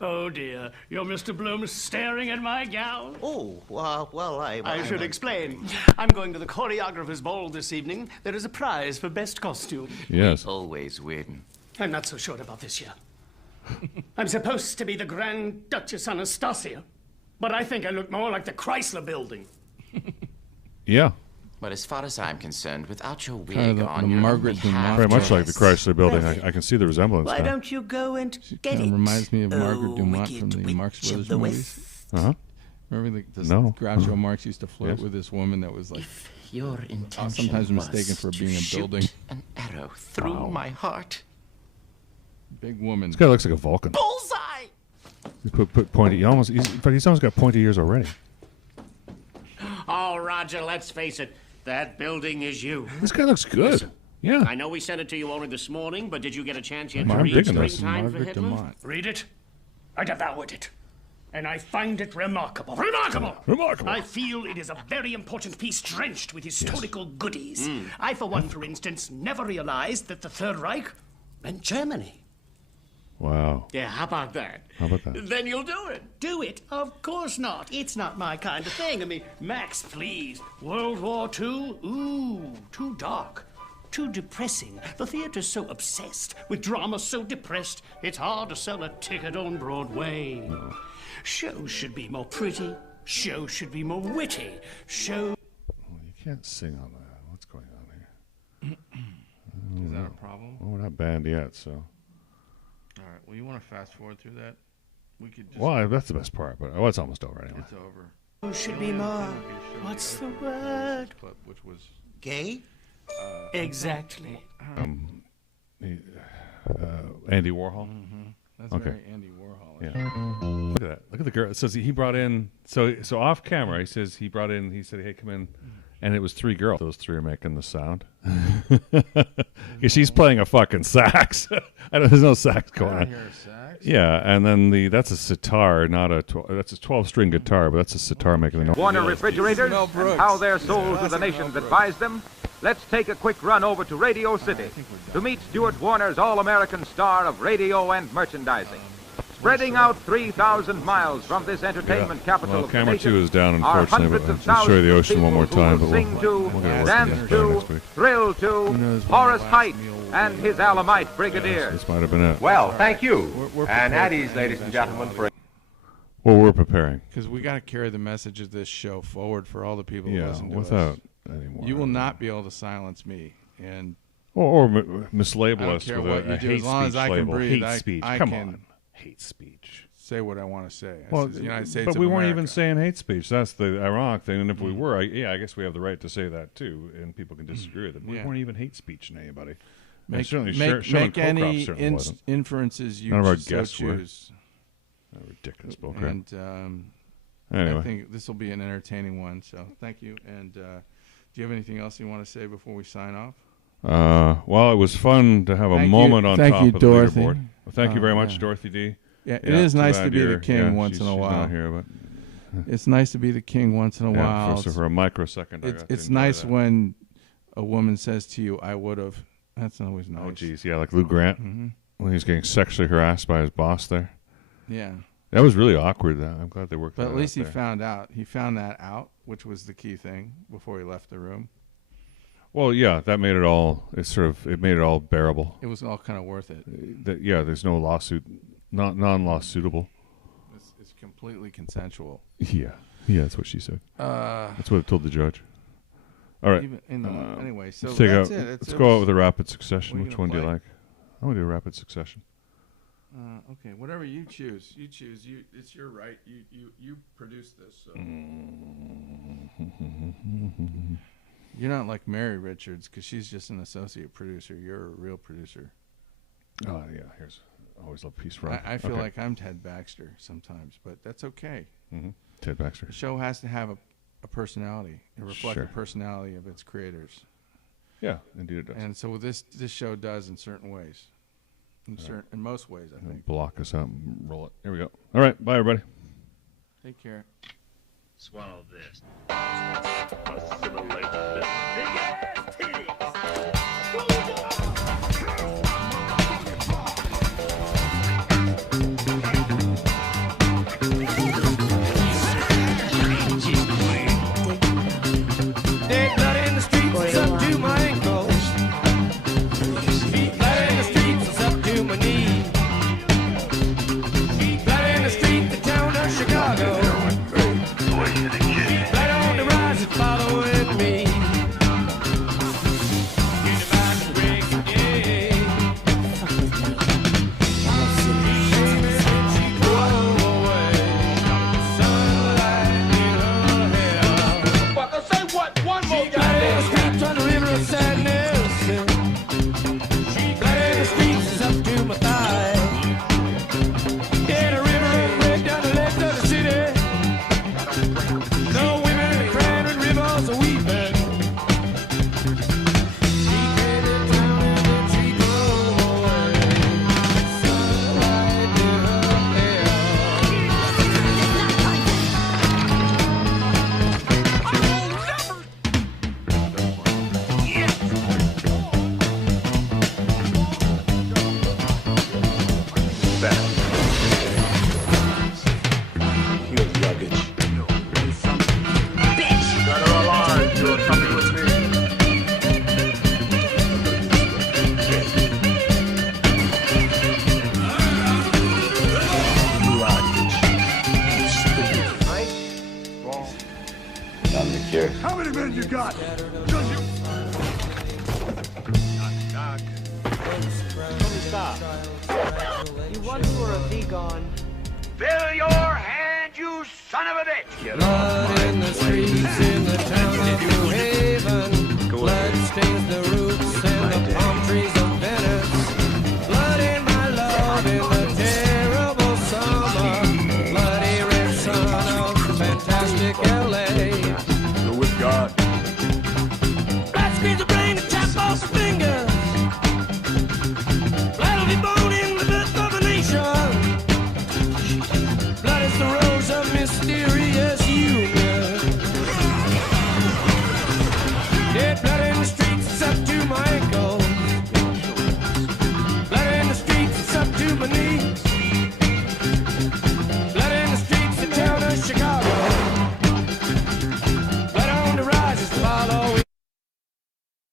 Oh, dear. You're Mr. Bloom staring at my gown. Oh, well, I should explain. I'm going to the choreographer's ball this evening. There is a prize for best costume. Yes. We always win. I'm not so sure about this year. I'm supposed to be the Grand Duchess Anastasia. But I think I look more like the Chrysler Building. Yeah. But as far as I'm concerned, without your wig Kind of on, the you're Margaret only Dumont. half Very much like the dressed. Chrysler Building. I can see the resemblance. Why now. don't you go and get Kind it? of reminds me of Margaret Dumont wicked from the Marx witch Brothers of the movies. Uh-huh. Remember No. Groucho Marx used to flirt Yes. with this woman that was like Your intention sometimes was mistaken for to being a shoot building. an arrow through my heart. Big woman. This guy looks like a Vulcan. Bullseye! He's put pointy. In fact, he's almost got pointy ears already. Oh, Roger, let's face it. That building is you. This guy looks good. Listen, Yeah. I know we sent it to you only this morning, but did you get a chance yet I'm to read digging this. Springtime for Margaret Hitler? Dumont. Read it. I devoured it. And I find it remarkable. Remarkable! Remarkable. I feel it is a very important piece drenched with historical goodies. I, for one, for instance, never realized that the Third Reich meant Germany. Wow. Yeah, how about that? How about that? Then you'll do it. Do it? Of course not. It's not my kind of thing. I mean, Max, please. World War II? Ooh, too dark. Too depressing. The theater's so obsessed with drama so depressed, it's hard to sell a ticket on Broadway. Shows should be more pretty. Shows should be more witty. Shows... Oh, you can't sing on that. What's going on here? Is that a problem? Well, we're not banned yet, so. All right. Well, you want to fast forward through that? We could just. Well, that's the best part, but it's almost over anyway. It's over. Who should be more? What's the word? Clip, which was gay. Exactly. Andy Warhol. That's very Andy Warhol. Yeah. Look at that. Look at the girl. It says he brought in. So off camera, he says he brought in. He said, "Hey, come in," and it was 3 girls. Those 3 are making the sound. She's playing a fucking sax. There's no sax going on. Hear a sax? Yeah, and then that's a sitar, not a. That's a 12-string guitar, but that's a sitar making the noise. Warner Refrigerators and how their sold to the nations advised them. Let's take a quick run over to Radio City to meet Stuart Warner's all-American star of radio and merchandising. Spreading out 3,000 miles from this entertainment capital of the camera nation 2 is down, are unfortunately, hundreds but of I'll show you the thousands of ocean one more people time. who But will sing we'll to, dance to, thrill to, Horace Heidt and his Alamite Brigadiers. This might have been it. Well, thank you. And at ease, ladies and gentlemen, for... Well, we're preparing. Because we got to carry the message of this show forward for all the people who listen to without us. anymore. You will not be able to silence me. And or mislabel us with what a you do. hate As long speech as I can label. breathe, Hate speech. Come on. Hate speech. Say what I want to say. Well, the United States but of we weren't America. even saying hate speech. That's the ironic thing. And if we were, I guess we have the right to say that too, and people can disagree with it. We weren't even hate speech to anybody. Make Any any inferences you None of our so guests choose. Were. Ridiculous bullcrap. And anyway. I think this will be an entertaining one. So thank you. And do you have anything else you want to say before we sign off? Well, it was fun to have a moment on top of the Dorothy. leaderboard. Well, thank you very much, Dorothy D. Yeah, it is nice to be the king once in a while. Not here, but it's nice to be the king once in a while. For a microsecond, it's nice when a woman says to you, "I would have." That's always nice. Oh, geez, yeah, like Lou Grant when he was getting sexually harassed by his boss there. Yeah, that was really awkward. I'm glad they worked. But that at least out he there. found out. He found that out, which was the key thing before he left the room. Well, yeah, that made it all. It made it all bearable. It was all kind of worth it. There's no lawsuit, non-lawsuitable. It's completely consensual. Yeah, that's what she said. That's what I told the judge. All right. Anyway, so let's that's it. Let's go out with a rapid succession. Which one do you like? I want to do a rapid succession. Okay, whatever you choose. You choose. It's your right. You produce this. So. You're not like Mary Richards because she's just an associate producer. You're a real producer. Oh yeah, here's always love Peace Rock. I feel like I'm Ted Baxter sometimes, but that's okay. Ted Baxter. The show has to have a personality and reflect the personality of its creators. Yeah, indeed it does. And so this show does in certain ways. In most ways, I think. Block us out and roll it. Here we go. All right, bye everybody. Take care. Swallow this. Assimilate this. Big ass titties. Dead blood in the streets, it's up to my ankles. Feet blood in the streets, it's up to my knees. Feet blood in the streets, the town of Chicago. Feet blood on the rise, it's following me. How many men you got? Stop. You once were a vegan. Fill your hand you son of a bitch! Blood in the streets in the town of